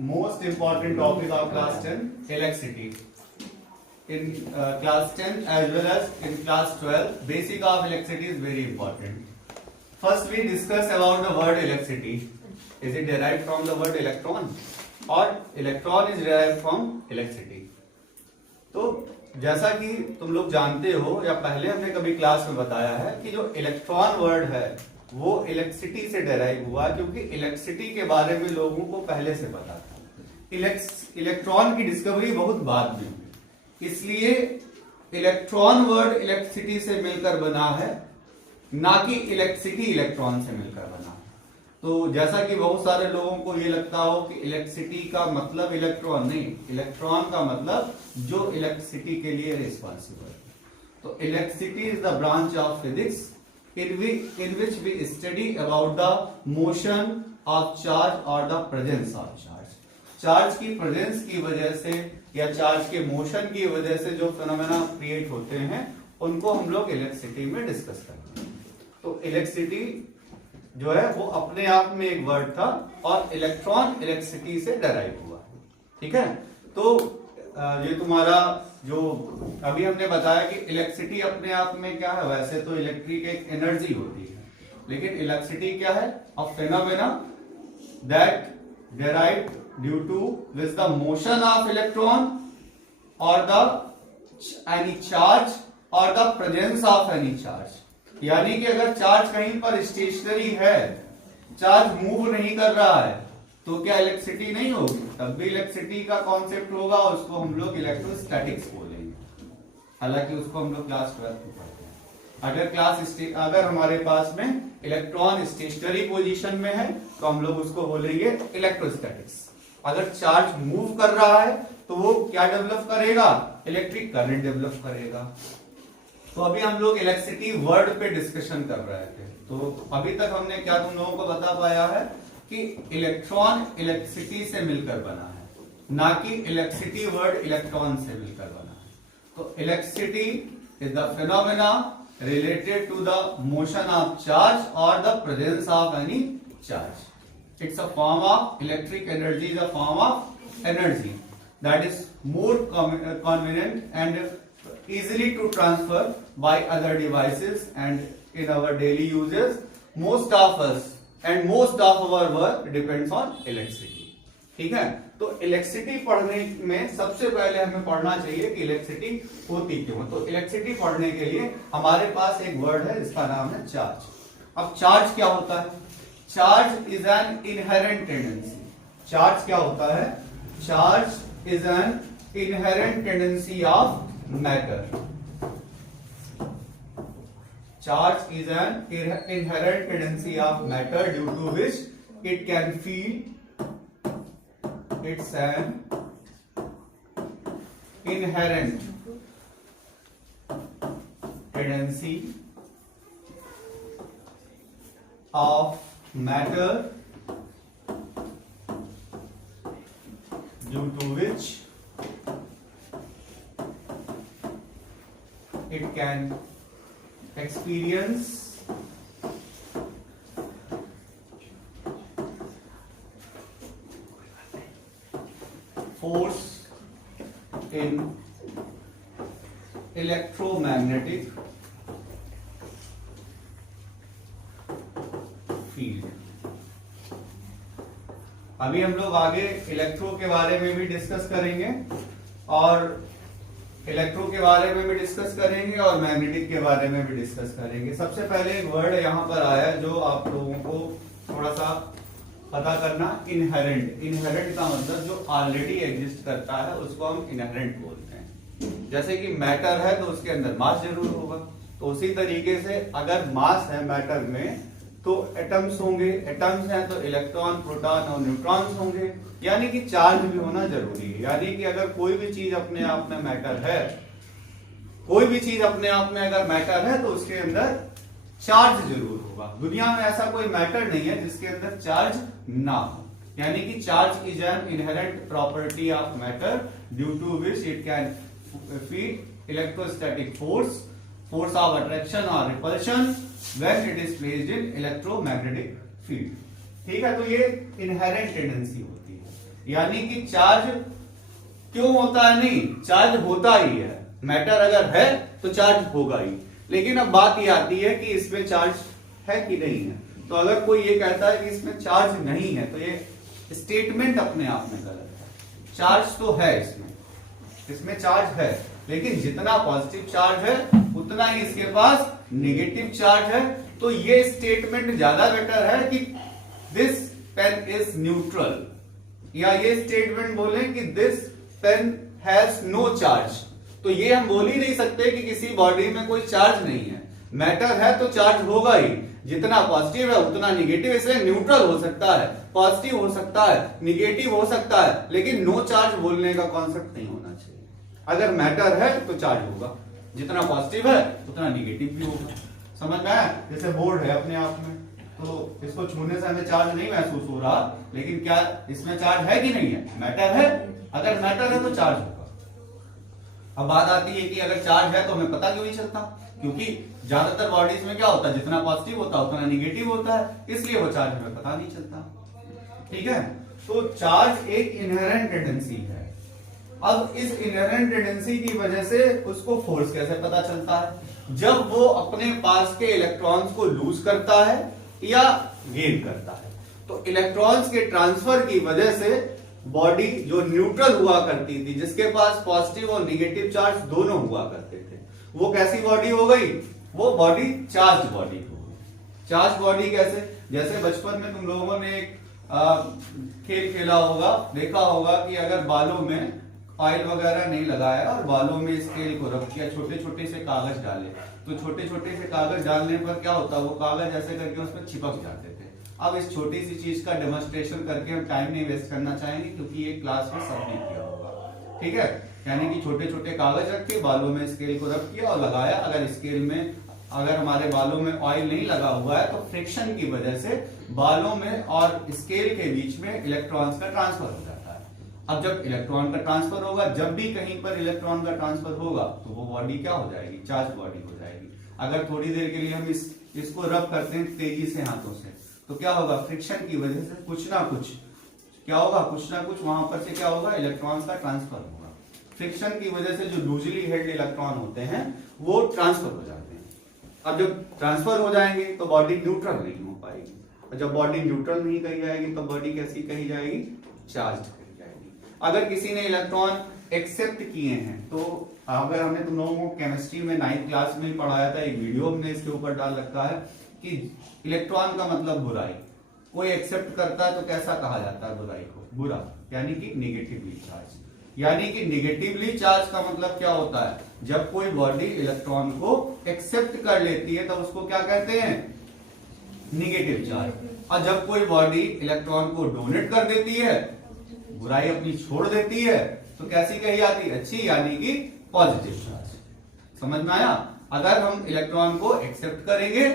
most important topic of class 10, electricity. In class 10 as well as in class 12, basic of electricity is very important. First we discuss about the word electricity. Is it derived from the word electron or electron is derived from electricity? तो जैसा कि तुम लोग जानते हो या पहले हमने कभी क्लास में बताया है कि जो इलेक्ट्रॉन वर्ड है वो इलेक्ट्रिसिटी से डेराइव हुआ, क्योंकि इलेक्ट्रिसिटी के बारे में लोगों को पहले से पता था। इलेक्ट्रॉन की डिस्कवरी बहुत बाद में हुई, इसलिए इलेक्ट्रॉन वर्ड इलेक्ट्रिसिटी से मिलकर बना है, ना कि इलेक्ट्रिसिटी इलेक्ट्रॉन से मिलकर बना है। तो जैसा कि बहुत सारे लोगों को ये लगता हो कि इलेक्ट्रिसिटी का मतलब इलेक्ट्रॉन, नहीं, इलेक्ट्रॉन का मतलब जो इलेक्ट्रिसिटी के लिए रिस्पॉन्सिबल है। तो electricity is the branch of physics in which we study about the motion of charge or the presence of charge. Charge की प्रेजेंस की वजह से या चार्ज के मोशन की वजह से जो फिनोमेना क्रिएट होते हैं उनको हम लोग इलेक्ट्रिसिटी में डिस्कस करते हैं। तो इलेक्ट्रिसिटी जो है वो अपने आप में एक वर्ड था और इलेक्ट्रॉन इलेक्ट्रिसिटी से डेराइव हुआ। ठीक है, तो ये तुम्हारा जो अभी हमने बताया कि इलेक्ट्रिसिटी अपने आप में क्या है, वैसे तो इलेक्ट्रिक एक एनर्जी होती है, लेकिन इलेक्ट्रिसिटी क्या है, a phenomena that derived due to which the motion of electron और द एनी चार्ज और the presence of any charge. यानी कि अगर चार्ज कहीं पर स्टेशनरी है, चार्ज मूव नहीं कर रहा है, तो क्या इलेक्ट्रिसिटी नहीं होगी? तब भी इलेक्ट्रिसिटी का कॉन्सेप्ट होगा, उसको हम लोग इलेक्ट्रोस्टैटिक्स बोलेंगे। हालांकि उसको हम लोग क्लास 12 में पढ़ते हैं। अगर हमारे पास में इलेक्ट्रॉन स्टेशनरी पोजीशन में है तो हम लोग उसको बोलेंगे इलेक्ट्रोस्टैटिक्स। अगर चार्ज मूव कर रहा है तो वो क्या डेवलप करेगा? इलेक्ट्रिक करंट डेवलप करेगा। तो अभी हम लोग इलेक्ट्रिसिटी वर्ड पे डिस्कशन कर रहे थे। तो अभी तक हमने क्या तुम लोगों को बता पाया है कि इलेक्ट्रॉन इलेक्ट्रिसिटी से मिलकर बना है, ना कि इलेक्ट्रिसिटी वर्ड इलेक्ट्रॉन से मिलकर बना है। तो electricity is the phenomena related to the motion of charge और the presence of any charge. It's a form of electric energy, is a form of energy that is more convenient and easily to transfer by other devices and in our daily uses. Most of us and most of our work depends on electricity. ठीक है, तो electricity पढ़ने में सबसे पहले हमें पढ़ना चाहिए कि इलेक्ट्रिसिटी होती क्यों। तो इलेक्ट्रिसिटी पढ़ने के लिए हमारे पास एक वर्ड है जिसका नाम है चार्ज। अब चार्ज क्या होता है? Charge is an inherent tendency. Charge क्या होता है? Charge is an inherent tendency of matter. Charge is an inherent tendency of matter due to which it can feel. It's an inherent tendency of matter due to which it can experience force in electromagnetic field. अभी हम लोग आगे electro के बारे में भी discuss करेंगे और इलेक्ट्रो के बारे में भी डिस्कस करेंगे और मैग्नेटिक के बारे में भी डिस्कस करेंगे। सबसे पहले एक वर्ड यहाँ पर आया जो आप लोगों को थोड़ा सा पता करना, इनहेरेंट। इनहेरेंट का मतलब जो ऑलरेडी एग्जिस्ट करता है उसको हम इनहेरेंट बोलते हैं। जैसे कि मैटर है तो उसके अंदर मास जरूर होगा, तो उसी तरीके से अगर मास है मैटर में तो एटम्स होंगे, एटम्स हैं तो इलेक्ट्रॉन, प्रोटॉन और न्यूट्रॉन्स होंगे, यानी कि चार्ज भी होना जरूरी है। यानी कि अगर कोई भी चीज अपने आप में मैटर है, कोई भी चीज अपने आप में अगर मैटर है तो उसके अंदर चार्ज जरूर होगा। दुनिया में ऐसा कोई मैटर नहीं है जिसके अंदर चार्ज ना हो। यानी कि charge is an inherent property of matter due to which it can feed electrostatic force, force of attraction or repulsion when it is placed in electromagnetic field. ठीक है, तो ये inherent tendency होती है। यानी कि चार्ज क्यों होता है, नहीं चार्ज होता ही है, मैटर अगर है तो चार्ज होगा ही। लेकिन अब बात ये आती है कि इसमें चार्ज है कि नहीं है। तो अगर कोई ये कहता है कि इसमें चार्ज नहीं है तो ये स्टेटमेंट अपने आप में गलत है। चार्ज तो है इसमें चार्ज है, लेकिन जितना पॉजिटिव चार्ज है उतना ही इसके पास नेगेटिव चार्ज है। तो ये स्टेटमेंट ज्यादा बेटर है कि दिस पेन इज न्यूट्रल, या ये स्टेटमेंट बोले कि this pen has no charge. तो ये हम बोल ही नहीं सकते कि किसी बॉडी में कोई चार्ज नहीं है। मैटर है तो चार्ज होगा ही, जितना पॉजिटिव है उतना निगेटिव, इसलिए न्यूट्रल हो सकता है, पॉजिटिव हो सकता है, निगेटिव हो सकता है, लेकिन नो चार्ज बोलने का कॉन्सेप्ट नहीं होना चाहिए। अगर मैटर है तो चार्ज होगा, जितना पॉजिटिव है उतना निगेटिव भी होगा। समझ में आया? जैसे बोर्ड है अपने आप में, तो इसको छूने से हमें चार्ज नहीं महसूस हो रहा, लेकिन क्या इसमें चार्ज है कि नहीं है? मैटर है, अगर मैटर है तो चार्ज होगा। अब बात आती है कि अगर चार्ज है तो हमें पता क्यों नहीं चलता, क्योंकि ज्यादातर बॉडीज में क्या होता है, जितना पॉजिटिव होता है उतना निगेटिव होता है, इसलिए वो चार्ज हमें पता नहीं चलता। ठीक है, तो चार्ज एक इनहेरेंट टेंडेंसी है। अब इस इनहेरेंट टेंडेंसी की वजह से उसको फोर्स कैसे पता चलता है? जब वो अपने पास के इलेक्ट्रॉन्स को लूज करता है या गेन करता है। तो इलेक्ट्रॉन्स के ट्रांसफर की वजह से बॉडी जो न्यूट्रल हुआ करती थी, जिसके पास पॉजिटिव और निगेटिव चार्ज दोनों हुआ करते थे, वो कैसी बॉडी हो गई? वो बॉडी चार्ज बॉडी हो गई। चार्ज बॉडी कैसे? जैसे बचपन में तुम लोगों ने एक खेल खेला होगा, देखा होगा कि अगर बालों में ऑयल वगैरह नहीं लगाया और बालों में स्केल को रख किया, छोटे छोटे से कागज डाले, तो छोटे छोटे से कागज डालने पर क्या होता है, वो कागज ऐसे करके उसमें चिपक जाते थे। अब इस छोटी सी चीज का डेमोन्स्ट्रेशन करके हम टाइम नहीं वेस्ट करना चाहेंगे, क्योंकि ये क्लास में सबने किया होगा। ठीक है, यानी कि छोटे छोटे कागज रख के बालों में स्केल को रख किया और लगाया। अगर स्केल में, अगर हमारे बालों में ऑयल नहीं लगा हुआ है तो फ्रिक्शन की वजह से बालों में और स्केल के बीच में इलेक्ट्रॉन्स का ट्रांसफर हो जाता है। अब जब इलेक्ट्रॉन का ट्रांसफर होगा, जब भी कहीं पर इलेक्ट्रॉन का ट्रांसफर होगा तो वो बॉडी क्या हो जाएगी? चार्ज बॉडी हो जाएगी। अगर थोड़ी देर के लिए हम इसको रब करते हैं तेजी से हाथों से, तो क्या होगा? फ्रिक्शन की वजह से कुछ ना कुछ क्या होगा, कुछ ना कुछ वहां पर से क्या होगा? इलेक्ट्रॉन्स का ट्रांसफर होगा। फ्रिक्शन की वजह से जो लूजली हेल्ड इलेक्ट्रॉन होते हैं वो ट्रांसफर हो जाते हैं। अब जब ट्रांसफर हो जाएंगे तो बॉडी न्यूट्रल नहीं हो पाएगी, और जब बॉडी न्यूट्रल नहीं कही जाएगी तो बॉडी कैसी कही जाएगी? चार्ज कही जाएगी। अगर किसी ने इलेक्ट्रॉन एक्सेप्ट किए हैं, तो अगर हमने तुम लोगों को केमिस्ट्री में 9th क्लास में पढ़ाया था, एक वीडियो हमने इसके ऊपर डाल रखा है कि इलेक्ट्रॉन का मतलब बुराई। कोई एक्सेप्ट करता है तो कैसा कहा जाता है बुराई को? बुरा, यानी कि निगेटिवली चार्ज। यानी कि निगेटिवली चार्ज का मतलब क्या होता है? जब कोई बॉडी इलेक्ट्रॉन को एक्सेप्ट कर लेती है तो उसको क्या कहते हैं? Negative charge. और जब कोई बॉडी इलेक्ट्रॉन को डोनेट कर देती है, बुराई अपनी छोड़ देती है, तो कैसी कही जाती है? अच्छी, यानी कि पॉजिटिव चार्ज। समझ में आया? अगर हम इलेक्ट्रॉन को एक्सेप्ट करेंगे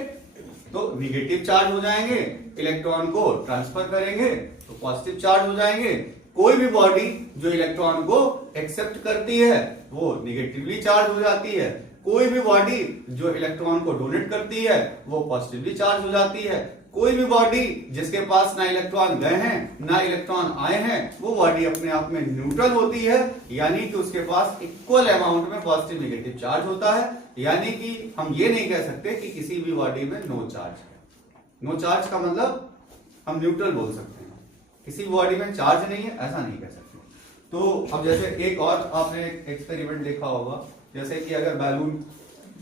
तो निगेटिव चार्ज हो जाएंगे, इलेक्ट्रॉन को ट्रांसफर करेंगे तो पॉजिटिव चार्ज हो जाएंगे। कोई भी बॉडी जो इलेक्ट्रॉन को एक्सेप्ट करती है वो निगेटिवली चार्ज हो जाती है, कोई भी बॉडी जो इलेक्ट्रॉन को डोनेट करती है वो पॉजिटिवली चार्ज हो जाती है। कोई भी बॉडी जिसके पास ना इलेक्ट्रॉन गए हैं ना इलेक्ट्रॉन आए हैं, वो बॉडी अपने आप में न्यूट्रल होती है, यानी कि उसके पास इक्वल अमाउंट में पॉजिटिव नेगेटिव चार्ज होता है। यानी कि हम ये नहीं कह सकते कि किसी भी बॉडी में नो चार्ज है। नो चार्ज का मतलब हम न्यूट्रल बोल सकते हैं, किसी बॉडी में चार्ज नहीं है ऐसा नहीं कह सकते। तो अब जैसे एक और आपने एक्सपेरिमेंट देखा होगा, जैसे कि अगर बैलून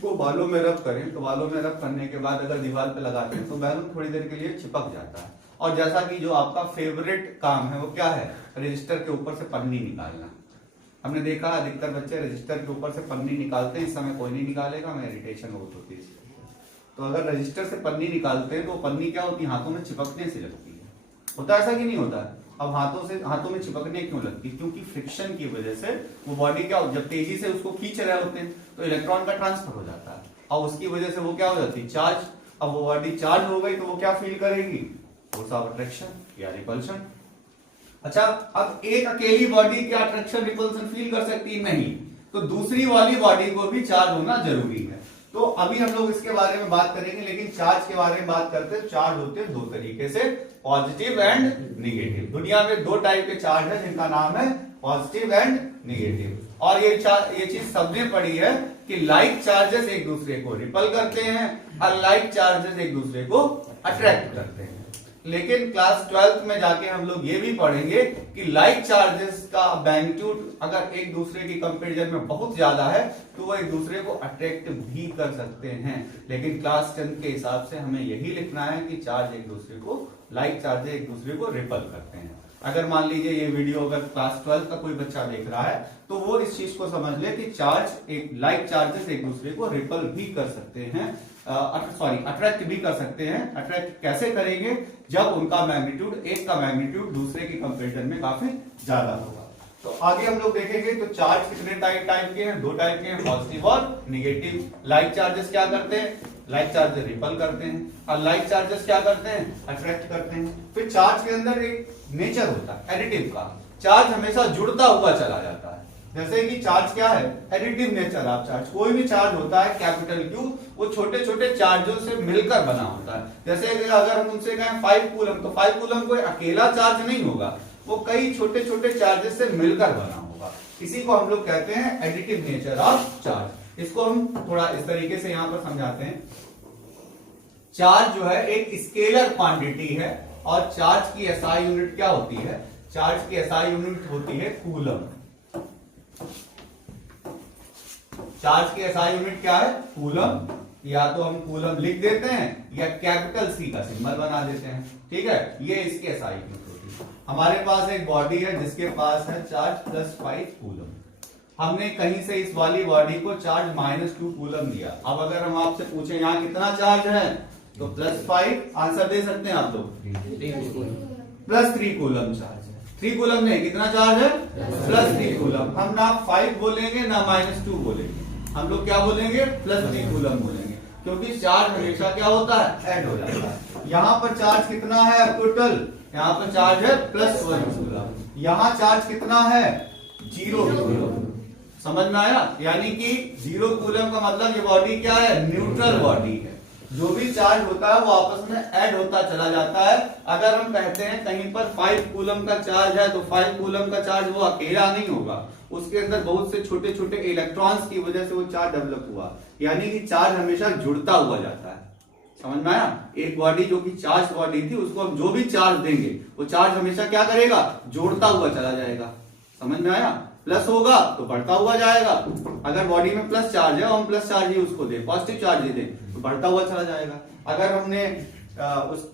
को बालों में रब करें तो बालों में रब करने के बाद अगर दीवार पे लगाते हैं तो बैलून थोड़ी देर के लिए चिपक जाता है। और जैसा कि जो आपका फेवरेट काम है वो क्या है? रजिस्टर के ऊपर से पन्नी निकालना। हमने देखा अधिकतर बच्चे रजिस्टर के ऊपर से पन्नी निकालते हैं, इस समय कोई नहीं निकालेगा, हमें इरिटेशन बहुत होती है इससे। तो अगर रजिस्टर से पन्नी निकालते हैं तो पन्नी क्या होती है? हाथों में चिपकने से लगती है। होता ऐसा कि नहीं होता है? अब हाथों में चिपकने क्यों लगती है? क्योंकि फ्रिक्शन की वजह से वो बॉडी क्या, जब तेजी से उसको खींच रहे होते हैं तो इलेक्ट्रॉन का ट्रांसफर हो जाता है, और उसकी वजह से वो क्या हो जाती है? चार्ज। अब वो बॉडी चार्ज हो गई तो वो क्या फील करेगी? फोर्स ऑफ अट्रैक्शन या रिपल्शन। अच्छा, अब एक अकेली बॉडी क्या अट्रैक्शन रिपल्शन फील कर सकती है? नहीं। तो दूसरी वाली बॉडी को भी चार्ज होना जरूरी है। तो अभी हम लोग इसके बारे में बात करेंगे, लेकिन चार्ज के बारे में बात करते हैं। चार्ज होते हैं दो तरीके से, पॉजिटिव एंड निगेटिव। दुनिया में दो टाइप के चार्ज है जिनका नाम है पॉजिटिव एंड निगेटिव। और ये चीज सबने पढ़ी है कि लाइक चार्जेस एक दूसरे को रिपल करते हैं, अनलाइक चार्जेस एक दूसरे को अट्रैक्ट करते हैं। लेकिन क्लास 12th में जाके हम लोग ये भी पढ़ेंगे कि लाइक चार्जेस का मैग्नीट्यूड अगर एक दूसरे की कंपैरिजन में बहुत ज्यादा है तो वो एक दूसरे को अट्रैक्ट भी कर सकते हैं। लेकिन क्लास 10 के हिसाब से हमें यही लिखना है कि चार्ज एक दूसरे को, लाइक चार्जेस एक दूसरे को रिपल करते हैं। अगर मान लीजिए ये वीडियो अगर क्लास 12 का कोई बच्चा देख रहा है तो वो इस चीज को समझ ले कि चार्ज एक लाइक चार्जेस एक दूसरे को रिपल भी कर सकते हैं, अट्रैक्ट भी कर सकते हैं। अट्रैक्ट कैसे करेंगे? जब उनका मैग्नीट्यूड, एक का मैग्नीट्यूड दूसरे की कंपैरिजन में काफी ज्यादा होगा। तो आगे हम लोग देखेंगे तो चार्ज कितने टाइप के हैं? दो टाइप के हैं, पॉजिटिव और निगेटिव। लाइक चार्जेस क्या करते हैं? लाइक चार्जेस रिपल करते हैं, और लाइक चार्जेस क्या करते हैं? अट्रैक्ट करते हैं। फिर चार्ज के अंदर एक नेचर होता है एडिटिव का, चार्ज हमेशा जुड़ता हुआ चला जाता है। जैसे कि चार्ज क्या है? Additive nature of charge. कोई भी चार्ज होता है कैपिटल क्यू, वो छोटे छोटे चार्जों से मिलकर बना होता है। जैसे कि अगर हम उनसे कहें 5 कूलम, तो 5 कूलम कोई अकेला चार्ज नहीं होगा, वो कई छोटे छोटे चार्जेस से मिलकर बना होगा। इसी को हम लोग कहते हैं एडिटिव नेचर ऑफ चार्ज। इसको हम थोड़ा इस तरीके से यहां पर समझाते हैं। चार्ज जो है एक स्केलर क्वांटिटी है, और चार्ज की एसआई यूनिट क्या होती है? चार्ज की एसआई यूनिट होती है कूलम। चार्ज की एसआई यूनिट क्या है? कूलम। या तो हम कूलम लिख देते हैं या कैपिटल सी का सिंबल बना देते हैं, ठीक है। ये इसकी एसआई यूनिट होती है। हमारे पास एक बॉडी है जिसके पास है चार्ज +5 कूलम। हमने कहीं से इस वाली बॉडी को चार्ज -2 कूलम दिया। अब अगर हम आपसे पूछे यहाँ कितना चार्ज है, तो +5 आंसर दे सकते हैं आप लोग, +3 कूलम चार्ज है। 3 कूलम नहीं, कितना चार्ज है? +3 कूलम। हम ना 5 बोलेंगे ना -2 बोलेंगे, हम लोग क्या बोलेंगे? +3 कूलम बोलेंगे, क्योंकि चार्ज हमेशा क्या होता है? ऐड हो जाता है। यहाँ पर चार्ज कितना है टोटल? यहाँ पर चार्ज है +1 कूलम। यहाँ चार्ज कितना है? 0 कूलम। समझ में आया? यानी कि 0 कूलम का मतलब ये बॉडी क्या है? न्यूट्रल बॉडी है। जो भी चार्ज होता है वो आपस में ऐड होता चला जाता है। अगर हम कहते हैं कहीं पर 5 कूलम का चार्ज है, तो 5 कूलम का चार्ज वो अकेला नहीं होगा, उसके अंदर बहुत से छोटे छोटे इलेक्ट्रॉन्स की वजह से वो चार्ज डेवलप हुआ। यानी कि चार्ज हमेशा जुड़ता हुआ जाता है। समझ में आया? एक बॉडी जो कि चार्ज बॉडी थी, उसको हम जो भी चार्ज देंगे वो चार्ज हमेशा क्या करेगा? जोड़ता हुआ चला जाएगा। समझ में आया? प्लस होगा तो बढ़ता हुआ जाएगा। अगर बॉडी में प्लस चार्ज है और हम प्लस चार्ज ही उसको दें, पॉजिटिव चार्ज दें, तो बढ़ता हुआ चला जाएगा। अगर हमने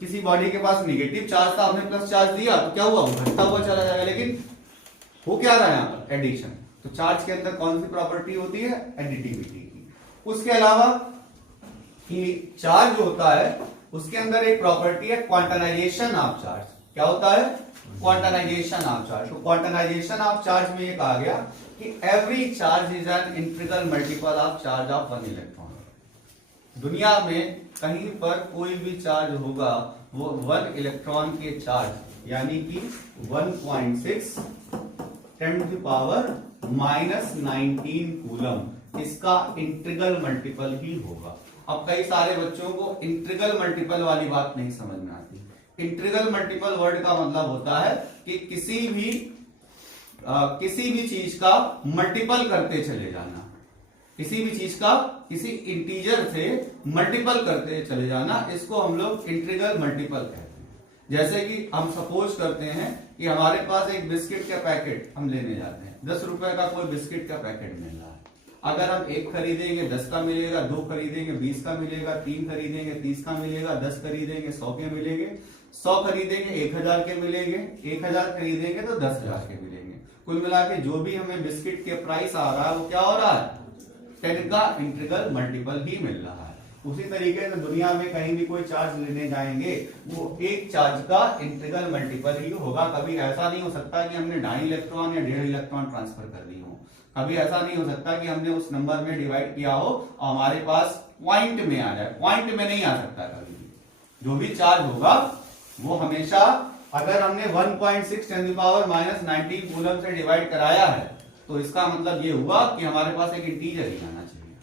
किसी बॉडी के पास निगेटिव चार्ज था, हमने प्लस चार्ज दिया, तो क्या हुआ? घटता हुआ चला जाएगा। लेकिन हो क्या रहा है यहाँ पर? एडिशन। तो चार्ज के अंदर कौन सी प्रॉपर्टी होती है? एडिटिविटी की। उसके अलावा कि चार्ज जो होता है उसके अंदर एक प्रॉपर्टी है क्वांटाइजेशन ऑफ चार्ज। क्या होता है? Quantization of charge. तो क्वांटाइजेशन ऑफ चार्ज में ये कहा गया कि every charge is an integral multiple of charge of 1 electron. दुनिया में कहीं पर कोई भी चार्ज होगा वो 1 इलेक्ट्रॉन के चार्ज यानी कि 1.6 10⁻⁻19 कूलम, इसका इंटीग्रल मल्टीपल ही होगा। अब कई सारे बच्चों को इंटीग्रल मल्टीपल वाली बात नहीं समझ में आती। इंटीग्रल मल्टीपल वर्ड का मतलब होता है कि किसी भी चीज का मल्टीपल करते चले जाना, किसी भी चीज का किसी इंटीजर से मल्टीपल करते चले जाना, इसको हम लोग इंटीग्रल मल्टीपल कहते हैं। जैसे कि हम सपोज करते हैं कि हमारे पास एक बिस्किट का पैकेट हम लेने जाते हैं, 10 रुपए का कोई बिस्किट का पैकेट मिल रहा है। अगर हम 1 खरीदेंगे 10 का मिलेगा, 2 खरीदेंगे 20 का मिलेगा, 3 खरीदेंगे 30 का मिलेगा, 10 खरीदेंगे 100 के मिलेंगे, 100 खरीदेंगे 1000 के मिलेंगे, 1000 खरीदेंगे तो 10,000 के मिलेंगे। कुल मिला के जो भी हमें बिस्किट के प्राइस आ रहा है वो क्या हो रहा है? 10 का इंटीग्रल मल्टीपल ही मिल रहा है। उसी तरीके से दुनिया में कहीं भी कोई चार्ज लेने जाएंगे वो एक चार्ज का इंटीग्रल मल्टीपल ही होगा। कभी ऐसा नहीं हो सकता कि हमने 2.5 इलेक्ट्रॉन या 1.5 इलेक्ट्रॉन ट्रांसफर कर दी हो। कभी ऐसा नहीं हो सकता कि हमने उस नंबर में डिवाइड किया हो और हमारे पास पॉइंट में आ जाए। पॉइंट में नहीं आ सकता कभी भी। जो भी चार्ज होगा वो हमेशा, अगर हमने 1.6 10⁻⁻19 कूलम से डिवाइड कराया है तो इसका मतलब ये हुआ कि हमारे पास एक इंटीजर ही आना चाहिए।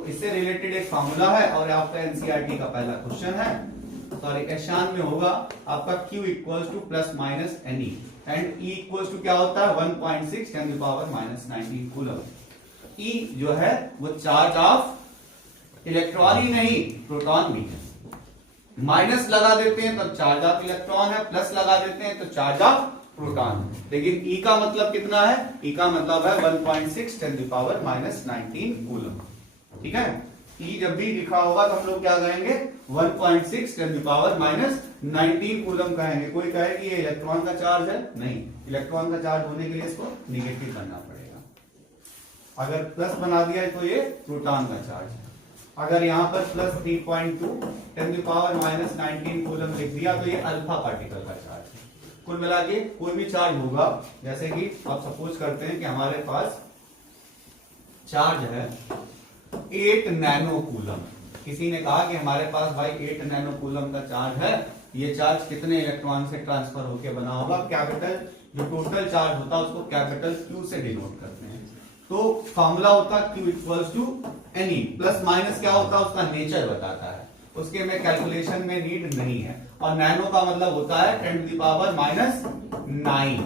तो इससे रिलेटेड एक फॉर्मूला है और आपका एनसीईआरटी का पहला क्वेश्चन है, सॉरी क्वेश्चन में होगा आपका Q equals to plus minus n e and E equals to क्या होता है 1.6 10 to power minus 19 coulomb. E जो है वो चार्ज ऑफ इलेक्ट्रॉन ही नहीं प्रोटॉन भी है। माइनस लगा देते हैं तब चार्ज ऑफ इलेक्ट्रॉन है, प्लस लगा देते हैं तो चार्ज ऑफ प्रोटॉन। लेकिन E का मतलब कितना है? E का मतलब है 1.6 10 टू पावर माइनस 19 कूलम। ठीक है, E जब भी लिखा होगा तो हम लोग क्या कहेंगे 1.6 10 टू पावर माइनस 19 कूलम कहेंगे। कोई कहे कि ये इलेक्ट्रॉन का चार्ज है, नहीं, इलेक्ट्रॉन का चार्ज होने के लिए इसको निगेटिव करना पड़ेगा। अगर प्लस बना दिया तो ये प्रोटॉन का चार्ज है। अगर यहाँ पर plus 3.2 10 to power minus 19 coulomb लिख दिया तो ये अल्फा पार्टिकल का चार्ज है। कुल मिला के कोई भी चार्ज होगा, जैसे कि आप सपोज करते हैं कि हमारे पास चार्ज है 8 नैनो कूलम। किसी ने कहा कि हमारे पास भाई 8 नैनो कूलम का चार्ज है, ये चार्ज कितने इलेक्ट्रॉन से ट्रांसफर होकर बना होगा? कैपिटल जो टोटल चार्ज होता है उसको कैपिटल Q से डिनोट करते हैं। तो फॉर्मूला होता है Q equals to n e, plus minus क्या होता है उसका नेचर बताता है, उसके में कैलकुलेशन में नीड नहीं है। और नैनो का मतलब होता है 10 to the power minus 9,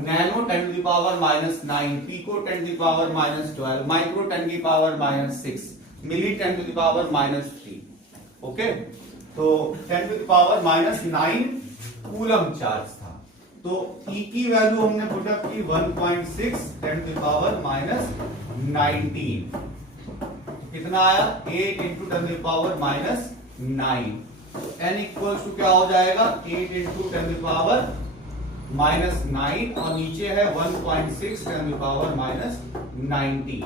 nano 10 to the power minus 9, pico 10 to the power minus 12, micro 10 की power minus 6, milli 10 to the power minus 3। Okay, तो 10 to the power minus 9 coulomb charge था। तो E की value हमने put up की 1.6 10 to the power minus 19, कितना आया 8 into 10 to the power minus 9। N equals to क्या हो जाएगा 8 into 10 to the power minus 9 और नीचे है 1.6 10 to the power minus 19।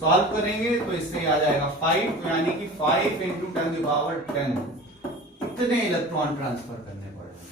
Solve करेंगे तो इससे आ जाएगा 5, तो यानी कि 5 इंटू 10 टू द पावर 10 इतने इलेक्ट्रॉन ट्रांसफर करने पड़ रहे हैं।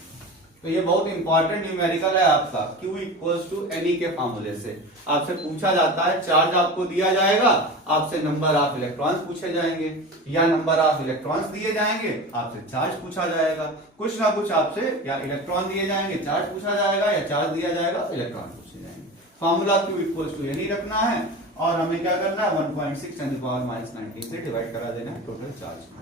तो ये बहुत इंपॉर्टेंट न्यूमेरिकल है आपका Q इक्वल्स टू Ne के फॉर्मूले से। आपसे पूछा जाता है, चार्ज आपको दिया जाएगा, आपसे नंबर ऑफ इलेक्ट्रॉन्स पूछे जाएंगे, या नंबर ऑफ इलेक्ट्रॉन्स दिए जाएंगे, आपसे चार्ज पूछा जाएगा। कुछ ना कुछ आपसे या इलेक्ट्रॉन दिए जाएंगे, चार्ज पूछा जाएगा, या चार्ज दिया जाएगा, इलेक्ट्रॉन पूछे जाएंगे। Formula Q equals to Ne रखना है और हमें क्या करना है 1.6 10 टू द पावर माइनस 19 से डिवाइड करा देना है टोटल चार्ज को।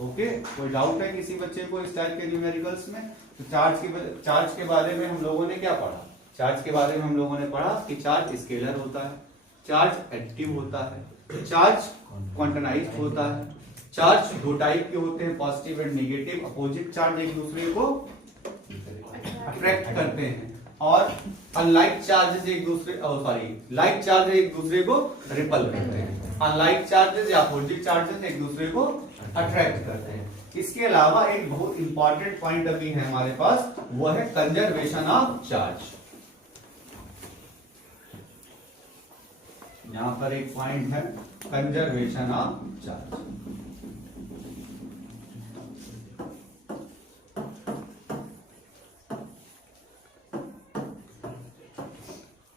ओके, कोई डाउट है किसी बच्चे को इस टाइप के न्यूमेरिकल्स में? तो चार्ज के बारे में हम लोगों ने क्या पढ़ा? चार्ज के बारे में हम लोगों ने पढ़ा कि चार्ज स्केलर होता है, चार्ज एडिटिव होता है, चार्ज क्वांटनाइज्ड होता है, चार्ज दो टाइप के होते हैं, positive and negative. Opposite charge एक दूसरे को अट्रैक्ट करते हैं और अनलाइक चार्जेस एक दूसरे लाइक चार्ज एक दूसरे को रिपल करते हैं। अनलाइक चार्जेस या अपोजिट चार्जेस एक दूसरे को अट्रैक्ट करते हैं। इसके अलावा एक बहुत इंपॉर्टेंट पॉइंट अभी है हमारे पास, वो है कंजर्वेशन ऑफ चार्ज। यहां पर एक पॉइंट है conservation of charge.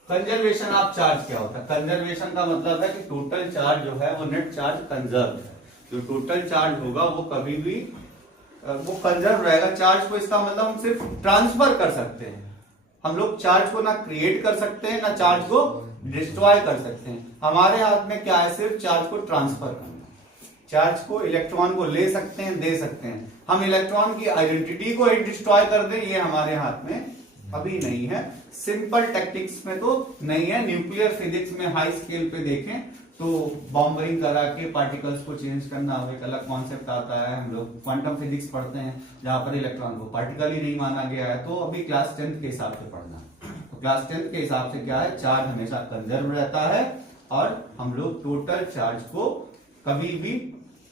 Conservation of charge क्या होता है? कंजर्वेशन का मतलब है कि टोटल चार्ज जो है वो नेट चार्ज कंजर्व है। जो टोटल चार्ज होगा वो कभी भी वो कंजर्व रहेगा। चार्ज को इसका मतलब हम सिर्फ ट्रांसफर कर सकते हैं, हम लोग चार्ज को ना क्रिएट कर सकते हैं ना चार्ज को डिस्ट्रॉय कर सकते हैं। हमारे हाथ में क्या है? सिर्फ चार्ज को ट्रांसफर करना। चार्ज को इलेक्ट्रॉन को ले सकते हैं, दे सकते हैं। हम इलेक्ट्रॉन की आइडेंटिटी को डिस्ट्रॉय कर दें, ये हमारे हाथ में अभी नहीं है। सिंपल टैक्टिक्स में तो नहीं है। न्यूक्लियर फिजिक्स में हाई स्केल पे देखें तो बॉम्बरिंग करा के पार्टिकल्स को चेंज करना एक अलग कॉन्सेप्ट आता है। हम लोग क्वांटम फिजिक्स पढ़ते हैं जहां पर इलेक्ट्रॉन को पार्टिकल ही नहीं माना गया है। तो अभी क्लास 10th के हिसाब से पढ़ना। तो क्लास 10th के हिसाब से क्या है? चार्ज हमेशा कंजर्व रहता है और हम लोग टोटल चार्ज को कभी भी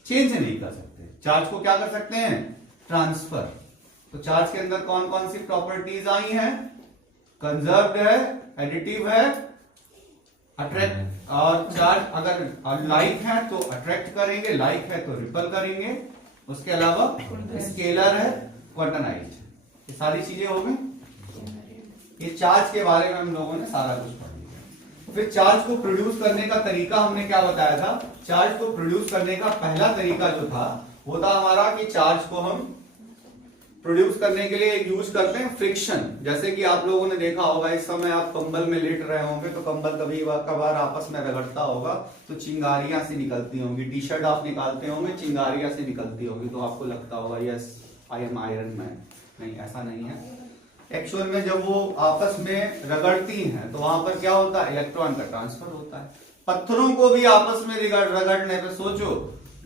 चेंज नहीं कर सकते। चार्ज को क्या कर सकते हैं? ट्रांसफर। तो चार्ज के अंदर कौन कौन सी प्रॉपर्टीज आई हैं? कंजर्व्ड है, एडिटिव है, अट्रैक्ट। और चार्ज अगर लाइक है तो अट्रैक्ट करेंगे, लाइक है तो रिपल करेंगे। उसके अलावा स्केलर है, क्वांटनाइज्ड। ये सारी चीजें हो गई। ये चार्ज के बारे में हम लोगों ने सारा कुछ पढ़ लिया। फिर चार्ज को प्रोड्यूस करने का तरीका हमने क्या बताया था? चार्ज को प्रोड्यूस करने का पहला तरीका जो था वो था हमारा कि चार्ज को हम प्रोड्यूस करने के लिए यूज करते हैं फ्रिक्शन। जैसे कि आप लोगों ने देखा होगा, इस समय आप कंबल में लेट रहे होंगे तो कंबल कभी कभार आपस में रगड़ता होगा तो चिंगारियां सी निकलती होंगी। टी शर्ट आप निकालते होंगे, चिंगारियां सी निकलती होगी, तो आपको लगता होगा yes I am Iron man. नहीं, ऐसा नहीं है। एक्चुअल में जब वो आपस में रगड़ती हैं तो वहां पर क्या होता है, इलेक्ट्रॉन का ट्रांसफर होता है। पत्थरों को भी आपस में रगड़ने पे सोचो,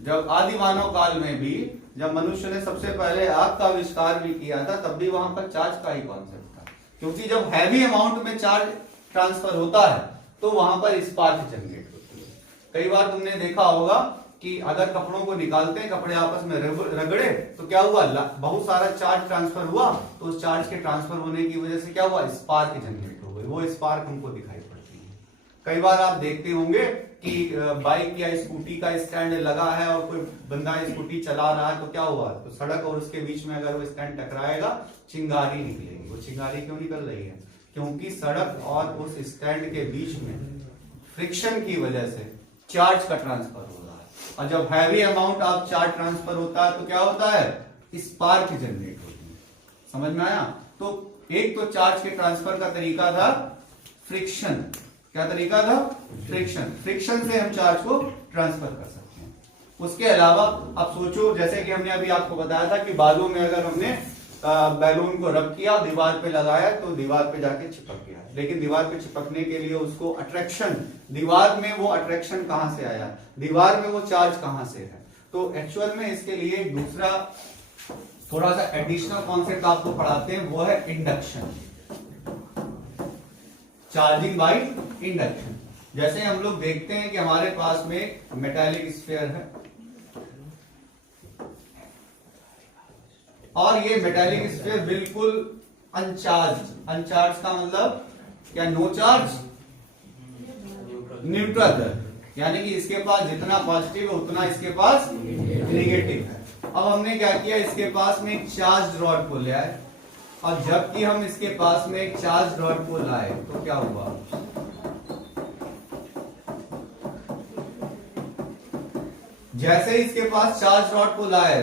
जब आदि मानव काल में भी जब मनुष्य ने सबसे पहले आग का आविष्कार भी किया था, तब भी वहां पर चार्ज का ही कॉन्सेप्ट था, क्योंकि जब हैवी अमाउंट में चार्ज ट्रांसफर होता है तो वहां पर स्पार्क जनरेट होती है। कई बार तुमने देखा होगा कि अगर कपड़ों को निकालते हैं, कपड़े आपस में रगड़े तो क्या हुआ, बहुत सारा चार्ज ट्रांसफर हुआ, तो उस चार्ज के ट्रांसफर होने की वजह से क्या हुआ, स्पार्क जनरेट हो गई। वो स्पार्क हमको दिखाई पड़ती है। कई बार आप देखते होंगे कि बाइक या स्कूटी का स्टैंड लगा है और कोई बंदा स्कूटी चला रहा है तो क्या हुआ, तो सड़क और उसके बीच में अगर वो स्टैंड टकराएगा, चिंगारी निकलेगी। वो चिंगारी क्यों निकल रही है, क्योंकि सड़क और उस स्टैंड के बीच में फ्रिक्शन की वजह से चार्ज का ट्रांसफर हो रहा है। और जब heavy amount of charge transfer होता है तो क्या होता है, स्पार्क जनरेट होती है। समझ में आया। तो एक तो चार्ज के ट्रांसफर का तरीका था फ्रिक्शन। क्या तरीका था, फ्रिक्शन। फ्रिक्शन से हम चार्ज को ट्रांसफर कर सकते हैं। उसके अलावा अब सोचो, जैसे कि हमने अभी आपको बताया था कि बालों में अगर हमने बैलून को रब किया, दीवार पे लगाया तो दीवार पे जाके चिपक गया, लेकिन दीवार पे चिपकने के लिए उसको अट्रैक्शन, दीवार में वो अट्रैक्शन कहां से आया, दीवार में वो चार्ज कहां से है। तो एक्चुअल में इसके लिए दूसरा थोड़ा सा एडिशनल कॉन्सेप्ट आपको पढ़ाते हैं, वो है इंडक्शन, चार्जिंग बाय इंडक्शन। जैसे हम लोग देखते हैं कि हमारे पास में मेटालिक स्फीयर है और ये मेटालिक स्फीयर बिल्कुल अनचार्ज। अनचार्ज का मतलब क्या, नो चार्ज, न्यूट्रल है, यानी कि इसके पास जितना पॉजिटिव है उतना इसके पास नेगेटिव है। अब हमने क्या किया, इसके पास में एक चार्ज रॉड को ले आए, और जबकि हम इसके पास में एक चार्ज रॉड को लाए तो क्या हुआ, जैसे इसके पास चार्ज रॉड को लाए,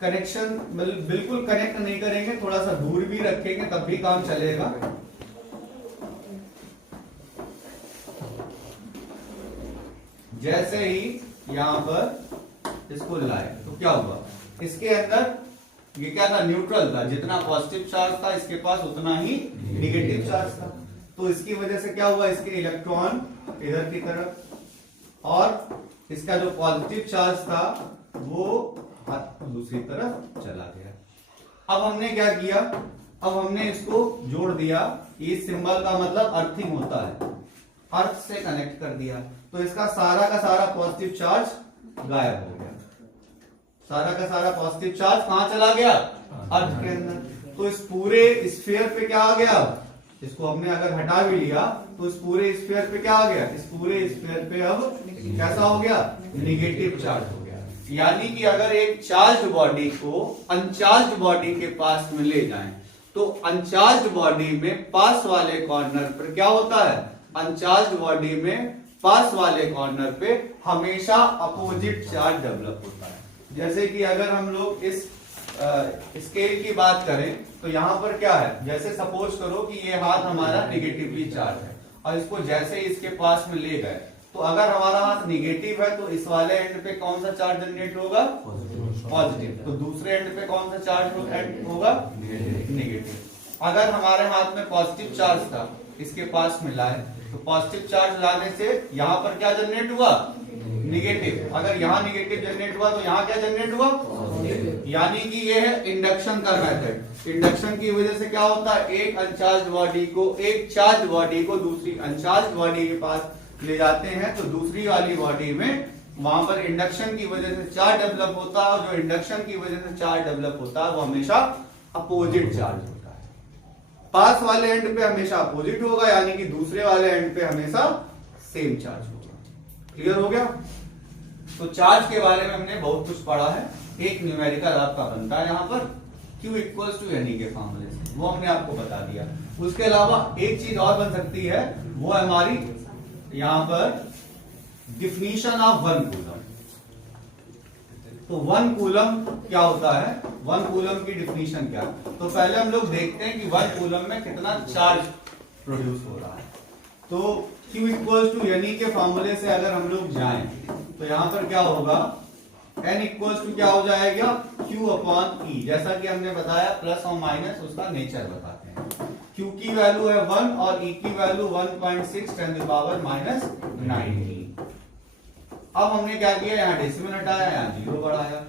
कनेक्शन बिल्कुल कनेक्ट नहीं करेंगे, थोड़ा सा दूर भी रखेंगे तब भी काम चलेगा। जैसे ही यहां पर इसको लाए तो क्या हुआ, इसके अंदर ये क्या था, न्यूट्रल था, जितना पॉजिटिव चार्ज था इसके पास उतना ही निगेटिव चार्ज था। तो इसकी वजह से क्या हुआ, इसके इलेक्ट्रॉन इधर की तरफ और इसका जो पॉजिटिव चार्ज था वो दूसरी तरफ चला गया। अब हमने क्या किया, अब हमने इसको जोड़ दिया, इस सिंबल का मतलब अर्थिंग होता है, अर्थ से कनेक्ट कर दिया, तो इसका सारा का सारा पॉजिटिव चार्ज गायब हो गया। सारा का सारा पॉजिटिव चार्ज कहां चला गया, अर्थ के अंदर। तो इस पूरे स्फीयर पे क्या आ गया, इसको हमने अगर हटा भी लिया तो इस पूरे स्फीयर पे क्या आ गया, इस पूरे स्फीयर पे अब कैसा हो गया, निगेटिव चार्ज हो गया। यानी कि अगर एक चार्ज बॉडी को अनचार्ज बॉडी के पास में ले जाएं तो अनचार्ज बॉडी में पास वाले कॉर्नर पर क्या होता है, अनचार्ज बॉडी में पास वाले कॉर्नर पे हमेशा अपोजिट चार्ज डेवलप होता है। जैसे कि अगर हम लोग इस स्केल की बात करें तो यहां पर क्या है, जैसे सपोज करो कि ये हाथ हमारा निगेटिवली चार्ज है और इसको जैसे इसके पास में ले गए, तो अगर हमारा हाथ निगेटिव है तो इस वाले एंड पे कौन सा चार्ज जनरेट होगा, पॉजिटिव। तो दूसरे एंड पे कौन सा चार्ज होगा, निगेटिव। अगर हमारे हाथ में पॉजिटिव चार्ज था, इसके पास में लाए तो पॉजिटिव चार्ज लाने से यहां पर क्या जनरेट हुआ, निगेटिव। अगर यहाँ निगेटिव जनरेट हुआ तो यहाँ क्या जनरेट हुआ, यानी कि ये है इंडक्शन का मेथड। इंडक्शन की वजह से क्या होता है, एक अनचार्ज बॉडी को, एक चार्ज बॉडी को दूसरी अनचार्ज बॉडी के पास ले जाते हैं तो दूसरी वाली बॉडी में वहां पर इंडक्शन की वजह से चार्ज डेवलप होता है, और जो इंडक्शन की वजह से चार्ज डेवलप होता है वो हमेशा अपोजिट चार्ज होता है। पास वाले एंड पे हमेशा अपोजिट होगा, यानी कि दूसरे वाले एंड पे हमेशा सेम चार्ज होगा। क्लियर हो गया। तो चार्ज के बारे में हमने बहुत कुछ पढ़ा है। एक न्यूमेरिकल आपका बनता है यहाँ पर Q इक्वल्स टू एनी के फॉर्मूले से, वो हमने आपको बता दिया। उसके अलावा एक चीज और बन सकती है, वो है हमारी यहाँ पर डिफिनीशन ऑफ 1 कूलम। तो 1 कूलम क्या होता है, 1 कूलम की डिफिनीशन क्या है? तो पहले हम लोग देखते हैं कि 1 कूलम में कितना चार्ज प्रोड्यूस हो रहा है। तो Q इक्वल्स टू यानी के फॉर्मूले से अगर हम लोग जाएं तो यहां पर क्या होगा, N इक्वल्स टू क्या हो जाएगा, Q अपॉन E। जैसा कि हमने बताया प्लस और माइनस उसका नेचर बताते हैं। Q की वैल्यू है 1 और E की value 1.6 10 to the power minus 19। अब हमने क्या किया, यहाँ डेसिमल हटाया, यहाँ 0 बढ़ाया।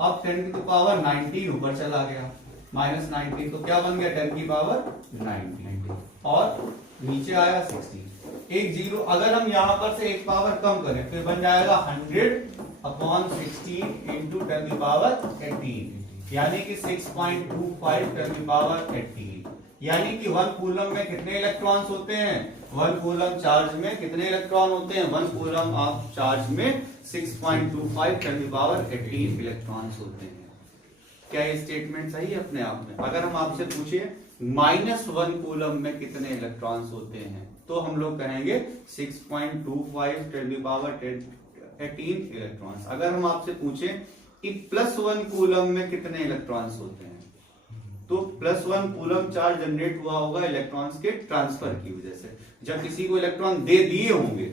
अब 10 की पावर 19 ऊपर चला गया, माइनस 19, तो क्या बन गया 10 की पावर 19 और नीचे आया 16। एक जीरो, अगर हम यहाँ पर से एक पावर कम करें फिर बन जाएगा 100 अपॉन 16 इंटू 10 की पावर 18, यानी कि 6.25 10 की पावर 18। यानी कि 1 कूलम में कितने इलेक्ट्रॉन्स होते हैं, 1 कूलम चार्ज में कितने इलेक्ट्रॉन होते हैं, 1 कूलम ऑफ चार्ज में 6.25 10 की पावर 18 इलेक्ट्रॉन्स होते हैं। क्या ये स्टेटमेंट सही है अपने आप में? अगर हम आपसे पूछिए -1 कूलम में कितने इलेक्ट्रॉन्स होते हैं तो हम लोग कहेंगे 6.25 10 की पावर 18 इलेक्ट्रॉन्स। अगर हम आपसे पूछें कि +1 कूलम में कितने इलेक्ट्रॉन्स होते हैं तो +1 कूलम चार्ज जनरेट हुआ होगा इलेक्ट्रॉन्स के ट्रांसफर की वजह से। जब किसी को इलेक्ट्रॉन दे दिए होंगे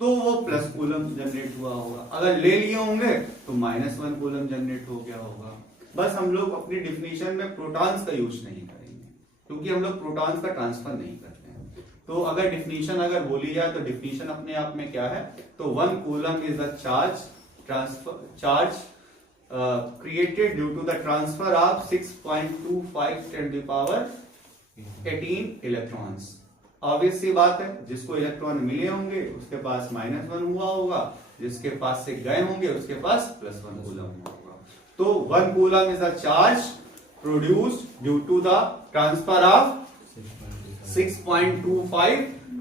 तो वो प्लस कूलम जनरेट हुआ होगा, अगर ले लिए होंगे तो -1 कूलम जनरेट हो गया होगा। बस हम लोग अपनी डिफिनीशन में प्रोटॉन्स का यूज नहीं करेंगे क्योंकि हम लोग प्रोटॉन्स का ट्रांसफर नहीं करते हैं। तो अगर डिफिनीशन अगर बोली जाए तो डिफिनीशन अपने आप में क्या है, तो 1 coulomb is a charge created due to the transfer of 6.25 10 to the power 18 electrons। Obvious सी बात है, जिसको इलेक्ट्रॉन मिले होंगे उसके पास -1 हुआ होगा, जिसके पास से गए होंगे उसके पास +1 कूलम हुआ होगा। तो 1 coulomb is a charge produced due to the transfer of 6.25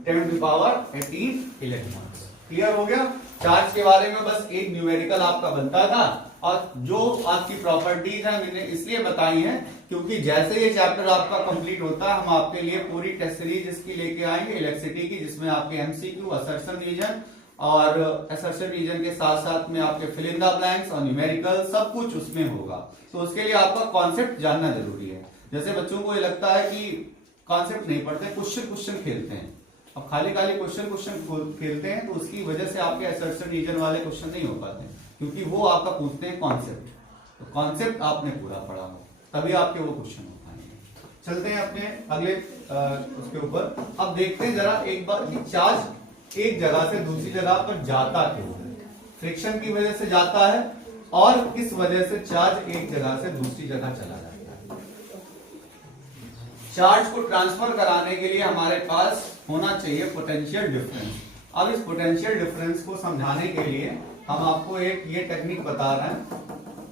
10 to the power 18 electrons. Clear हो गया? चार्ज के बारे में बस एक न्यूमेरिकल आपका बनता था और जो आपकी प्रॉपर्टीज है मैंने इसलिए बताई हैं क्योंकि जैसे ये चैप्टर आपका कंप्लीट होता है हम आपके लिए पूरी टेस्ट सीरीज इसकी लेके आएंगे इलेक्ट्रिसिटी की, जिसमें आपके एमसीक्यू, असर्शन रीजन और असर्शन रीजन के साथ साथ में आपके फिल इन द ब्लैंक्स और न्यूमेरिकल सब कुछ उसमें होगा। तो उसके लिए आपका कॉन्सेप्ट जानना जरूरी है। जैसे बच्चों को ये लगता है कि कॉन्सेप्ट नहीं पढ़ते, क्वेश्चन खेलते हैं। अब खाली क्वेश्चन खेलते हैं तो उसकी वजह से आपके असर्शन रीजन वाले क्वेश्चन नहीं हो पाते क्योंकि वो आपका पूछते हैं कॉन्सेप्ट। तो कॉन्सेप्ट आपने पूरा पढ़ा हो तभी आपके वो क्वेश्चन हो पाएंगे। चलते हैं अपने अगले उसके ऊपर। अब देखते हैं जरा एक बार कि चार्ज एक जगह से दूसरी जगह पर जाता क्यों है। फ्रिक्शन की वजह से जाता है और किस वजह से चार्ज एक जगह से दूसरी जगह चला जाता है। चार्ज को ट्रांसफर कराने के लिए हमारे पास होना चाहिए पोटेंशियल डिफरेंस। अब इस पोटेंशियल डिफरेंस को समझाने के लिए हम आपको एक ये टेक्निक बता रहे हैं।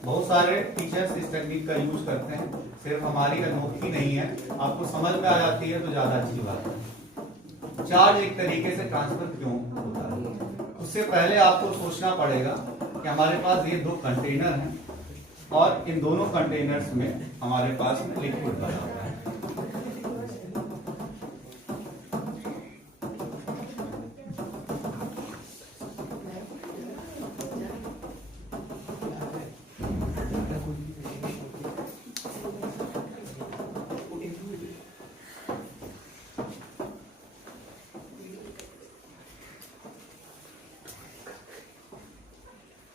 बहुत सारे टीचर्स इस टेक्निक का यूज करते हैं, सिर्फ हमारी अनोखी नहीं है, आपको समझ में आ जाती है तो ज्यादा अच्छी बात है। चार्ज एक तरीके से ट्रांसफर क्यों होता है, उससे पहले आपको सोचना पड़ेगा कि हमारे पास ये 2 कंटेनर हैं और इन दोनों कंटेनर्स में हमारे पास में लिक्विड भरा हुआ है।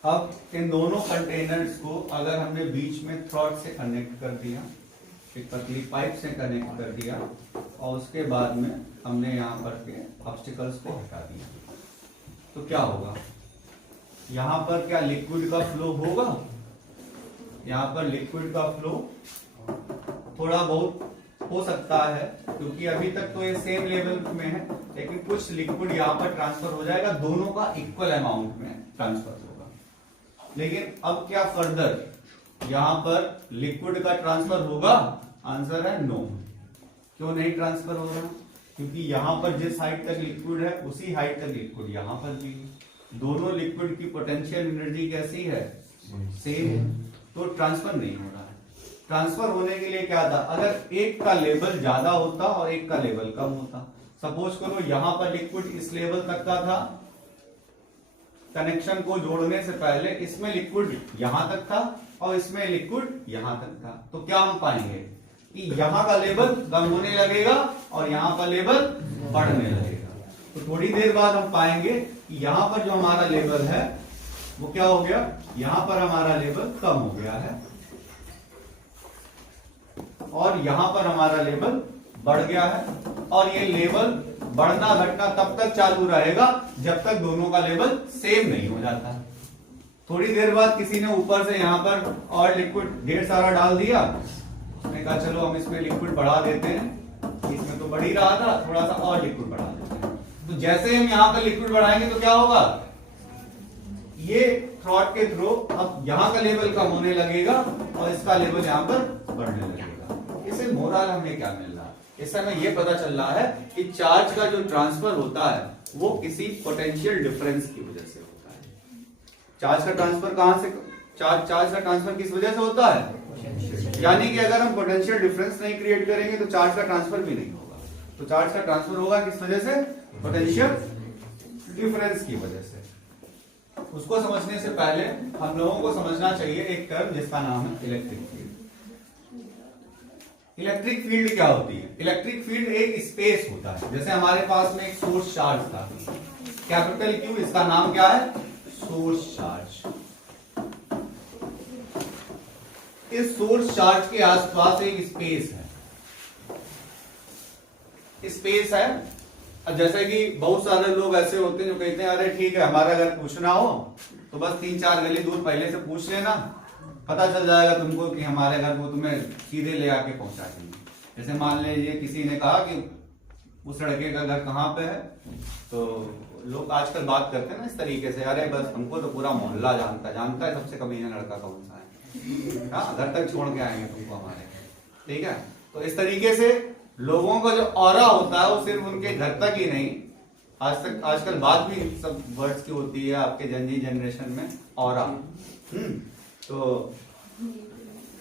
अब इन दोनों कंटेनर्स को अगर हमने बीच में थ्रॉड से कनेक्ट कर दिया, एक पतली पाइप से कनेक्ट कर दिया और उसके बाद में हमने यहाँ पर के ऑब्स्टिकल्स को हटा दिया, तो क्या होगा? यहाँ पर क्या लिक्विड का फ्लो होगा? यहाँ पर लिक्विड का फ्लो थोड़ा बहुत हो सकता है क्योंकि अभी तक तो ये सेम लेवल में है, लेकिन कुछ लिक्विड यहाँ पर ट्रांसफर हो जाएगा, दोनों का इक्वल अमाउंट में ट्रांसफर होगा। लेकिन अब क्या फर्दर यहाँ पर लिक्विड का ट्रांसफर होगा? आंसर है नो। क्यों नहीं ट्रांसफर हो रहा? क्योंकि यहाँ पर जिस हाइट तक लिक्विड है उसी हाइट तक लिक्विड यहाँ पर भी, दोनों लिक्विड की पोटेंशियल एनर्जी कैसी है? सेम, तो ट्रांसफर नहीं हो रहा है। ट्रांसफर होने के लिए क्या था? अगर एक का लेवल ज्यादा होता और एक का लेवल कम होता। सपोज करो यहाँ पर लिक्विड इस लेवल तक का था कनेक्शन को जोड़ने से पहले इसमें लिक्विड यहां तक था और इसमें लिक्विड यहां तक था, तो क्या हम पाएंगे कि यहां का लेवल कम होने लगेगा और यहां का लेवल बढ़ने लगेगा। तो थोड़ी देर बाद हम पाएंगे कि यहां पर जो हमारा लेवल है वो क्या हो गया, यहां पर हमारा लेवल कम हो गया है और यहां पर हमारा लेवल बढ़ गया है। और ये लेवल बढ़ना घटना तब तक चालू रहेगा जब तक दोनों का लेवल सेम नहीं हो जाता। थोड़ी देर बाद किसी ने ऊपर से यहां पर और लिक्विड ढेर सारा डाल दिया, उसने कहा चलो हम इसमें लिक्विड बढ़ा देते हैं, इसमें तो बढ़ ही रहा था, थोड़ा सा और लिक्विड बढ़ा देते हैं। तो जैसे हम यहां पर लिक्विड बढ़ाएंगे तो क्या होगा, ये थ्रॉट के थ्रू अब यहां का लेवल कम होने लगेगा और इसका लेवल यहां पर बढ़ने लगेगा। इसे मोरल हमें क्या मिल रहा है, इससे हमें यह पता चल रहा है कि चार्ज का जो ट्रांसफर होता है वो किसी पोटेंशियल डिफरेंस की वजह से होता है। चार्ज का ट्रांसफर कहां से, चार्ज का ट्रांसफर किस वजह से होता है, यानी कि अगर हम पोटेंशियल डिफरेंस नहीं क्रिएट करेंगे तो चार्ज का ट्रांसफर भी नहीं होगा। तो चार्ज का ट्रांसफर होगा किस वजह से, पोटेंशियल डिफरेंस की वजह से। उसको समझने से पहले हम लोगों को समझना चाहिए एक टर्म जिसका नाम है इलेक्ट्रिक फील्ड। इलेक्ट्रिक फील्ड क्या होती है, इलेक्ट्रिक फील्ड एक स्पेस होता है। जैसे हमारे पास में एक सोर्स चार्ज था, कैपिटल क्यू, इसका नाम क्या है, सोर्स चार्ज। इस सोर्स चार्ज के आसपास एक स्पेस है, स्पेस है। अब जैसे कि बहुत सारे लोग ऐसे होते हैं जो कहते हैं अरे ठीक है, हमारा अगर पूछना हो तो बस 3-4 गली दूर पहले से पूछ लेना, पता चल जाएगा तुमको कि हमारे घर वो तुम्हें सीधे ले आके पहुंचा देंगे। जैसे मान लीजिए किसी ने कहा कि उस लड़के का घर कहाँ पे है, तो लोग आजकल बात करते हैं ना इस तरीके से, अरे बस हमको तो पूरा मोहल्ला जानता है सबसे कमीना लड़का कौन सा है, हाँ घर तक छोड़ के आएंगे तुमको हमारे, ठीक है। तो इस तरीके से लोगों का जो ऑरा होता है वो सिर्फ उनके घर तक ही नहीं, आजकल बात भी सब वर्ड्स की होती है आपके जनजी जनरेशन में, ऑरा। तो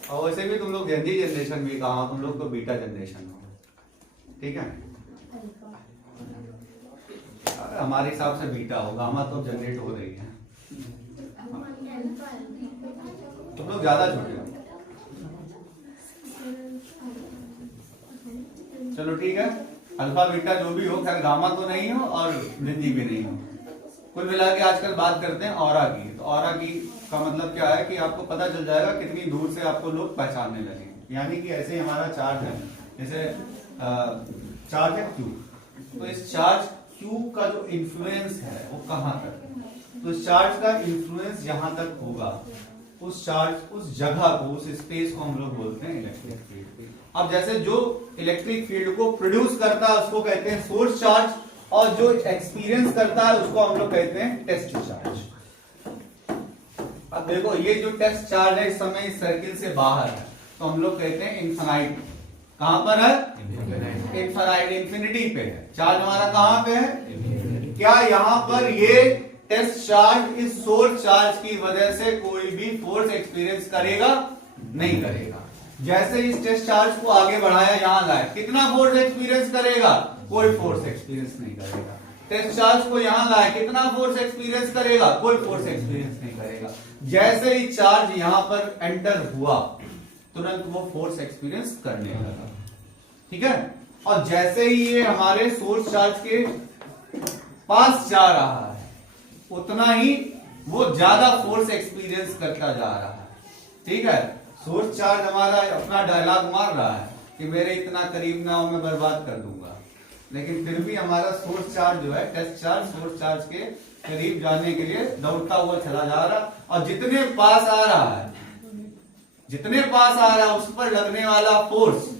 और वैसे भी तुम लोग जनजी जनरेशन भी कहा, तुम लोग तो बीटा जनरेशन हो, ठीक है। हमारे हिसाब से बीटा होगा, गामा तो जनरेट हो रही है, तुम लोग ज्यादा छोटे हो। चलो ठीक है, अल्फा बीटा जो भी हो, खैर गामा तो नहीं हो और जनजी भी नहीं हो। कुल मिला के आजकल बात करते हैं ऑरा की। तो ऑरा की का मतलब क्या है कि आपको पता चल जाएगा कितनी दूर से आपको लोग पहचानने लगे। यानी कि ऐसे ही हमारा चार्ज है, जैसे चार्ज है क्यू, तो इस चार्ज क्यू का जो इन्फ्लुएंस है वो कहाँ तक है, तो इस चार्ज का इन्फ्लुएंस जहां तक होगा उस चार्ज, उस जगह को, उस स्पेस को हम लोग बोलते हैं इलेक्ट्रिक फील्ड। अब जैसे जो इलेक्ट्रिक फील्ड को प्रोड्यूस करता है उसको कहते हैं सोर्स चार्ज, और जो एक्सपीरियंस करता है उसको हम लोग कहते हैं टेस्ट चार्ज। अब देखो ये जो टेस्ट चार्ज है इस समय इस सर्किल से बाहर है, तो हम लोग कहते हैं इनफाइनाइट। कहां पर है, इनफाइनाइट, इंफिनिटी पे है। चार्ज हमारा कहां पे है, क्या यहां पर ये टेस्ट चार्ज इस सोर्स चार्ज की वजह से कोई भी फोर्स एक्सपीरियंस करेगा, नहीं करेगा। जैसे इस टेस्ट चार्ज को आगे बढ़ाया, यहां लाए, कितना फोर्स एक्सपीरियंस करेगा, कोई फोर्स एक्सपीरियंस नहीं करेगा। टेस्ट चार्ज को यहां लाए, कितना फोर्स एक्सपीरियंस करेगा, कोई फोर्स एक्सपीरियंस नहीं करेगा। जैसे ही चार्ज यहां पर एंटर हुआ तुरंत वो फोर्स एक्सपीरियंस करने लगा, ठीक है। और जैसे ही ये हमारे सोर्स चार्ज के पास जा रहा है उतना ही वो ज्यादा फोर्स एक्सपीरियंस करता जा रहा है, ठीक है। सोर्स चार्ज हमारा अपना डायलॉग मार रहा है कि मेरे इतना करीब ना हो मैं बर्बाद कर दूंगा, लेकिन फिर भी हमारा सोर्स चार्ज जो है, टेस्ट चार्ज सोर्स चार्ज के करीब जाने के लिए दौड़ता हुआ चला जा रहा, और जितने पास आ रहा है, जितने पास आ रहा है उस पर लगने वाला फोर्स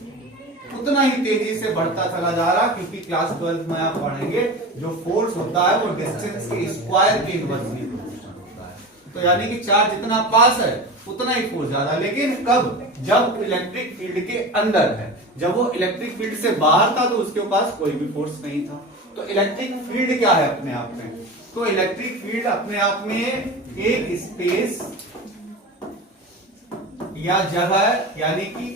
उतना ही तेजी से बढ़ता चला जा रहा, क्योंकि क्लास 12 में आप पढ़ेंगे जो फोर्स होता है वो डिस्टेंस के स्क्वायर के इनवर्सली प्रोपोर्शनल होता है। तो यानी कि चार्ज जितना पास है उतना ही फोर्स ज्यादा, लेकिन कब, जब इलेक्ट्रिक फील्ड के अंदर है। जब वो इलेक्ट्रिक फील्ड से बाहर था तो उसके पास कोई भी फोर्स नहीं था। तो इलेक्ट्रिक फील्ड क्या है अपने आप में, तो इलेक्ट्रिक फील्ड अपने आप में एक स्पेस या जगह, यानी कि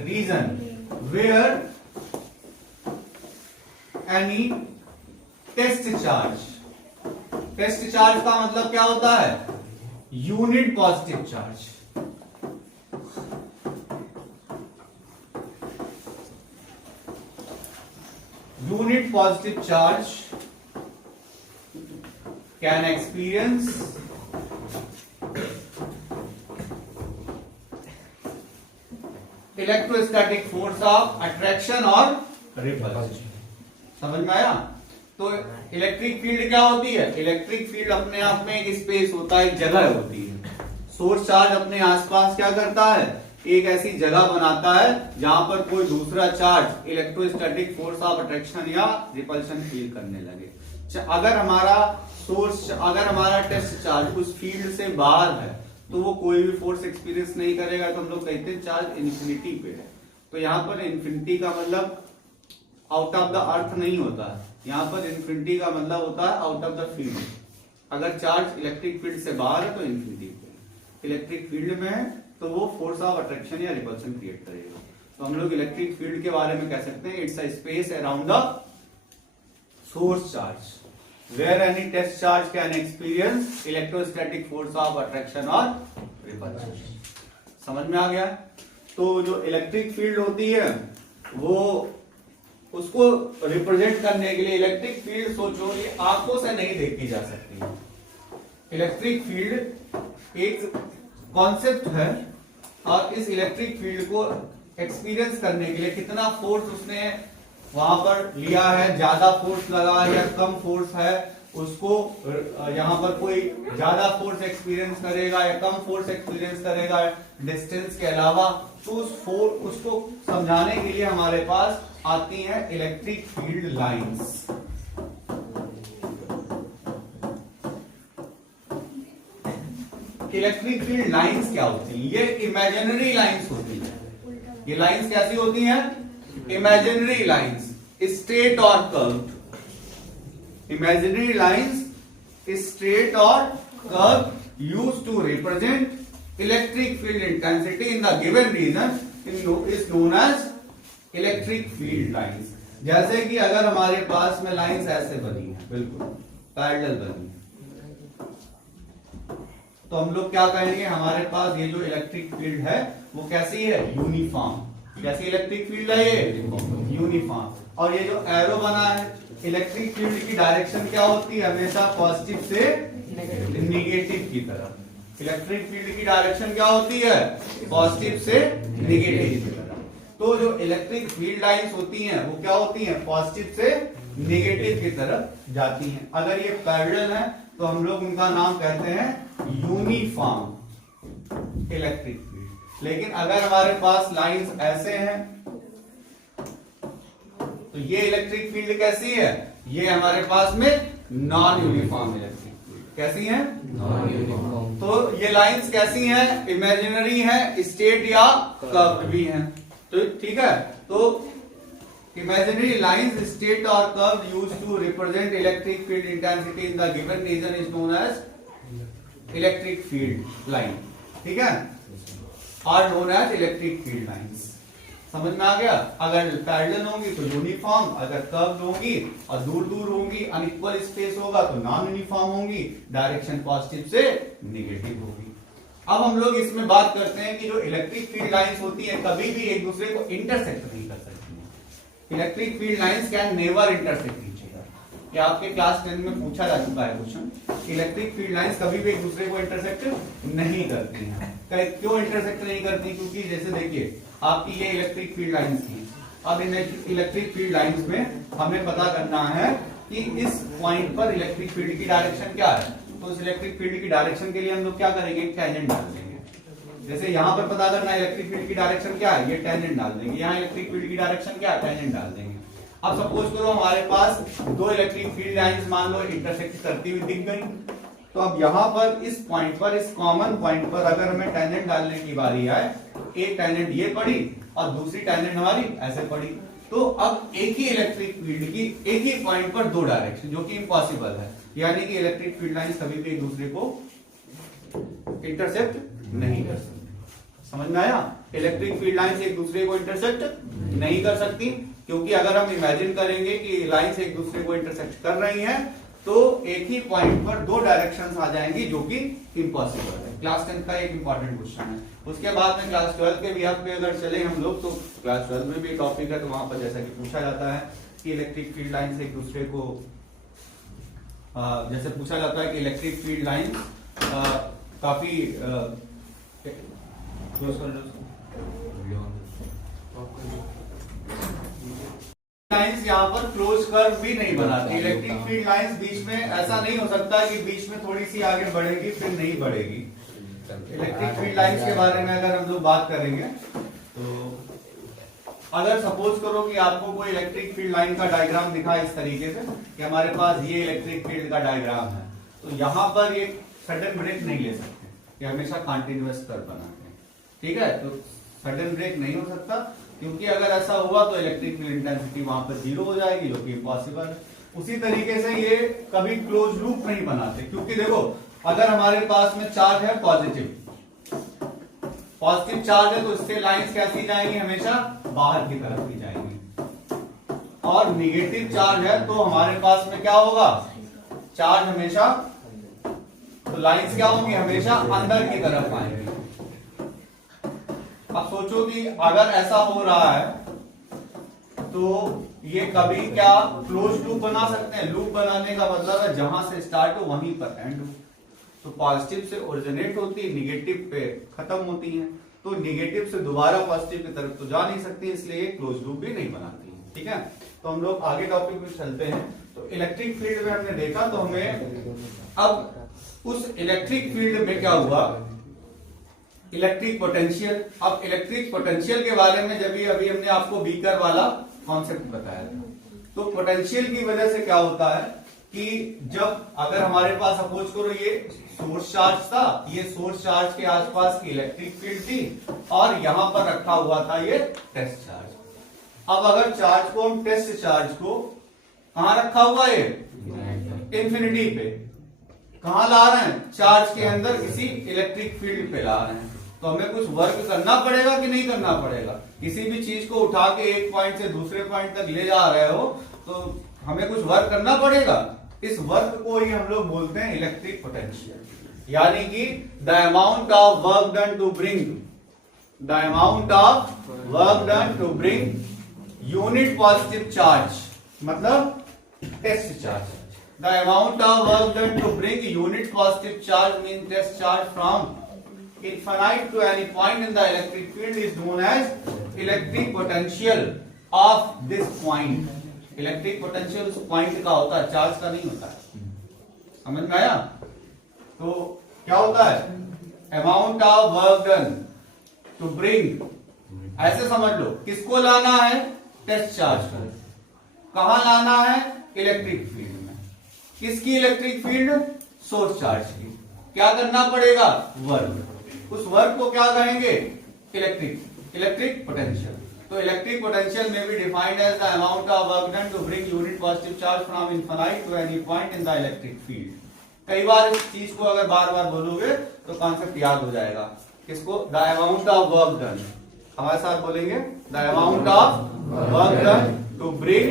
region where any test charge test charge का मतलब क्या होता है? Unit positive charge. Unit positive charge can experience electrostatic force of attraction और repulsion। समझ में आया? तो इलेक्ट्रिक फील्ड क्या होती है? इलेक्ट्रिक फील्ड अपने आप में एक स्पेस होता है, एक जगह होती है। सोर्स चार्ज अपने आसपास क्या करता है? एक ऐसी जगह बनाता है जहां पर कोई दूसरा charge electrostatic force of attraction या रिपल्शन फील करने लगे। अगर हमारा टेस्ट चार्ज उस फील्ड से बाहर है तो वो कोई भी फोर्स एक्सपीरियंस नहीं करेगा, तो हम लोग कहते हैं चार्ज इन्फिनिटी पे है। तो यहाँ पर इन्फिनिटी का मतलब आउट ऑफ द अर्थ नहीं होता है, यहाँ पर इन्फिनिटी का मतलब होता है आउट ऑफ द फील्ड। अगर चार्ज इलेक्ट्रिक फील्ड से बाहर है तो इन्फिनिटी पे, इलेक्ट्रिक फील्ड में है तो वो फोर्स ऑफ अट्रैक्शन या रिपल्शन क्रिएट करेगा। तो हम लोग इलेक्ट्रिक फील्ड के बारे में कह सकते हैं it's a space around the source charge where any test charge can experience electrostatic force of attraction और रिपल्शन। समझ में आ गया? तो जो इलेक्ट्रिक फील्ड होती है वो उसको रिप्रेजेंट करने के लिए इलेक्ट्रिक फील्ड सोचो ये आंखों से नहीं देखी जा सकती। इलेक्ट्रिक फील्ड एक कॉन्सेप्ट है और इस इलेक्ट्रिक फील्ड को एक्सपीरियंस करने के लिए कितना फोर्स उसने वहां पर लिया है, ज्यादा फोर्स लगा है या कम फोर्स है, उसको यहाँ पर कोई ज्यादा फोर्स एक्सपीरियंस करेगा या कम फोर्स एक्सपीरियंस करेगा डिस्टेंस के अलावा, तो उसको समझाने के लिए हमारे पास आती हैं electric field lines. Electric field lines क्या होती हैं? ये इमेजिनरी लाइंस होती हैं। ये लाइंस कैसी होती हैं? इमेजिनरी लाइंस, स्ट्रेट और कर्व्ड। इमेजिनरी लाइंस स्ट्रेट और curve used to represent electric field intensity in the given region is known as electric field lines. जैसे कि अगर हमारे पास में लाइंस ऐसे बनी है, बिल्कुल पैरेलल बनी है, तो हम लोग क्या कहेंगे? हमारे पास ये जो इलेक्ट्रिक फील्ड है वो कैसी है? यूनिफॉर्म। कैसी इलेक्ट्रिक फील्ड है ये? यूनिफॉर्म। और ये जो एरो बना है, इलेक्ट्रिक फील्ड की डायरेक्शन क्या होती है? हमेशा पॉजिटिव से निगेटिव की तरफ। इलेक्ट्रिक फील्ड की डायरेक्शन क्या होती है? पॉजिटिव से निगेटिव की तरफ। तो जो इलेक्ट्रिक फील्ड लाइंस होती हैं वो क्या होती हैं? पॉजिटिव से निगेटिव की तरफ जाती हैं। अगर ये पैरेलल है तो हम लोग उनका नाम कहते हैं यूनिफॉर्म इलेक्ट्रिक फील्ड। लेकिन अगर हमारे पास लाइंस ऐसे हैं तो ये इलेक्ट्रिक फील्ड कैसी है? ये हमारे पास में नॉन यूनिफॉर्म इलेक्ट्रिक फील्ड। कैसी है? Non uniform. तो ये लाइंस कैसी हैं? इमेजिनरी हैं, स्ट्रेट या कर्व्ड भी हैं। तो ठीक है, तो imaginary lines straight or curved used to represent electric field intensity in the given region is known as electric field line। ठीक है, और known as electric field lines। समझ में आ गया? अगर पैरेलल होंगी तो यूनिफॉर्म, अगर कर्व्ड होंगी और दूर दूर होंगी, अनइक्वल स्पेस होगा तो नॉन यूनिफॉर्म होंगी, डायरेक्शन पॉजिटिव से निगेटिव होगी। अब हम लोग इसमें बात करते हैं कि जो इलेक्ट्रिक फील्ड लाइंस होती है कभी भी एक दूसरे को इंटरसेक्ट नहीं कर सकती। Electric field lines can never intersect each other. ये आपके क्लास 10 में पूछा जा चुका है क्वेश्चन। इलेक्ट्रिक फील्ड लाइंस कभी भी एक दूसरे को इंटरसेक्ट नहीं करती हैं। क्यों इंटरसेक्ट नहीं करती? क्योंकि जैसे देखिए आपकी ये इलेक्ट्रिक फील्ड लाइंस थी, अब इलेक्ट्रिक फील्ड लाइंस में हमें पता करना है कि इस पॉइंट पर इलेक्ट्रिक फील्ड की डायरेक्शन क्या है। तो उस इलेक्ट्रिक फील्ड की डायरेक्शन के लिए हम लोग क्या करेंगे? टैंजेंट डाल देंगे। जैसे यहाँ पर पता करना इलेक्ट्रिक फील्ड की डायरेक्शन क्या है, ये टैंजेंट डाल देंगे। यहाँ इलेक्ट्रिक फील्ड की डायरेक्शन क्या है, टैंजेंट डाल देंगे। अब सपोज करो हमारे पास दो इलेक्ट्रिक फील्ड लाइंस मान लो इंटरसेक्ट करती हुई दिख गई, तो अब यहाँ पर इस पॉइंट पर, इस कॉमन पॉइंट पर अगर हमें टैंजेंट डालने की बारी आए, एक टैंजेंट ये पड़ी और दूसरी टैंजेंट हमारी ऐसे पड़ी, तो अब एक ही इलेक्ट्रिक फील्ड की एक ही पॉइंट पर दो डायरेक्शन, जो कि इम्पॉसिबल है। यानी कि इलेक्ट्रिक फील्ड लाइंस कभी भी एक दूसरे को इंटरसेक्ट नहीं कर सकती। समझ में आया? इलेक्ट्रिक फील्ड लाइंस एक दूसरे को इंटरसेक्ट नहीं कर सकती, क्योंकि अगर हम इमेजिन करेंगे कि लाइंस एक दूसरे को इंटरसेक्ट कर रही हैं तो एक ही पॉइंट पर दो डायरेक्शंस आ जाएंगी, जो कि इम्पॉसिबल है। क्लास 10 का एक इंपॉर्टेंट क्वेश्चन है। उसके बाद में क्लास 12 के भी पे अगर चले हम लोग, तो क्लास 12 में भी टॉपिक है, तो वहां पर जैसा कि पूछा जाता है कि इलेक्ट्रिक फील्ड लाइन से एक दूसरे को जैसे पूछा जाता है कि इलेक्ट्रिक फील्ड लाइन काफी लाइंस यहाँ पर क्लोज कर्व भी नहीं बनाती। इलेक्ट्रिक फील्ड लाइंस बीच में ऐसा नहीं हो सकता कि बीच में थोड़ी सी आगे बढ़ेगी फिर नहीं बढ़ेगी। इलेक्ट्रिक फील्ड लाइंस के बारे में अगर हम लोग बात करेंगे, तो अगर सपोज करो कि आपको कोई इलेक्ट्रिक फील्ड लाइन का डायग्राम दिखा इस तरीके से कि हमारे पास ये इलेक्ट्रिक फील्ड का डायग्राम है, तो यहाँ पर ये सडन ब्रेक नहीं ले सकते, ये हमेशा कंटिन्यूअस कर्व बनाते हैं। ठीक है, तो सडन ब्रेक नहीं हो सकता, क्योंकि अगर ऐसा हुआ तो इलेक्ट्रिक फील्ड इंटेंसिटी वहां पर जीरो हो जाएगी, जो कि इम्पॉसिबल है। उसी तरीके से ये कभी क्लोज लूप नहीं बनाते, क्योंकि देखो अगर हमारे पास में चार्ज है पॉजिटिव चार्ज है, तो इससे लाइंस कैसी जाएंगी, हमेशा बाहर की तरफ ही जाएंगी। और निगेटिव चार्ज है तो हमारे पास में क्या होगा, चार्ज हमेशा, तो लाइंस क्या होंगी, हमेशा अंदर की तरफ आएंगी। अब सोचो कि अगर ऐसा हो रहा है तो ये कभी क्या क्लोज लूप बना सकते हैं। लूप बनाने का मतलब है जहां से स्टार्ट हो वहीं पर एंड हो। तो पॉजिटिव से ओरिजिनेट होती है, निगेटिव पे खत्म होती है, तो निगेटिव से दोबारा पॉजिटिव की तरफ तो जा नहीं सकती, इसलिए क्लोज लूप भी नहीं बनाती है। ठीक है, तो हम लोग आगे टॉपिक में चलते हैं। तो इलेक्ट्रिक फील्ड में हमने देखा, तो हमें अब उस इलेक्ट्रिक फील्ड में क्या हुआ, इलेक्ट्रिक पोटेंशियल। अब इलेक्ट्रिक पोटेंशियल के बारे में जब अभी हमने आपको बीकर वाला कॉन्सेप्ट बताया था, तो पोटेंशियल की वजह से क्या होता है कि जब अगर हमारे पास सपोज करो ये सोर्स चार्ज था, ये सोर्स चार्ज के आसपास की इलेक्ट्रिक फील्ड थी, और यहां पर रखा हुआ था ये टेस्ट चार्ज। अब अगर चार्ज को हम टेस्ट चार्ज को कहां रखा हुआ है, इंफिनिटी पे, कहां ला रहे हैं, चार्ज के अंदर किसी इलेक्ट्रिक फील्ड पे ला रहे हैं, तो हमें कुछ वर्क करना पड़ेगा कि नहीं करना पड़ेगा। किसी भी चीज को उठा के एक पॉइंट से दूसरे पॉइंट तक ले जा रहे हो तो हमें कुछ वर्क करना पड़ेगा। इस वर्क को ही हम लोग बोलते हैं इलेक्ट्रिक पोटेंशियल, यानी कि the amount of work done to bring unit positive charge, मतलब test charge. The amount of work done to bring unit positive charge means test charge from infinite to any point in the electric field is known as electric potential of this point. Electric potential उस point का होता है, charge का नहीं होता है। समझ में आया? तो क्या होता है, amount of work done to bring, ऐसे समझ लो, किसको लाना है, टेस्ट चार्ज को। कहां लाना है, इलेक्ट्रिक फील्ड। किसकी इलेक्ट्रिक फील्ड, सोर्स चार्ज की। क्या करना पड़ेगा, वर्क। उस वर्क को क्या कहेंगे, इलेक्ट्रिक पोटेंशियल। तो इलेक्ट्रिक पोटेंशियल में भी defined as the amount of work done to bring unit positive charge from infinite to any point in the electric field. कई बार इस चीज को अगर बार बार बोलोगे तो कॉन्सेप्ट याद हो जाएगा। किसको, the amount of work done, हमारे साथ बोलेंगे, the amount of work done to bring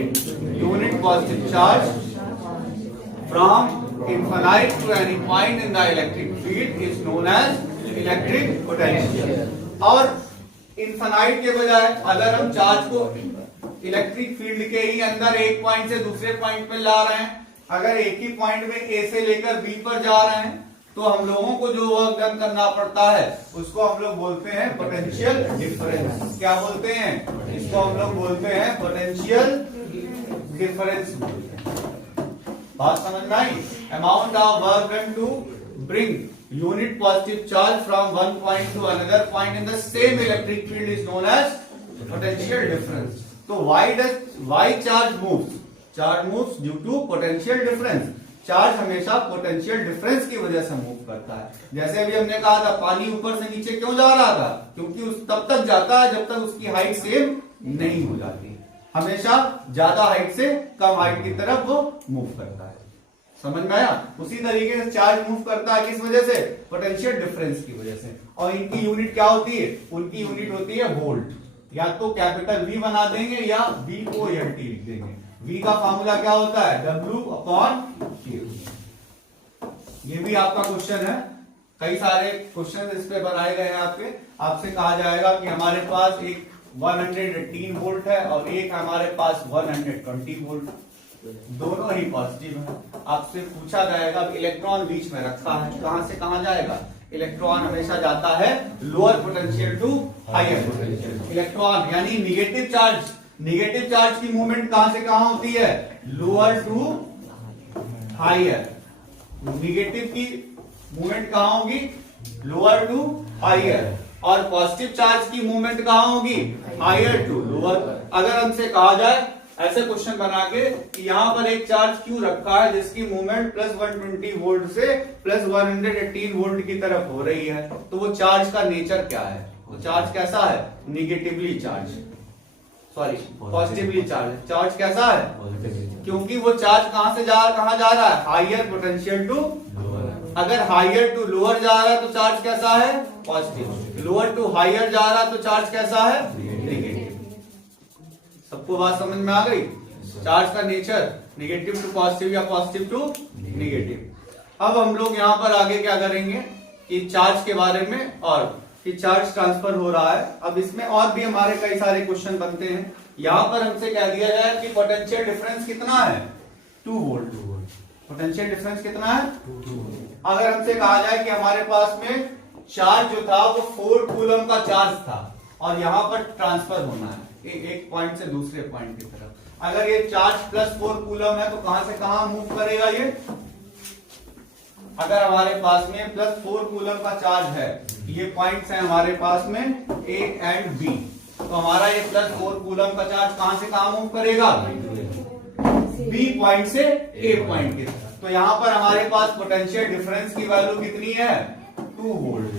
unit positive charge from infinite to any point in the electric field is known as electric potential। और infinite के बजाय अगर हम चार्ज को electric field के ही अंदर एक पॉइंट से दूसरे पॉइंट पे ला रहे हैं, अगर एक ही पॉइंट में ए से लेकर बी पर जा रहे हैं, तो हम लोगों को जो वर्क डन करना पड़ता है उसको हम लोग बोलते हैं पोटेंशियल डिफरेंस। क्या बोलते हैं, इसको हम लोग बोलते हैं पोटेंशियल डिफरेंस। बात समझ में आई? Amount of work done to bring unit positive charge from one point to another point in the same electric field is known as potential difference. तो why charge moves, charge moves due to potential difference. चार्ज हमेशा potential difference की वजह से move करता है। जैसे अभी हमने कहा था, पानी ऊपर से नीचे क्यों जा रहा था, क्योंकि उस तब तक जाता है जब तक उसकी हाइट सेम नहीं हो जाती। हमेशा ज्यादा हाइट से कम हाइट की तरफ वो मूव करता है। समझ में आया? उसी तरीके से चार्ज मूव करता है, किस वजह से, पोटेंशियल डिफरेंस की वजह से। और इनकी यूनिट क्या होती है, उनकी यूनिट होती है वोल्ट। या तो कैपिटल V बना देंगे या VOLT लिख देंगे। V का फॉर्मूला क्या होता है, W/Q। ये भी आपका क्वेश्चन है, कई सारे क्वेश्चन इस पे बनाए गए हैं आपके। आपसे कहा जाएगा कि हमारे पास एक 118 वोल्ट है और एक हमारे पास 120 वोल्ट, दोनों ही पॉजिटिव है। आपसे पूछा जाएगा इलेक्ट्रॉन बीच में रखा है, कहां से कहां जाएगा? इलेक्ट्रॉन हमेशा जाता है lower potential to higher potential. Electron यानी निगेटिव चार्ज की मूवमेंट कहां से कहां होती है? Lower to higher. निगेटिव की मूवमेंट कहां होगी? Lower to higher. और पॉजिटिव चार्ज की मूवमेंट कहां होगी? Higher to lower. अगर हमसे कहा जाए ऐसे क्वेश्चन बना के कि यहां पर एक चार्ज क्यों रखा है जिसकी मूवमेंट प्लस 120 वोल्ट से प्लस 118 वोल्ट की तरफ हो रही है, तो वो चार्ज का नेचर क्या है? वो चार्ज कैसा है? Negatively charge, sorry positively charge. Charge कैसा है? क्योंकि वो चार्ज कहां जा रहा है? Higher potential to. अगर हायर टू लोअर जा रहा है तो चार्ज कैसा है? पॉजिटिव। लोअर टू हायर जा रहा है तो चार्ज कैसा है? नेगेटिव। सबको बात समझ में आ गई? चार्ज का नेचर नेगेटिव टू पॉजिटिव या पॉजिटिव टू नेगेटिव। अब हम लोग यहां पर आगे क्या करेंगे कि चार्ज के बारे में, और कि चार्ज ट्रांसफर हो रहा है। अब इसमें और भी हमारे कई सारे क्वेश्चन बनते हैं। यहां पर हमसे कह दिया जाए कि पोटेंशियल डिफरेंस कितना है? 2 वोल्ट। पोटेंशियल डिफरेंस कितना है? 2 वोल्ट। अगर हमसे कहा जाए कि हमारे पास में चार्ज जो था वो 4 कूलम का चार्ज था और यहां पर ट्रांसफर होना है एक पॉइंट से दूसरे पॉइंट की तरफ। अगर ये चार्ज प्लस 4 कूलम है तो कहां से कहां मूव करेगा ये? अगर हमारे पास में प्लस 4 कूलम का चार्ज है, ये पॉइंट्स हैं हमारे पास में ए एंड बी, तो हमारा ये प्लस 4 कूलम का चार्ज कहां से कहां मूव करेगा? बी पॉइंट से ए पॉइंट की तरफ। तो यहां पर हमारे पास पोटेंशियल डिफरेंस की वैल्यू कितनी है? 2 वोल्ट।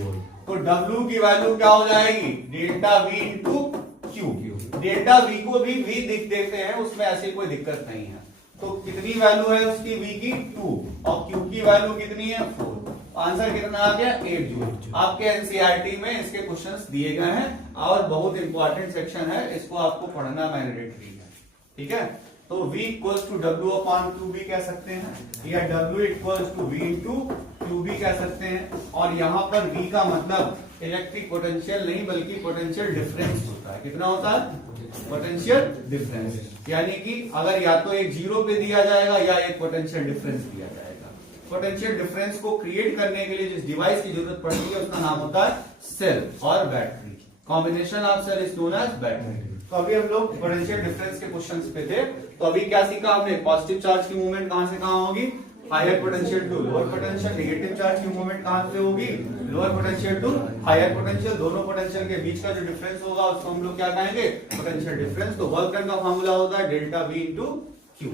तो W की वैल्यू क्या हो जाएगी? Delta V into Q. Delta V को भी V लिख देते हैं, उसमें ऐसी कोई दिक्कत नहीं है। तो कितनी वैल्यू है उसकी? V की 2 और Q की वैल्यू कितनी है? 4। आंसर कितना आ गया? 8 जूल। आपके एनसीईआरटी में इसके क्वेश्चंस दिए गए हैं और बहुत इंपॉर्टेंट सेक्शन है, इसको आपको पढ़ना मैंडेटरी है। ठीक है, तो V equals to W upon Q भी कह सकते हैं, या W equals to V into Q भी कह सकते हैं। और यहाँ पर V का मतलब इलेक्ट्रिक पोटेंशियल नहीं बल्कि पोटेंशियल डिफरेंस होता है। कितना होता है? Potential difference. यानी कि अगर या तो एक 0 पे दिया जाएगा या एक पोटेंशियल डिफरेंस दिया जाएगा। पोटेंशियल डिफरेंस को क्रिएट करने के लिए जिस डिवाइस की जरूरत पड़ती है उसका नाम होता है सेल और battery. Combination of cell is known as battery. तो अभी हम लोग पोटेंशियल डिफरेंस के क्वेश्चंस पे थे। तो अभी क्या सीखा हमने? पॉजिटिव चार्ज की मूवमेंट कहां से कहां होगी? Higher potential to lower potential. Negative charge की मूवमेंट कहां से होगी? Lower potential to higher potential. दोनों पोटेंशियल के बीच का जो डिफरेंस होगा उसको हम लोग क्या कहेंगे? Potential difference. तो वर्क डन का फॉर्मूला होता है डेल्टा V इंटू क्यू।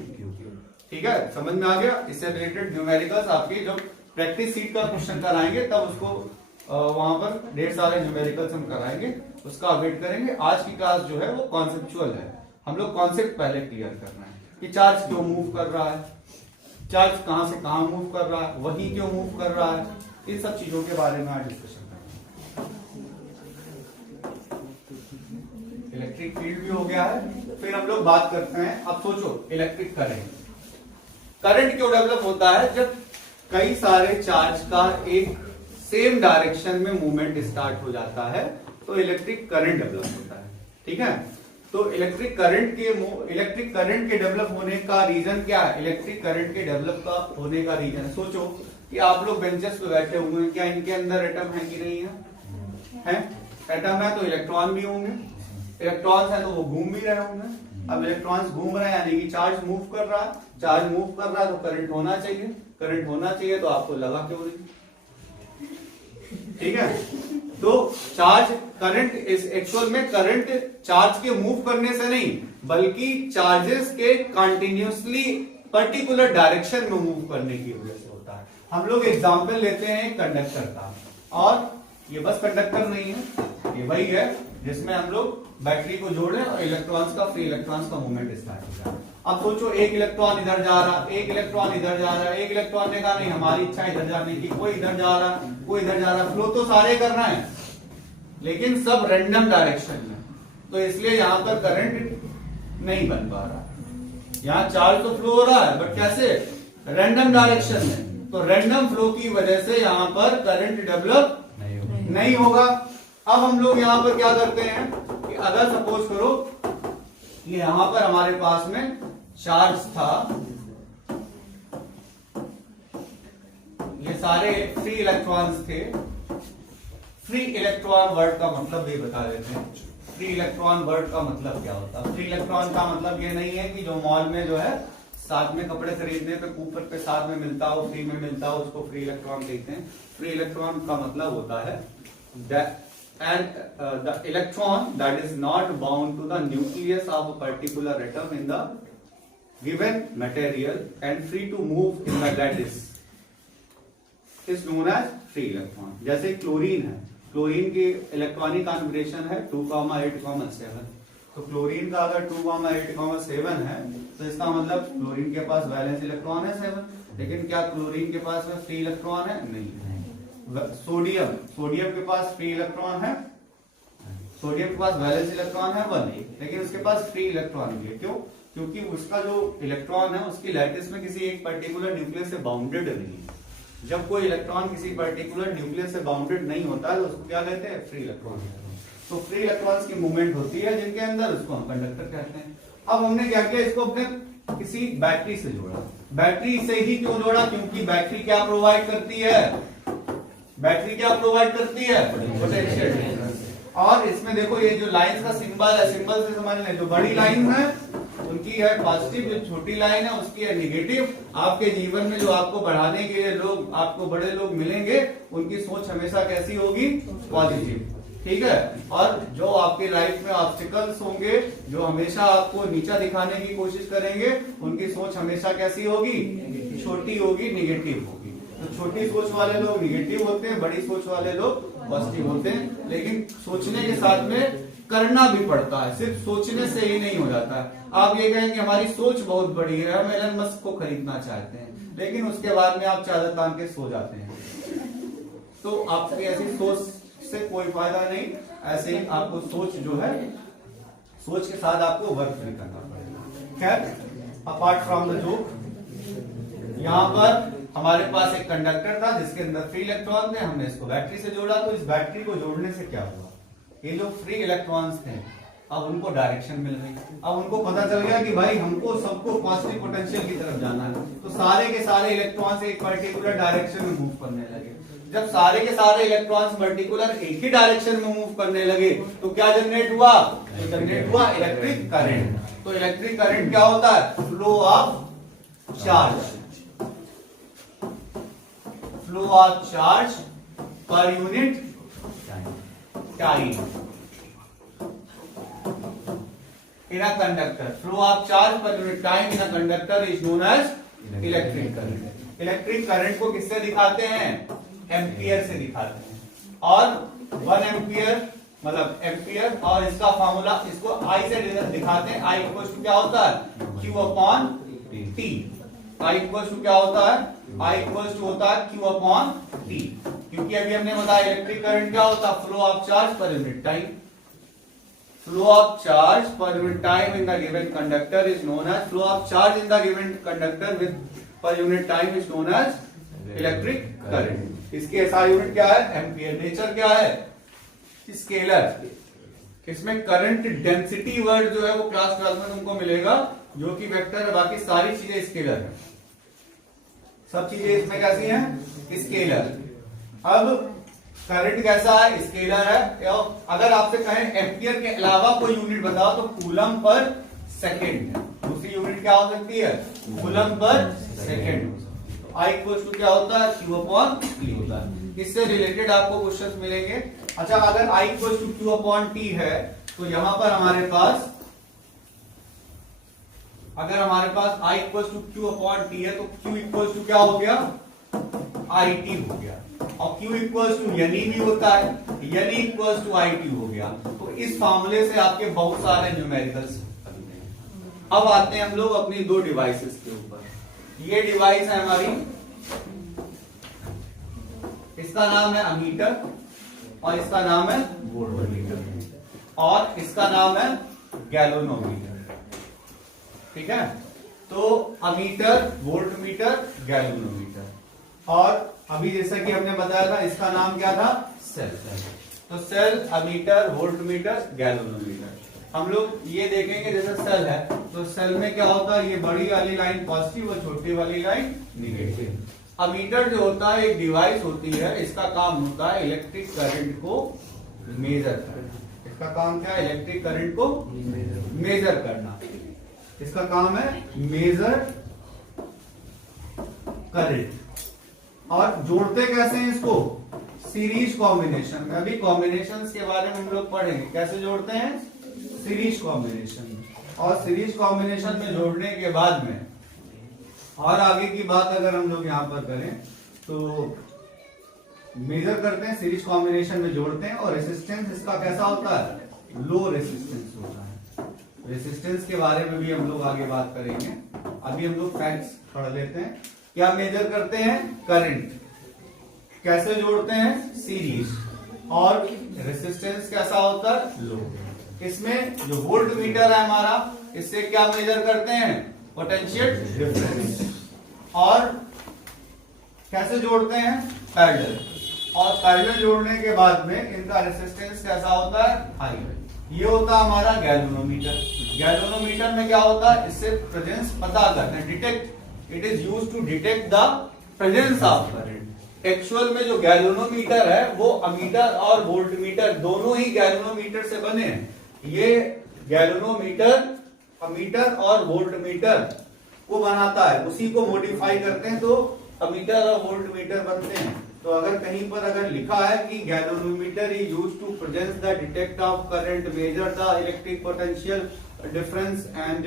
ठीक है, समझ में आ गया? इससे रिलेटेड न्यूमेरिकल्स आपकी जो प्रैक्टिस सीट का क्वेश्चन कराएंगे तब उसको वहां पर ढेर सारे न्यूमेरिकल्स हम कराएंगे, उसका वेट करेंगे। आज की क्लास जो है वो कॉन्सेप्चुअल है। हम लोग कॉन्सेप्ट पहले क्लियर करना है कि चार्ज क्यों मूव कर रहा है, चार्ज कहां से कहां मूव कर रहा है, वही क्यों मूव कर रहा है, इन सब चीजों के बारे में आज डिस्कशन करेंगे। इलेक्ट्रिक फील्ड भी हो गया है। फिर हम लोग बात करते हैं, अब सोचो इलेक्ट्रिक करंट। करंट क्यों डेवलप होता है? जब कई सारे चार्ज का एक सेम डायरेक्शन में मूवमेंट स्टार्ट हो जाता है तो इलेक्ट्रिक करंट डेवलप होता है। ठीक है, तो इलेक्ट्रिक करंट के डेवलप होने का रीजन क्या है? इलेक्ट्रिक करंट के डेवलप होने का रीजन, सोचो कि आप लोग बेंचेस पे बैठे हुए हैं, क्या इनके अंदर एटम है कि नहीं है? एटम है तो इलेक्ट्रॉन भी होंगे, इलेक्ट्रॉन्स है तो वो घूम भी रहे होंगे। अब इलेक्ट्रॉन्स घूम रहे हैं यानी कि चार्ज मूव कर रहा है, चार्ज मूव कर रहा है तो करंट होना चाहिए, करंट होना चाहिए तो आपको लगा क्यों नहीं? ठीक है, तो चार्ज करंट इस एक्चुअल में करंट चार्ज के मूव करने से नहीं बल्कि चार्जेस के कंटिन्यूअसली पर्टिकुलर डायरेक्शन में मूव करने की वजह से होता है। हम लोग एग्जांपल लेते हैं कंडक्टर का, और ये बस कंडक्टर नहीं है, ये वही है जिसमें हम लोग बैटरी को जोड़े और इलेक्ट्रॉन्स का फ्री इलेक्ट्रॉन्स का मूवमेंट स्टार्ट हो जाए। अब सोचो एक इलेक्ट्रॉन इधर जा रहा, एक इलेक्ट्रॉन इधर जा रहा है, एक इलेक्ट्रॉन ने कहा नहीं हमारी इच्छा इधर जाने की, कोई इधर जा रहा, कोई इधर जा रहा, फ्लो तो सारे करना है लेकिन सब रैंडम डायरेक्शन में, तो इसलिए यहां पर करंट नहीं बन पा रहा। यहां चार्ज तो फ्लो हो रहा है बट कैसे? रैंडम डायरेक्शन में। तो रैंडम फ्लो की वजह से यहाँ पर करंट डेवलप नहीं होगा। अब हम लोग यहाँ पर क्या करते हैं कि अगर सपोज करो कि यहाँ पर हमारे पास में चार्ज था, ये सारे फ्री इलेक्ट्रॉन्स थे। फ्री इलेक्ट्रॉन वर्ड का मतलब भी बता देते हैं। फ्री इलेक्ट्रॉन वर्ड का मतलब क्या होता है? फ्री इलेक्ट्रॉन का मतलब ये नहीं है कि जो मॉल में जो है साथ में कपड़े खरीदने पे कूपन पे साथ में मिलता हो, फ्री में मिलता हो, उसको फ्री इलेक्ट्रॉन कहते हैं। फ्री इलेक्ट्रॉन का मतलब होता है the electron that is not bound to the nucleus of a particular atom in the given material and free to move in the lattice is known as free electron। जैसे chlorine है, chlorine की electronic configuration है 2,8,7। तो chlorine का अगर 2,8,7 है तो इसका मतलब क्लोरीन के पास वैलेंस इलेक्ट्रॉन है 7, लेकिन क्या क्लोरीन के पास में फ्री इलेक्ट्रॉन है? नहीं है। सोडियम के पास फ्री इलेक्ट्रॉन है, सोडियम के पास वैलेंस इलेक्ट्रॉन है 1, लेकिन उसके पास फ्री इलेक्ट्रॉन नहीं है। क्यों? क्योंकि उसका जो इलेक्ट्रॉन है उसकी लैटिस में किसी एक पर्टिकुलर न्यूक्लियस से बाउंडेड नहीं है। जब कोई इलेक्ट्रॉन किसी पर्टिकुलर न्यूक्लियस से बाउंडेड नहीं होता है तो उसको क्या कहते हैं? Free electron. तो फ्री इलेक्ट्रॉन्स की मूवमेंट होती है जिनके अंदर, उसको हम कंडक्टर कहते हैं। अब हमने क्या किया, इसको अपने किसी बैटरी से जोड़ा। बैटरी से ही क्यों जोड़ा? क्योंकि बैटरी क्या प्रोवाइड करती है? बैटरी क्या प्रोवाइड करती है? Potential difference. और इसमें देखो ये जो लाइंस का सिंबल है, सिंबल से समझ लें, जो बड़ी लाइन है उनकी है पॉजिटिव, जो छोटी लाइन है उसकी है निगेटिव। आपके जीवन में जो आपको बढ़ाने के लिए लोग, आपको बड़े लोग मिलेंगे, उनकी सोच हमेशा कैसी होगी? पॉजिटिव। ठीक है। और जो आपकी लाइफ में ऑब्स्टिकल्स होंगे, जो हमेशा आपको नीचा दिखाने की कोशिश करेंगे, उनकी सोच हमेशा कैसी होगी? छोटी होगी, निगेटिव होगी। तो छोटी सोच वाले लोग निगेटिव होते हैं, बड़ी सोच वाले लोग पॉजिटिव होते हैं। लेकिन सोचने के साथ में करना भी पड़ता है, सिर्फ सोचने से ही नहीं हो जाता है। आप ये कहें कि हमारी सोच बहुत बड़ी है, हम एलन मस्क को खरीदना चाहते हैं, लेकिन उसके बाद में आप चादर तान के सो जाते हैं। तो आपकी ऐसी सोच से कोई फायदा नहीं। ऐसे ही आपको सोच जो है, सोच के साथ आपको वर्क भी करना पड़ेगा। खैर, अपार्ट फ्रॉम द जोक, यहाँ पर हमारे पास एक कंडक्टर था जिसके अंदर फ्री इलेक्ट्रॉन थे। हमने इसको बैटरी से जोड़ा, तो इस बैटरी को जोड़ने से क्या हुआ? ये जो फ्री इलेक्ट्रॉन्स थे अब उनको डायरेक्शन मिल गई। अब उनको पता चल गया कि भाई हमको सबको पॉजिटिव पोटेंशियल की तरफ जाना है। तो सारे के सारे इलेक्ट्रॉन्स एक पर्टिकुलर डायरेक्शन में मूव करने लगे। जब सारे के सारे इलेक्ट्रॉन्स पर्टिकुलर एक ही डायरेक्शन में मूव करने लगे तो क्या जनरेट हुआ? तो जनरेट हुआ इलेक्ट्रिक करंट। तो इलेक्ट्रिक करंट क्या होता है? Flow of charge, flow of charge पर unit time in a conductor. Flow of charge per unit time in a conductor is known as electric current. Electric current को किससे दिखाते हैं? Ampere से दिखाते हैं। और 1 एम्पियर मतलब एम्पियर, और इसका फॉर्मूला इसको I से दिखाते हैं। I इक्वल टू क्या होता है? Q upon T। I equal to क्या होता है? I इक्वल टू होता है Q अपॉन T। क्योंकि अभी हमने बताया इलेक्ट्रिक करंट क्या होता है? फ्लो ऑफ चार्ज पर unit time. Flow of charge per unit time in the given conductor is known as flow of charge in the given conductor with per unit time is known as electric current। इसकी SI unit क्या है? Ampere. Nature क्या है? Scalar. इसमें current density word जो है वो class 12 में तुमको मिलेगा, जो कि वेक्टर है। बाकी सारी चीजें स्केलर है, सब चीजें इसमें कैसी हैं? स्केलर। अब करंट कैसा है? स्केलर है। अगर आपसे कहें एम्पियर के अलावा कोई यूनिट बताओ तो कूलम पर सेकेंड है। दूसरी यूनिट क्या हो सकती है? Coulomb per second. तो आई इक्वल टू क्या होता है? क्यू अपॉन टी होता है। इससे रिलेटेड आपको क्वेश्चंस मिलेंगे। अच्छा, अगर I equal to Q upon t है तो यहां पर हमारे पास, अगर हमारे पास I equal to Q upon t है तो क्यू इक्वल टू क्या हो गया? आई टी हो गया। और Q इक्वल्स टू एन भी होता है, N equals to I T हो गया। तो इस फॉर्मूले से आपके बहुत सारे न्यूमेरिकल्स बनते हैं। अब आते हैं हम लोग अपनी दो डिवाइसेस के ऊपर। ये डिवाइस है हमारी, इसका नाम है अमीटर और इसका नाम है वोल्टमीटर और इसका नाम है गैल्वेनोमीटर। ठीक है। तो अमीटर, वोल्टमीटर, गैल्वेनोमीटर। और अभी जैसा कि हमने बताया था इसका नाम क्या था, सेल। तो सेल, अमीटर, वोल्टमीटर, गैल्वेनोमीटर। हम लोग ये देखेंगे जैसे सेल है तो सेल में क्या होता है, ये बड़ी वाली लाइन पॉजिटिव और छोटी वाली लाइन निगेटिव। अमीटर जो होता है एक डिवाइस होती है, इसका काम होता है इलेक्ट्रिक करंट को मेजर करना। इसका काम क्या है, इलेक्ट्रिक करंट को मेजर करना। इसका काम है मेजर करंट। और जोड़ते कैसे हैं इसको, सीरीज कॉम्बिनेशन में। अभी कॉम्बिनेशंस के बारे में हम लोग पढ़ेंगे, कैसे जोड़ते हैं, सीरीज कॉम्बिनेशन में। और सीरीज कॉम्बिनेशन में जोड़ने के बाद में और आगे की बात अगर हम लोग यहाँ पर करें तो मेजर करते हैं, सीरीज कॉम्बिनेशन में जोड़ते हैं। और रेसिस्टेंस इसका कैसा होता है, लो रेसिस्टेंस होता है। रेसिस्टेंस के बारे में भी हम लोग आगे बात करेंगे। अभी हम लोग फैक्ट्स पढ़ लेते हैं। क्या मेजर करते हैं, करंट। कैसे जोड़ते हैं, सीरीज। और रेसिस्टेंस कैसा होता है, लो। इसमें जो वोल्ट मीटर है हमारा, इससे क्या मेजर करते हैं, पोटेंशियल डिफरेंस। और कैसे जोड़ते हैं, पैरेलल। और पैरेलल जोड़ने के बाद में इनका रेसिस्टेंस कैसा होता है, हाई। ये होता है हमारा गैल्वेनोमीटर। गैल्वेनोमीटर में क्या होता है, इससे प्रेजेंस पता करते हैं, detect. It is used to detect the presence of current. Actual में जो गैल्वेनोमीटर है वो अमीटर और वोल्टमीटर दोनों ही गैल्वेनोमीटर से बने हैं। ये गैल्वेनोमीटर अमीटर और वोल्टमीटर को बनाता है, उसी को मॉडिफाई करते हैं तो अमीटर और वोल्टमीटर बनते हैं। तो अगर कहीं पर अगर लिखा है कि galvanometer is used to present the detect of current, measure the electric potential difference and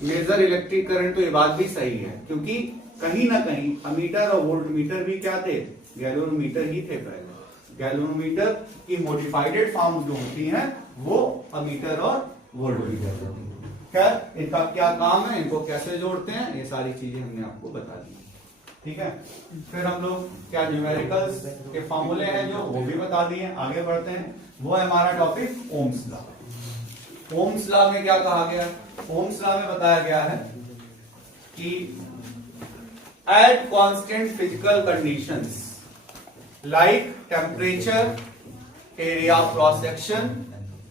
measure electric current, तो ये बात भी सही है, क्योंकि कहीं ना कहीं अमीटर और वोल्टमीटर भी क्या थे, गैल्वेनोमीटर ही थे पहले। गैल्वेनोमीटर की मॉडिफाइड फॉर्म जो होती हैं वो अमीटर और वोल्टमीटर होती है। खैर, इनका क्या काम है, इनको कैसे जोड़ते हैं, ये सारी चीजें हमने आपको बता दी। ठीक है, फिर हम लोग क्या न्यूमेरिकल्स के फॉर्मूले हैं जो, वो भी बता दिए। आगे बढ़ते हैं, वो है हमारा topic Ohm's law. Ohm's law में क्या कहा गया, ओम्स लॉ में बताया गया है कि at constant physical conditions like temperature, area of cross section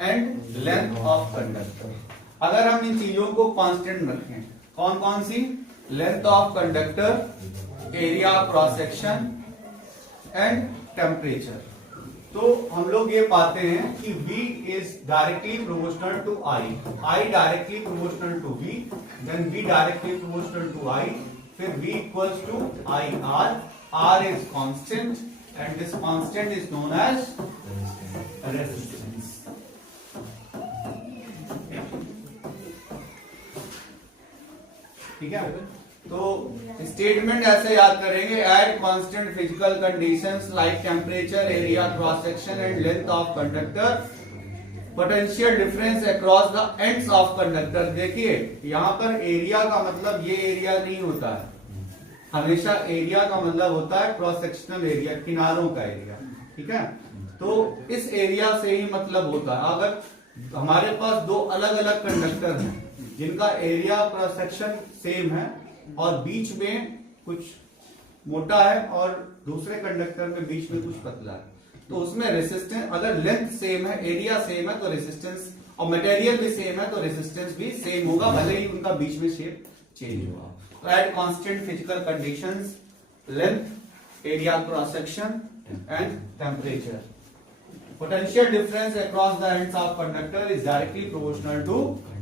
and length of conductor, अगर हम इन चीजों को कांस्टेंट रखें, कौन कौन सी, length of conductor, area of cross section and temperature, तो हम लोग ये पाते हैं कि V is directly proportional to I directly proportional to V, then V directly proportional to I, फिर V equals to IR, R is constant and this constant is known as resistance। ठीक है, तो स्टेटमेंट ऐसे याद करेंगे, eight constant physical conditions like temperature, area, cross section and length of conductor, potential difference across the ends of conductor. देखिए यहां पर area का मतलब ये एरिया नहीं होता है, हमेशा एरिया का मतलब होता है क्रॉस सेक्शनल एरिया, किनारों का एरिया। ठीक है, तो इस एरिया से ही मतलब होता है। अगर हमारे पास दो अलग अलग कंडक्टर हैं जिनका एरिया क्रॉस सेक्शन सेम है और बीच में कुछ मोटा है और दूसरे कंडक्टर में बीच में कुछ पतला है, तो उसमें रेसिस्टेंस, अगर लेंथ सेम है, एरिया सेम है, तो रेसिस्टेंस, और मटेरियल भी सेम है तो रेसिस्टेंस भी सेम होगा, भले ही उनका बीच में शेप चेंज होगा। तो eight constant physical conditions, length, area cross section and temperature, potential difference across the ends of conductor is directly proportional to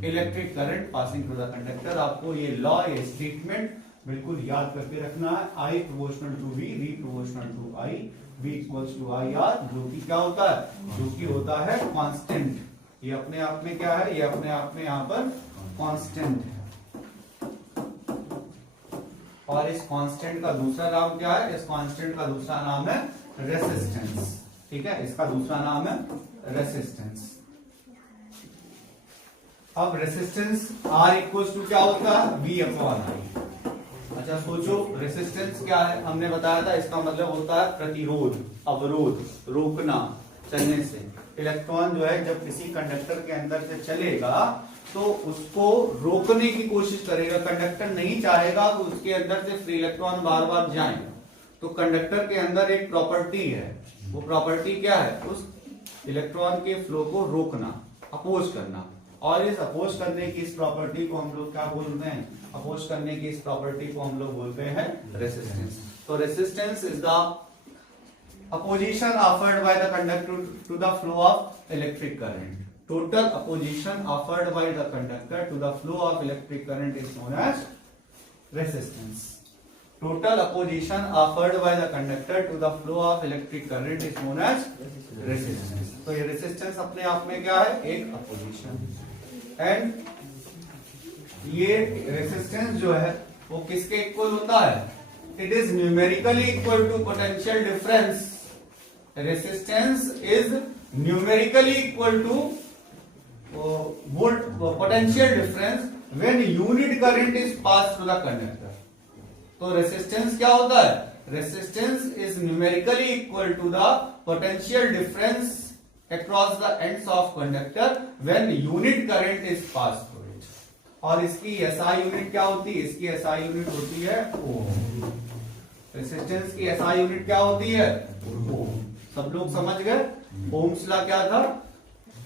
electric current passing through the conductor। आपको ये law, ये statement बिल्कुल याद करके रखना है। I proportional to V, V proportional to I, V equals to IR, जो कि क्या होता है, जो कि होता है कांस्टेंट। ये अपने आप में क्या है, ये अपने आप में यहाँ पर कांस्टेंट है। और इस कांस्टेंट का दूसरा नाम क्या है, इस कांस्टेंट का दूसरा नाम है रेसिस्टेंस। ठीक है, इसका दूसरा नाम है रेसिस्टेंस। अब रेसिस्टेंस R इक्वल्स टू क्या होता है, V अपॉन I। अच्छा सोचो, रेसिस्टेंस क्या है, हमने बताया था इसका मतलब होता है प्रतिरोध, अवरोध, रोकना चलने से। इलेक्ट्रॉन जो है जब किसी कंडक्टर के अंदर से चलेगा तो उसको रोकने की कोशिश करेगा, कंडक्टर नहीं चाहेगा कि उसके अंदर से फ्री इलेक्ट्रॉन बार बार जाए, तो कंडक्टर के अंदर एक प्रॉपर्टी है, वो प्रॉपर्टी क्या है? उस इलेक्ट्रॉन के फ्लो को रोकना, अपोज करना। और इस अपोज करने की इस प्रॉपर्टी को हम लोग क्या बोलते हैं? अपोज करने की इस प्रॉपर्टी को हम लोग बोलते हैं रेसिस्टेंस। तो resistance is the opposition offered by the conductor to the flow of electric current. Total opposition offered by the conductor to the flow of electric current is known as resistance. Total opposition offered by the conductor to the flow of electric current is known as resistance. तो ये resistance अपने आप में क्या है? एक opposition. And ये resistance जो है वो किसके इक्वल होता है? It is numerically equal to potential difference. Resistance is numerically equal to potential difference when unit current is passed through the conductor. तो resistance क्या होता है? Resistance is numerically equal to the potential difference across the ends of conductor when unit current is passed through it. और इसकी SI unit क्या होती है? इसकी SI यूनिट होती है ओम। रेसिस्टेंस की SI यूनिट क्या होती है? ओम। सब लोग समझ गए? ओम्स लॉ क्या था?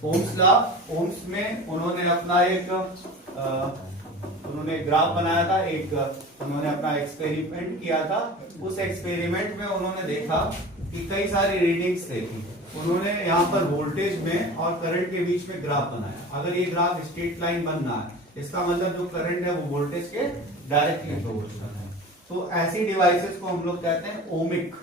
ओम्स लॉ, ओम्स में उन्होंने अपना एक उन्होंने ग्राफ बनाया था, एक उन्होंने अपना एक्सपेरिमेंट किया था। उस एक्सपेरिमेंट में उन्होंने देखा कि कई सारी रीडिंग्स देखी। उन्होंने यहाँ पर वोल्टेज में और करंट के बीच में ग्राफ बनाया। अगर ये ग्राफ स्ट्रेट लाइन बनना है, इसका मतलब जो करंट है वो वोल्टेज के डायरेक्टली प्रोपोर्शनल है। तो ऐसी डिवाइसेस को हम लोग कहते हैं ओमिक।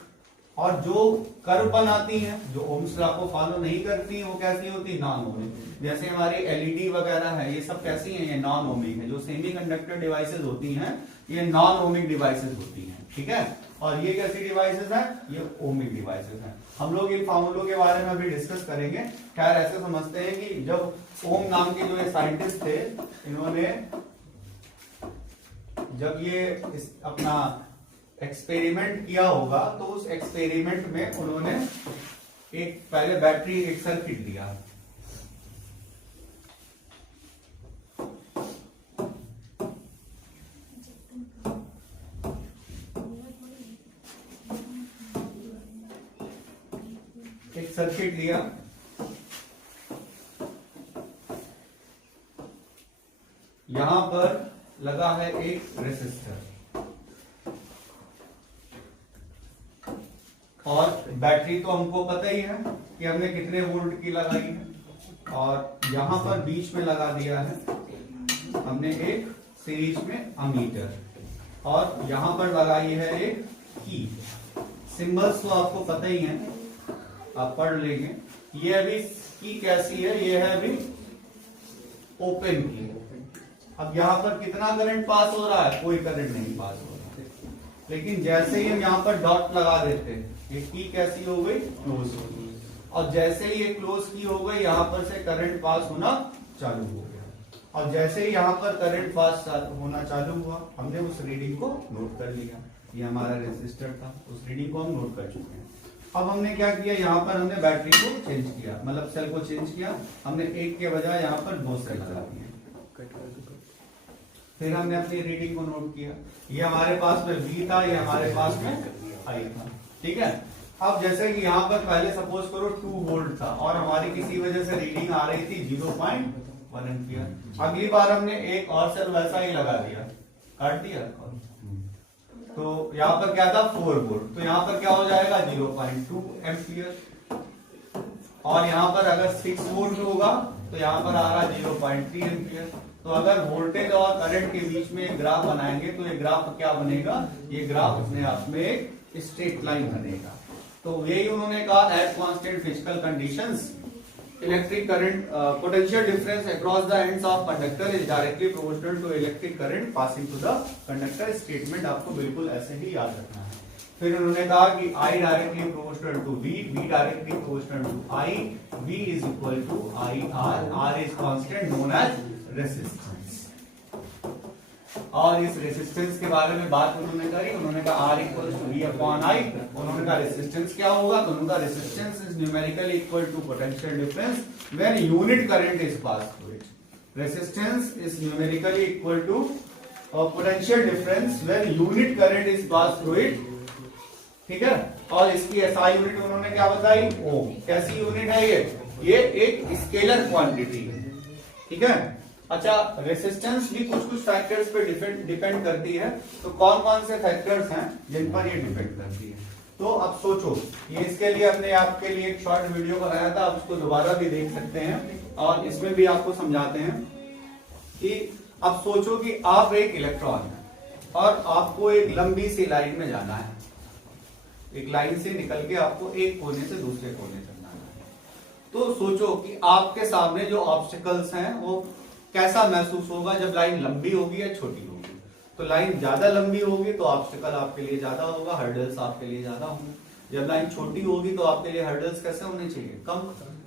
और जो कर्व बनाती हैं, जो ओम्स लॉ को फॉलो नहीं करती हैं, वो कैसी होती है? Non ohmic. जैसे हमारी एलईडी वगैरह है, ये सब कैसी हैं? ये नॉन ओमिक है। जो सेमीकंडक्टर डिवाइसेस होती हैं, ये नॉन ओमिक डिवाइसेस होती हैं, ठीक है। और ये कैसी डिवाइसेस हैं? ये ओमिक डिवाइसेस हैं। हम लोग इन फॉर्मूलों के बारे में अभी डिस्कस करेंगे। खैर ऐसे समझते हैं कि जब ओम नाम के जो साइंटिस्ट थे, इन्होंने जब ये अपना एक्सपेरिमेंट किया होगा, तो उस एक्सपेरिमेंट में उन्होंने एक पहले बैटरी एक सर्किट दिया। एक सर्किट लिया, यहां पर लगा है एक रेसिस्टर और बैटरी तो हमको पता ही है कि हमने कितने वोल्ट की लगाई है। और यहां पर बीच में लगा दिया है हमने एक सीरीज में अमीटर, और यहां पर लगाई है एक की। सिंबल्स तो आपको पता ही है, आप पढ़ लेंगे। ये अभी की कैसी है? ये है अभी ओपन की। अब यहां पर कितना करंट पास हो रहा है? कोई करंट नहीं पास हो रहा है। लेकिन जैसे ही हम यहां पर डॉट लगा देते हैं, ये की कैसी हो गई? क्लोज हो गई। और जैसे ही ये क्लोज की हो गई, यहां पर से करंट पास होना चालू हो गया। और जैसे ही यहां पर करंट पास होना चालू हुआ, हमने उस रीडिंग को नोट कर लिया। ये हमारा रेजिस्टर था, उस रीडिंग को हम नोट कर चुके हैं। अब हमने क्या किया? यहाँ पर हमने बैटरी को चेंज किया, मतलब सेल को चेंज किया। हमने एक के बजाय यहाँ पर 2 सेल लगा दिए। फिर हमने अपनी रीडिंग को नोट किया। ये हमारे पास में V था, ये हमारे पास में I था, ठीक है। अब जैसे कि यहाँ पर पहले सपोज करो 2 वोल्ट था और हमारी किसी वजह से रीडिंग आ रही थी 0.1 एम्पियर। अगली बार हमने एक और सेल वैसा ही लगा दिया, काट दिया। तो यहाँ पर क्या था? 4 वोल्ट। तो यहाँ पर क्या हो जाएगा? 0.2 एम्पियर। और यहाँ पर अगर 6 वोल्ट होगा तो यहाँ पर आ रहा 0.3 एम्पियर। तो अगर वोल्टेज और करंट के बीच में एक ग्राफ बनाएंगे तो ये ग्राफ क्या बनेगा? ये ग्राफ अपने आप में एक स्ट्रेट लाइन बनेगा। तो यही उन्होंने कहा, at constant physical conditions electric current potential difference across the ends of conductor is directly proportional to electric current passing to the conductor. Statement आपको बिल्कुल ऐसे ही याद रखना है। फिर उन्होंने कहा कि I directly proportional to V, V directly proportional to I, V is equal to IR, R is constant known as resistance. और इस रेसिस्टेंस के बारे में बात उन्होंने करी। उन्होंने कहा R equal to V upon I। उन्होंने कहा रेसिस्टेंस क्या होगा? तो उन्होंने कहा resistance is numerically equal to potential difference when unit current is pass through it. Resistance is numerically equal to potential difference when unit current is passed through it ठीक है। और इसकी एसआई यूनिट उन्होंने क्या बताई, ओम। कैसी यूनिट है ये एक स्केलर क्वांटिटी है, ठीक है। अच्छा, रेसिस्टेंस भी कुछ कुछ फैक्टर्स पे डिपेंड करती है। तो कौन कौन से फैक्टर्स हैं जिन पर ये डिपेंड करती है? तो अब सोचो, ये इसके लिए अपने आपके लिए एक शॉर्ट वीडियो बनाया था, आप उसको दोबारा भी देख सकते हैं और इसमें भी आपको समझाते हैं कि अब सोचो कि आप एक इलेक्ट्रॉन है और आपको एक लंबी सी लाइन में जाना है। एक लाइन से निकल के आपको एक कोने से दूसरे कोने तक जाना है। तो सोचो कि आपके सामने जो ऑब्स्टिकल्स हैं वो कैसा महसूस होगा जब लाइन लंबी होगी या छोटी होगी। तो लाइन ज्यादा लंबी होगी तो ऑब्स्टिकल आपके लिए ज्यादा होगा, हर्डल्स आपके लिए ज्यादा होंगे। जब लाइन छोटी होगी तो आपके लिए हर्डल्स कैसे होने चाहिए, कम।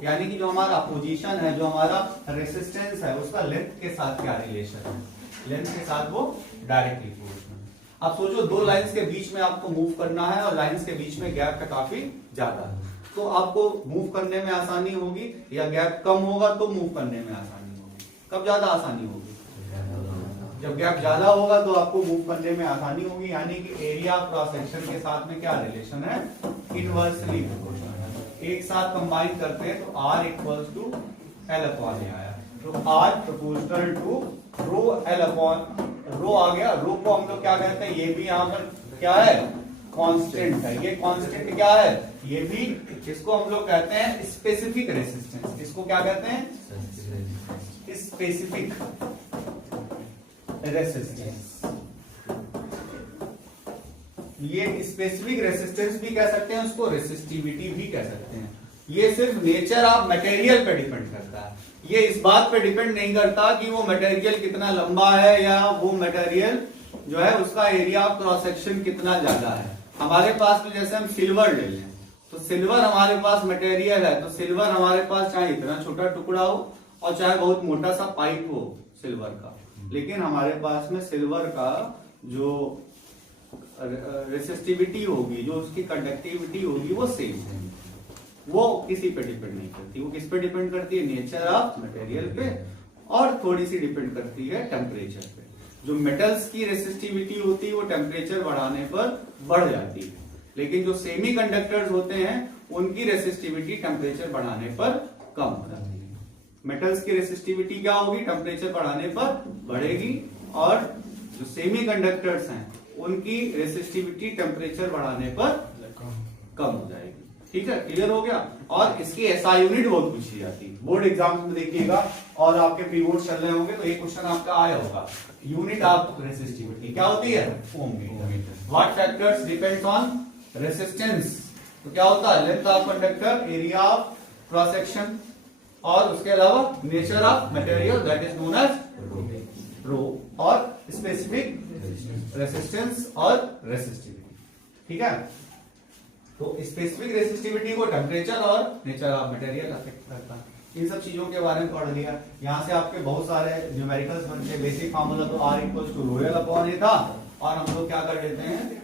यानी कि जो हमारा पोजीशन है, जो हमारा रेसिस्टेंस है, उसका लेंथ के साथ क्या रिलेशन है, लेंथ के साथ वो डायरेक्टली प्रोपोर्शनल। आप सोचो दो लाइंस के बीच में आपको मूव करना है और लाइंस के बीच में गैप काफी ज्यादा है, तो आपको मूव करने में आसानी होगी या गैप कम होगा तो मूव करने में आसानी होगी? कब ज्यादा आसानी होगी? जब गैप ज्यादा होगा तो आपको मूव करने में आसानी होगी। यानी कि एरिया क्रॉस सेक्शन के साथ में क्या रिलेशन है, इनवर्सली प्रोपोर्शनल। एक साथ कंबाइन करते हैं तो R equals to L upon A आया, तो R proportional to rho L upon rho आ गया। रो को हम लोग क्या कहते हैं, ये भी यहाँ पर क्या है, कांस्टेंट है। ये कांस्टेंट क्या है, ये भी, इसको हम लोग कहते हैं स्पेसिफिक रेसिस्टेंस। इसको क्या कहते हैं, स्पेसिफिक रेसिस्टेंस। ये स्पेसिफिक रेसिस्टेंस भी कह सकते हैं, उसको रेसिस्टिविटी भी कह सकते हैं। ये सिर्फ नेचर ऑफ मटेरियल पे डिपेंड करता है। ये इस बात पे डिपेंड नहीं करता कि वो मटेरियल कितना लंबा है या वो मटेरियल जो है उसका एरिया ऑफ क्रॉस सेक्शन कितना ज्यादा है। हमारे पास तो जैसे हम सिल्वर ले लें, तो सिल्वर हमारे पास मटेरियल है, तो सिल्वर हमारे पास चाहे इतना छोटा टुकड़ा हो और चाहे बहुत मोटा सा पाइप हो सिल्वर का, लेकिन हमारे पास में सिल्वर का जो रेसिस्टिविटी होगी, जो उसकी कंडक्टिविटी होगी, वो सेम है। वो किसी पे डिपेंड नहीं करती। वो किस पे डिपेंड करती है, नेचर ऑफ मटेरियल पे, और थोड़ी सी डिपेंड करती है टेम्परेचर पे। जो मेटल्स की रेसिस्टिविटी होती है वो टेम्परेचर बढ़ाने पर बढ़ जाती है, लेकिन जो सेमी कंडक्टर्स होते हैं उनकी रेसिस्टिविटी टेम्परेचर बढ़ाने पर कम हो जाती है। मेटल्स की रेसिस्टिविटी क्या होगी, टेम्परेचर बढ़ाने पर बढ़ेगी, और जो सेमी कंडक्टर्स हैं उनकी रेसिस्टिविटी टेम्परेचर बढ़ाने पर कम हो जाएगी। ठीक है, क्लियर हो गया। और इसकी एसआई यूनिट बहुत पूछी जाती है बोर्ड एग्जाम में, देखिएगा, और आपके प्री बोर्ड चल रहे होंगे तो एक क्वेश्चन आपका आया होगा, यूनिट ऑफ रेसिस्टिविटी क्या होती है, ohm metre. What factors depends on resistance, तो क्या होता है, length of conductor, area of cross section, और उसके अलावा nature of material that is known as rho, और स्पेसिफिक रेसिस्टेंस और रेसिस्टिविटी। ठीक है, तो स्पेसिफिक रेसिस्टिविटी को टेम्परेचर और नेचर ऑफ मटेरियल अफेक्ट करता है। इन सब चीजों के बारे में पढ़ लिया। यहाँ से आपके बहुत सारे न्यूमेरिकल्स बनते हैं। बेसिक फार्मूला तो R equals to rho L upon A था, और हम लोग क्या कर लेते हैं,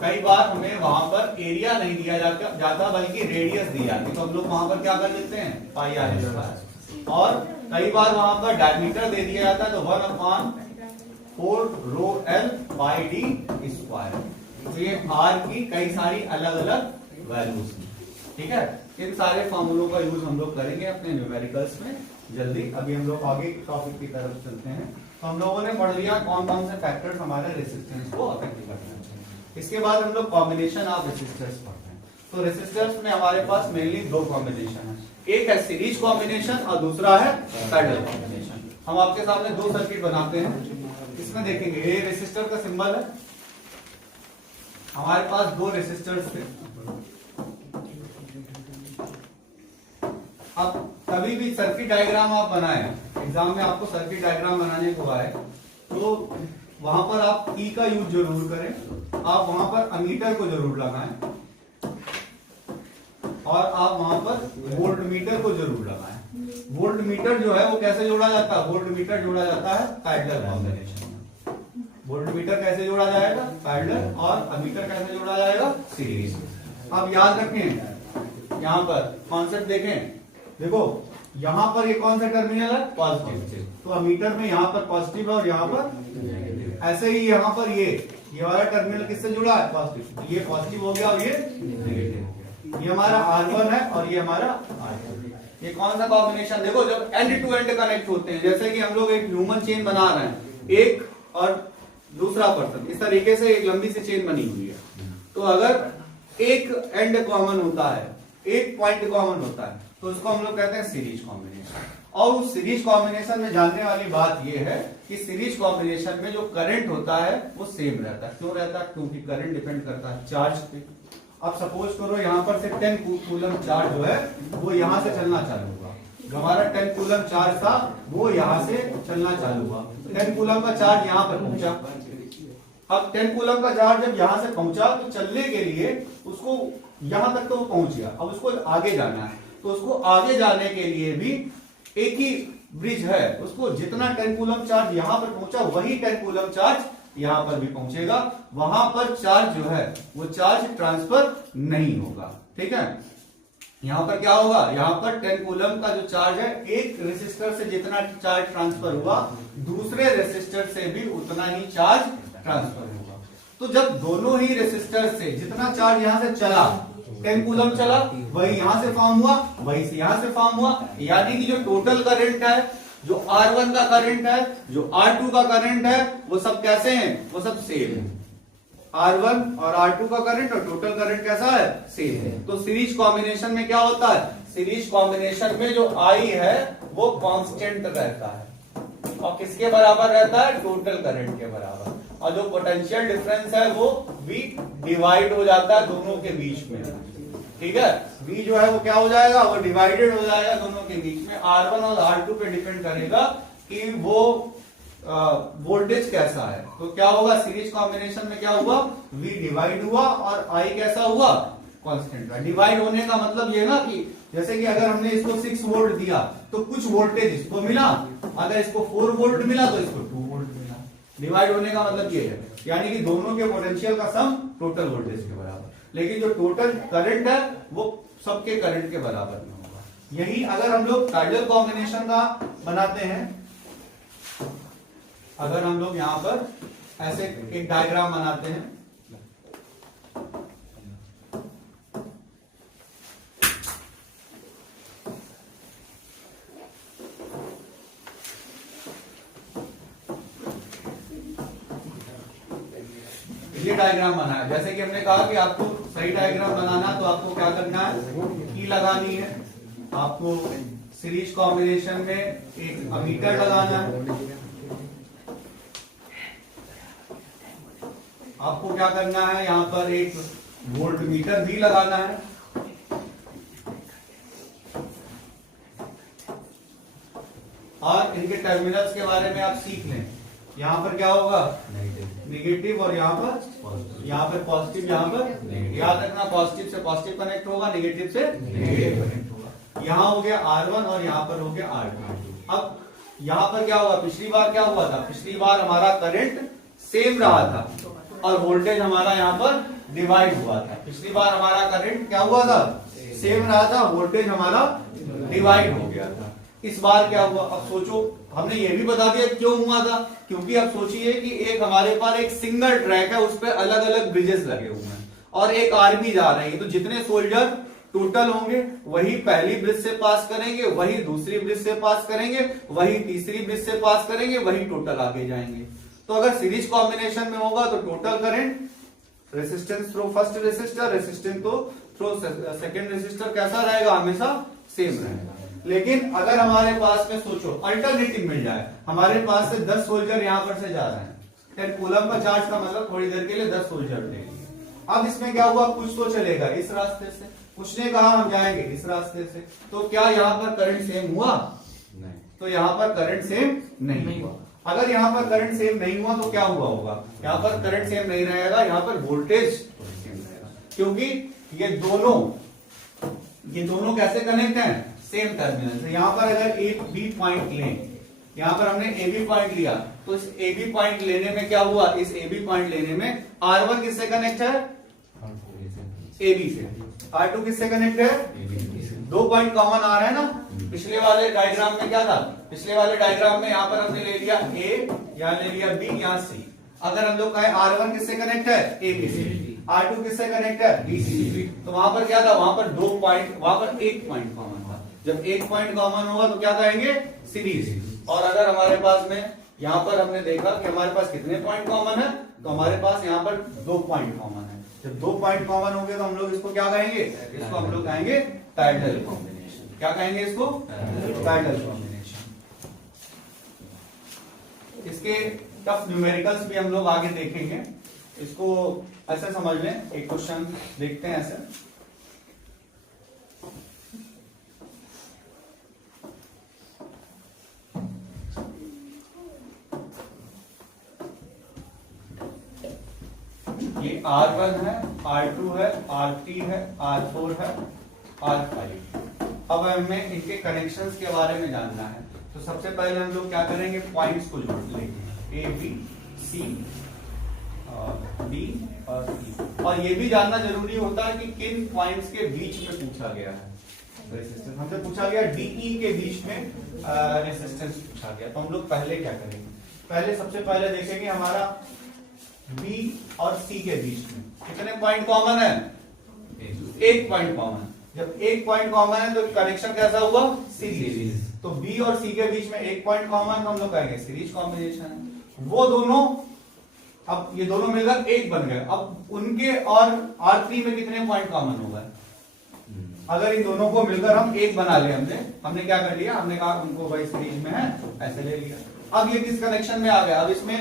कई बार हमें वहां पर एरिया नहीं दिया जाता बल्कि रेडियस दी जाती, तो हम लोग वहां पर क्या कर लेते हैं, पाई आर स्क्वायर। और कई बार वहां पर डायमीटर दे दिया जाता है, तो 1 upon 4 rho L by d square. तो ये R की कई सारी अलग अलग वैल्यूज। ठीक है, इन सारे फॉर्मूलों का यूज हम लोग करेंगे अपने न्यूमेरिकल्स में जल्दी। अभी हम लोग आगे टॉपिक की तरफ चलते हैं। तो हम लोगों ने पढ़ लिया कौन कौन से फैक्टर्स हमारे रेसिस्टेंस को अफेक्ट करते हैं। इसके बाद हम लोग कॉम्बिनेशन ऑफ रेसिस्टर्स पढ़ते हैं। तो रेसिस्टर्स में हमारे पास मेनली दो कॉम्बिनेशन है, एक है सीरीज कॉम्बिनेशन और दूसरा है पैरेलल कॉम्बिनेशन। हम आपके सामने दो सर्किट बनाते हैं, इसमें देखेंगे ये रेसिस्टर का सिंबल है, हमारे पास दो रेसिस्टर्स थे। अब कभी भी सर्किट डायग्राम आप बनाए, एग्जाम में आपको सर्किट डायग्राम बनाने को आए, तो वहां पर आप ई का यूज जरूर करें, आप वहां पर अमीटर को जरूर लगाएं, और आप वहां पर वोल्ट मीटर को जरूर लगाएं। वोल्ट मीटर जो है वो कैसे जोड़ा जाता है, वोल्ट मीटर जोड़ा जाता है पैरेलल कॉम्बिनेशन में। वोल्ट मीटर कैसे जोड़ा जाएगा, पैरेलल, और अमीटर कैसे जोड़ा जाएगा, सीरीज। अब याद रखें, यहां पर कॉन्सेप्ट देखें, देखो यहाँ पर ये कौन सा टर्मिनल है? पॉजिटिव। तो अमीटर में यहाँ पर पॉजिटिव है और यहाँ पर ऐसे ही यहाँ पर ये वाला टर्मिनल किससे जुड़ा है? पॉजिटिव। ये पॉजिटिव हो गया और ये नेगेटिव हो गया। ये हमारा R1 है और ये हमारा R2। ये कौन सा कॉम्बिनेशन? देखो जब एंड टू एंड कनेक्ट होते हैं, जैसे कि हम लोग एक ह्यूमन चेन बना रहे हैं, एक और दूसरा पर्सन, इस तरीके से एक लंबी सी चेन बनी हुई है। तो अगर एक एंड कॉमन होता है, एक पॉइंट कॉमन होता है, तो उसको हम लोग कहते हैं सीरीज कॉम्बिनेशन। और उस सीरीज कॉम्बिनेशन में जानने वाली बात यह है कि सीरीज कॉम्बिनेशन में जो करंट होता है वो सेम रहता है। क्यों रहता है? क्योंकि करंट डिपेंड करता है चार्ज पे। अब सपोज करो यहाँ पर से 10 कूलम चार्ज जो है वो यहाँ से चलना चालू हुआ। जो हमारा 10 कूलम चार्ज था वो यहाँ से चलना चालू हुआ। 10 कूलम का चार्ज यहाँ पर पहुंचा। अब 10 कूलम का चार्ज जब यहाँ से पहुंचा तो चलने के लिए उसको यहाँ तक तो वो पहुंच गया, अब उसको आगे जाना है। तो उसको आगे जाने के लिए भी एक ही ब्रिज है, उसको जितना 10 कूलम चार्ज यहाँ पर पहुंचा वही 10 कूलम चार्ज यहाँ पर भी पहुंचेगा। वहां पर चार्ज जो है वो चार्ज ट्रांसफर नहीं होगा। ठीक है, यहाँ पर क्या होगा? यहाँ पर 10 कूलम का जो चार्ज है, एक रेसिस्टर से जितना चार्ज ट्रांसफर हुआ दूसरे रेसिस्टर से भी उतना ही चार्ज ट्रांसफर होगा। तो जब दोनों ही रेसिस्टर से जितना चार्ज यहाँ से चला, 10 कूलम चला, वही यहां से फॉर्म हुआ, वही से यहां से फॉर्म हुआ। यानी कि जो टोटल करंट है, जो R1 का करंट है, जो R2 का करंट है, वो सब कैसे हैं? वो सब सेम है। R1 और R2 का करंट और टोटल करंट कैसा है? सेम है। तो सीरीज कॉम्बिनेशन में क्या होता है? सीरीज कॉम्बिनेशन में जो I है वो कांस्टेंट रहता है और किसके बराबर रहता है? टोटल करंट के बराबर। और जो पोटेंशियल डिफरेंस है वो V डिवाइड हो जाता है दोनों के बीच में। ठीक है, V जो है वो क्या हो जाएगा? वो डिवाइडेड हो जाएगा दोनों के बीच में। R1 और R2 पे डिपेंड करेगा कि वो वोल्टेज कैसा है। तो क्या होगा? सीरीज कॉम्बिनेशन में क्या हुआ? V डिवाइड हुआ और I कैसा हुआ? कांस्टेंट का। डिवाइड होने का मतलब ये ना कि जैसे कि अगर हमने इसको 6 वोल्ट दिया तो कुछ वोल्टेज इसको मिला, अगर इसको 4 वोल्ट मिला तो इसको 2 वोल्ट मिला। डिवाइड होने का मतलब ये है, यानी कि दोनों के पोटेंशियल का सम टोटल वोल्टेज के बराबर। लेकिन जो टोटल करंट है वो सबके करंट के बराबर में होगा। यही अगर हम लोग टाइडल कॉम्बिनेशन का बनाते हैं, अगर हम लोग यहां पर ऐसे एक डायग्राम बनाते हैं, ये डायग्राम बनाया। जैसे कि हमने कहा कि आपको सही डायग्राम बनाना तो आपको क्या करना है? की लगानी है। आपको सीरीज कॉम्बिनेशन में एक अमीटर लगाना है। आपको क्या करना है? यहाँ पर एक वोल्ट मीटर भी लगाना है। और इनके टर्मिनल्स के बारे में आप सीख लें। यहाँ पर क्या होगा? नेगेटिव और यहाँ पर पॉजिटिव, यहाँ पर याद रखना पॉजिटिव से पॉजिटिव कनेक्ट होगा, नेगेटिव से नेगेटिव कनेक्ट होगा। यहाँ हो गया R1 और यहाँ पर हो गया R2। अब यहाँ पर क्या हुआ? पिछली बार क्या हुआ था? पिछली बार हमारा करंट सेम रहा था और वोल्टेज हमारा यहाँ पर डिवाइड हुआ था। पिछली बार हमारा करंट क्या हुआ था? सेम रहा था, वोल्टेज हमारा डिवाइड हो गया था। इस बार क्या हुआ? अब सोचो, हमने ये भी बता दिया क्यों हुआ था, क्योंकि अब सोचिए कि एक हमारे पास एक सिंगल ट्रैक है, उस पर अलग अलग ब्रिजेस लगे हुए हैं और एक आर्मी जा रही है। तो जितने सोल्जर टोटल होंगे वही पहली ब्रिज से पास करेंगे, वही दूसरी ब्रिज से पास करेंगे, वही तीसरी ब्रिज से पास करेंगे, वही टोटल आगे जाएंगे। तो अगर सीरीज कॉम्बिनेशन में होगा तो total current resistance through first resistor, resistance तो थ्रू सेकेंड रेसिस्टर कैसा रहेगा? हमेशा सेम रहेगा। लेकिन अगर हमारे पास में सोचो अल्टरनेटिव मिल जाए, हमारे पास से 10 सोल्जर यहां पर से जा रहे हैं, 10 कूलम का चार्ज का मतलब थोड़ी देर के लिए 10 सोल्जर लेंगे। अब इसमें क्या हुआ? कुछ तो चलेगा इस रास्ते से, कुछ ने कहा हम जाएंगे इस रास्ते से। तो क्या यहाँ पर करंट सेम हुआ? नहीं। तो यहाँ पर करंट सेम नहीं हुआ। अगर यहाँ पर करंट सेम नहीं हुआ तो क्या हुआ होगा? यहाँ पर करंट सेम नहीं रहेगा, यहाँ पर वोल्टेज सेम रहेगा, क्योंकि ये दोनों कैसे कनेक्ट हैं? सेम टर्मिनल से। यहाँ पर अगर एक बी पॉइंट लें, यहाँ पर हमने ए बी पॉइंट लिया, तो इस ए बी पॉइंट लेने में क्या हुआ? इस ए बी पॉइंट लेने में R1 किससे कनेक्ट है? ए बी से। R2 किससे कनेक्ट है? 2 पॉइंट कॉमन आ रहे हैं ना। पिछले वाले डायग्राम में क्या था, पिछले वाले डायग्राम में यहाँ पर हमने ले लिया A, यहाँ ले लिया B, यहाँ C। अगर हम लोग कहें R1 किससे कनेक्ट है, A से, R2 किससे कनेक्ट है, B से, तो वहां पर क्या था, वहां पर 2 पॉइंट, वहां पर 1 पॉइंट कॉमन था। जब 1 पॉइंट कॉमन होगा तो क्या कहेंगे, सीरीज। और अगर हमारे पास में यहाँ पर हमने देखा कि हमारे पास कितने पॉइंट कॉमन है, तो हमारे पास यहाँ पर 2 पॉइंट कॉमन है। जब 2 पॉइंट कॉमन होंगे तो हम लोग इसको क्या कहेंगे, इसको हम लोग कहेंगे पैरेलल कॉम्बिनेशन। क्या कहेंगे इसको, पैरेलल कॉम्बिनेशन। इसके टफ न्यूमेरिकल्स भी हम लोग आगे देखेंगे। इसको ऐसे समझ लें, एक क्वेश्चन देखते हैं ऐसे। ये R1 है, R2 है, R3 है, R4 है, R5। अब हमें इनके कनेक्शंस के बारे में जानना है। तो सबसे पहले हम लोग क्या करेंगे, पॉइंट्स को जोड़ लेंगे, A, B, C, D और E। और ये भी जानना जरूरी होता है कि किन पॉइंट्स के बीच में पूछा गया है रेसिस्टेंस। हमसे पूछा गया DE के बीच में रेसिस्टेंस पूछा गया। तो हम लोग पहले क्या करेंगे, पहले सबसे पहले देखेंगे हमारा B और C के बीच में कितने पॉइंट कॉमन है, 1 पॉइंट कॉमन। जब 1 पॉइंट कॉमन है तो कनेक्शन कैसा हुआ, सीरीज। तो B और C के बीच में 1 पॉइंट कॉमन, हम लोग कहेंगे सीरीज कॉम्बिनेशन है। वो दोनों, अब ये दोनों मिलकर 1 बन गए। अब उनके और R3 में कितने पॉइंट कॉमन हो गए, अगर इन दोनों को मिलकर हम 1 बना ले, हमने क्या कर लिया, हमने कहा उनको भाई सीरीज में है, ऐसे ले लिया। अब ये किस कनेक्शन में आ गया, अब इसमें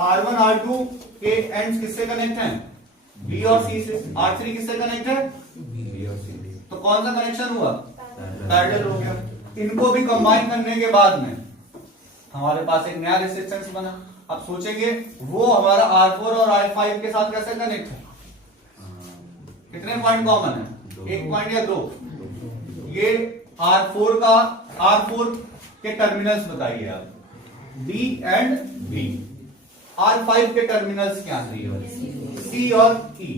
R1 R2 के एंड्स किससे कनेक्ट हैं, B और C से। R3 किससे कनेक्ट है, B और C। तो कौन सा कनेक्शन हुआ, पैरेलल हो गया। इनको भी कंबाइन करने के बाद में हमारे पास एक नया रेसिस्टेंस बना। अब सोचेंगे वो हमारा R4 और R5 के साथ कैसे कनेक्ट है, कितने पॉइंट कॉमन है, 1 पॉइंट या 2। ये R4 के टर्मिनल्स बताइए आप, D एंड B। R5 के टर्मिनल्स क्या है, C और E।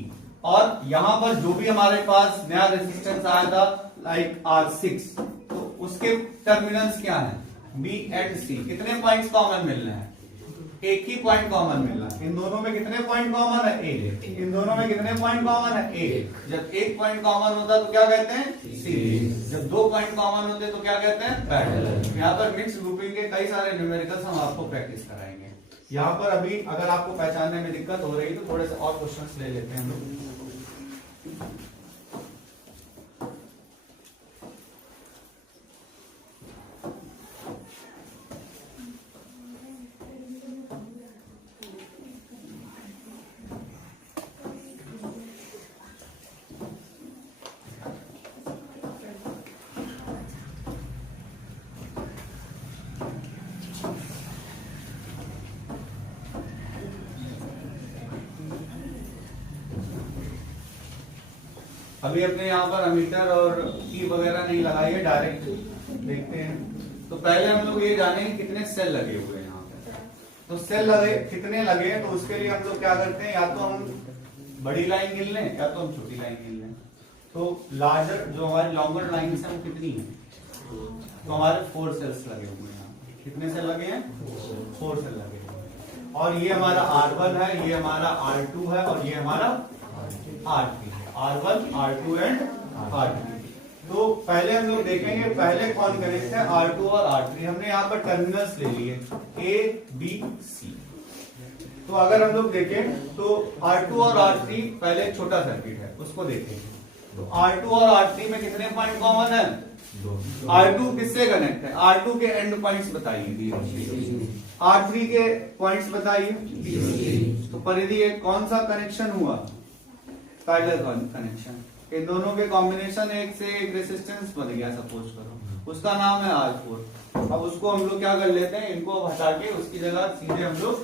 और यहां पर जो भी हमारे पास नया रेजिस्टेंस आया था लाइक R6, तो उसके टर्मिनल्स क्या हैं, B एंड C। कितने पॉइंट्स कॉमन मिलने हैं, 1 ही पॉइंट कॉमन मिलना। इन दोनों में कितने पॉइंट कॉमन है, 1। इन दोनों में कितने पॉइंट कॉमन है, 1। जब 1 पॉइंट कॉमन होता है तो क्या कहते हैं, सीरीज। जब 2 पॉइंट कॉमन होते हैं तो क्या कहते हैं, पैरेलल। यहाँ पर मिक्स ग्रुपिंग के कई सारे न्यूमेरिकल्स हम आपको प्रैक्टिस कराएंगे। यहाँ पर अभी अगर आपको पहचानने में दिक्कत हो रही तो थोड़े से और क्वेश्चंस ले लेते हैं हम लोग। अभी अपने यहाँ पर अमीटर और की वगैरह नहीं लगाई है, डायरेक्ट देखते हैं। तो पहले हम लोग ये जानेंगे कितने सेल लगे हुए हैं यहाँ पे। तो सेल लगे कितने लगे हैं, तो उसके लिए हम लोग क्या करते हैं, या तो हम बड़ी लाइन गिन लें या तो हम छोटी लाइन गिन लें। तो लार्जर जो हमारी लॉन्गर लाइन है वो कितनी है, तो हमारे 4 सेल्स लगे हुए हैं यहाँ। कितने सेल लगे हैं, 4 सेल लगे हुए हैं। और ये हमारा R1 है, ये हमारा R2 है और ये हमारा R3 है। R1, R2 and R3। तो पहले हम लोग देखेंगे पहले कौन कनेक्ट है, R2 और R3। हमने यहाँ पर टर्मिनल्स ले लिए A, B, C। तो अगर हम लोग देखें तो R2 और R3 पहले छोटा सर्किट है, उसको देखेंगे। तो R2 और R3 में कितने पॉइंट कॉमन है, R2 किससे कनेक्ट है, R2 के एंड पॉइंट्स बताइए, R3 के पॉइंट्स बताइए। तो परिधि कौन सा कनेक्शन हुआ, पैरेलल कनेक्शन। इन दोनों के कॉम्बिनेशन एक से एक रेसिस्टेंस बन गया सपोज करो, उसका नाम है R4। अब उसको हम लोग क्या कर लेते हैं, इनको हटा के उसकी जगह सीधे हम लोग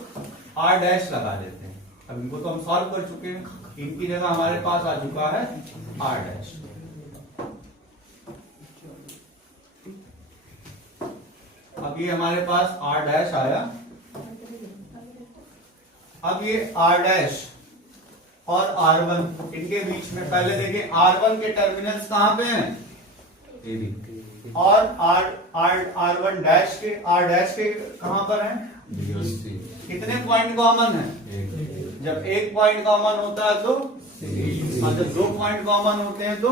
R डैश लगा देते हैं। अब इनको तो हम सॉल्व कर चुके हैं, इनकी जगह हमारे पास आ चुका है R डैश। अब ये हमारे पास R डैश आया। अब ये R डैश और R1 इनके बीच में पहले देखें, R1 के टर्मिनल्स कहां पे हैं, और R1 डैश के कहां पर है? कितने पॉइंट कॉमन है? जब एक पॉइंट कॉमन होता है तो जब दो पॉइंट कॉमन होते हैं तो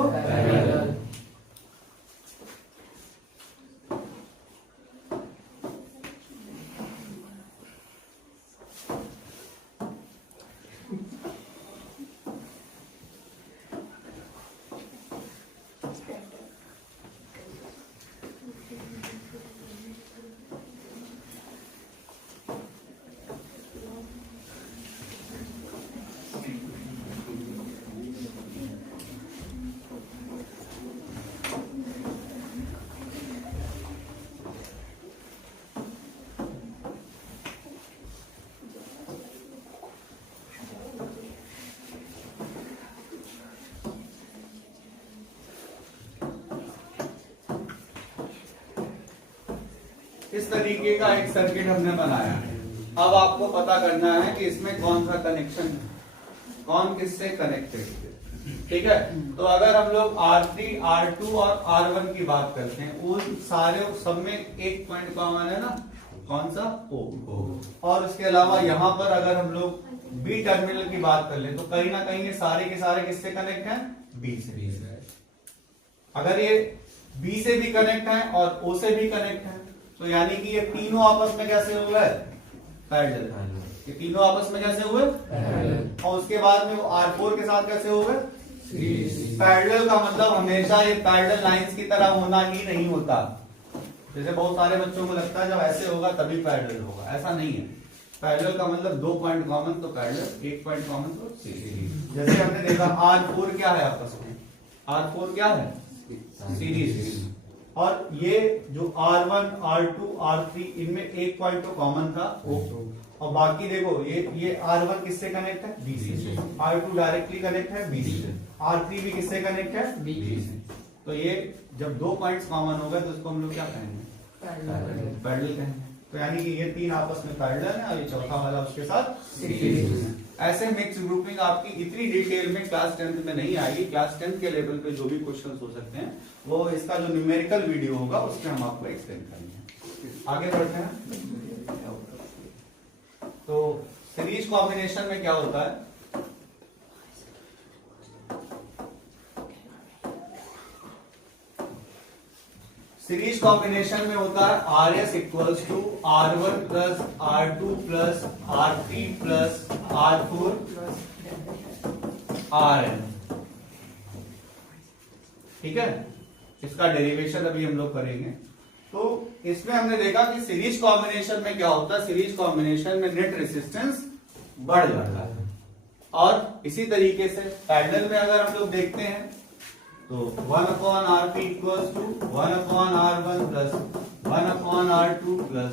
इस तरीके का एक सर्किट हमने बनाया है। अब आपको पता करना है कि इसमें कौन सा कनेक्शन है, कौन किससे कनेक्टेड है। ठीक है, तो अगर हम लोग R3, R2 और R1 की बात करते हैं, उन सारे सब में एक पॉइंट कॉमन है ना, कौन सा? O। और उसके अलावा यहाँ पर अगर हम लोग B टर्मिनल की बात कर ले तो कहीं ना कहीं ये सारे के सारे किससे कनेक्ट हैं? B से। अगर ये B से भी कनेक्ट है और O से भी कनेक्ट है तो यानी कि ये तीनों आपस में कैसे हुए? पैरेलल। ये तीनों आपस में कैसे हुए? और उसके बाद में वो R4 के साथ कैसे हुए? पैरेलल का मतलब हमेशा ये पैरेलल लाइंस की तरह होना ही नहीं होता। जैसे बहुत सारे बच्चों को लगता है जब ऐसे होगा तभी पैरेलल होगा, ऐसा नहीं है। पैरेलल का मतलब दो पॉइंट कॉमन तो पैरेलल, एक पॉइंट कॉमन तो सीरीज। जैसे हमने देखा R4 क्या है आपस में? R4 क्या है? सीरीज। और ये जो R1, R2, R3 इनमें एक पॉइंट तो कॉमन था O, और बाकी देखो ये R1 किससे कनेक्ट है? B से। R2 डायरेक्टली कनेक्ट है B से। R3 भी किससे कनेक्ट है? B से। तो ये जब दो पॉइंट्स कॉमन हो गए तो इसको हम लोग क्या कहेंगे? पैरेलल कहेंगे। तो यानी कि ये तीन आपस में पैरेलल है और ये चौथा वाला उसके साथ सीरीज है। ऐसे मिक्स ग्रुपिंग आपकी इतनी डिटेल में क्लास 10th में नहीं आएगी। क्लास 10th के लेवल पे जो भी क्वेश्चंस हो सकते हैं वो इसका जो न्यूमेरिकल वीडियो होगा उसमें हम आपको एक्सप्लेन करेंगे। आगे बढ़ते हैं। तो सीरीज कॉम्बिनेशन में क्या होता है? सीरीज कॉम्बिनेशन में होता है RS equals to R1 plus R2 plus R3 plus R4 RN। ठीक है, इसका डेरिवेशन अभी हम लोग करेंगे। तो इसमें हमने देखा कि सीरीज कॉम्बिनेशन में क्या होता है? सीरीज कॉम्बिनेशन में नेट रेजिस्टेंस बढ़ जाता है। और इसी तरीके से पैरेलल में अगर हम लोग देखते हैं तो 1/RP equals to 1/R1 plus 1/R2 plus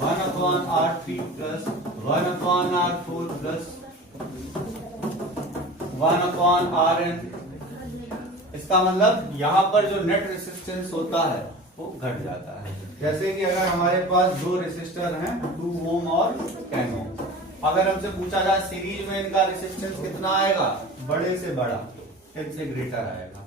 1/R3 plus 1/R4 plus 1/RN। इसका मतलब यहाँ पर जो नेट रेजिस्टेंस होता है वो घट जाता है। जैसे कि अगर हमारे पास दो रेजिस्टर हैं 2 ओम और 10 ओम, अगर हमसे पूछा जाए सीरीज में इनका रेजिस्टेंस कितना आएगा? बड़े से बड़ा, 10 से ग्रेटर आएगा।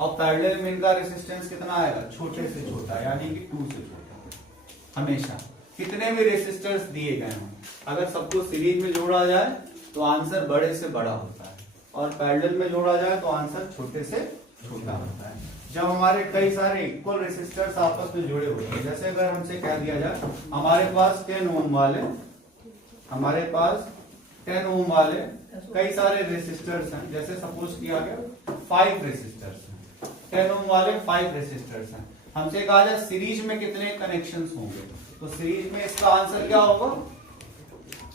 और पैरेलल में इनका रेजिस्टेंस कितना आएगा? छोटे से छोटा, यानी कि 2 से छोटा। हमेशा कितने भी रेजिस्टर्स दिए गए हों, अगर सबको सीरीज में जोड़ा जाए तो आंसर बड़े से बड़ा होता है, और पैरेलल में जोड़ा जाए तो आंसर छोटे से छोटा होता है। जब हमारे कई सारे इक्वल रेजिस्टर्स आपस में जुड़े होते हैं, जैसे अगर हमसे कह दिया जाए हमारे पास 10 ओम वाले कई सारे रेजिस्टर्स हैं, जैसे सपोज किया गया 5 रेजिस्टर्स हैं, 10 ओम वाले 5 रेजिस्टर्स हैं। हमसे कहा जाए सीरीज में कितने कनेक्शंस होंगे, तो सीरीज में इसका आंसर क्या होगा?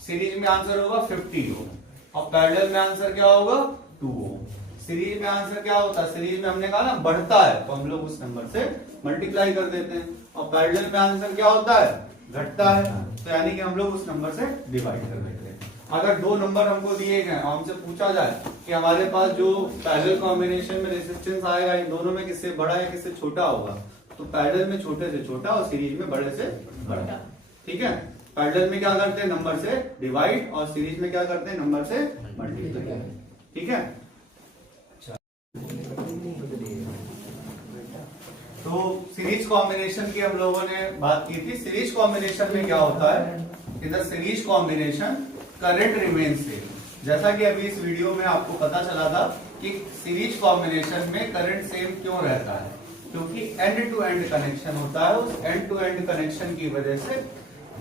सीरीज में आंसर होगा 50 ओम, और पैरेलल में आंसर क्या होगा? 2 ओम। सीरीज में आंसर क्या होता है? सीरीज में हमने कहा ना बढ़ता है तो हम लोग उस नंबर से मल्टीप्लाई कर देते हैं, और पैरेलल में आंसर क्या होता है? घटता है, तो यानी कि हम लोग उस नंबर से डिवाइड कर देते हैं। अगर दो नंबर हमको दिए गए और हमसे पूछा जाए कि हमारे पास जो पैरेलल कॉम्बिनेशन में रेजिस्टेंस आएगा इन दोनों में किससे बड़ा है किससे छोटा होगा, तो पैरेलल में छोटे से छोटा और सीरीज में बड़े से बड़ा। ठीक है, पैरेलल में क्या करते हैं? नंबर से डिवाइड, और सीरीज में क्या करते हैं? नंबर से मल्टीप्लाई। ठीक है, सीरीज कॉम्बिनेशन की हम लोगों ने बात की थी। सीरीज कॉम्बिनेशन में क्या होता है, in the series combination current remain same. जैसा कि अभी इस वीडियो में आपको पता चला था कि सीरीज कॉम्बिनेशन में करंट सेम क्यों रहता है, क्योंकि एंड टू एंड कनेक्शन होता है। उस एंड टू एंड कनेक्शन की वजह से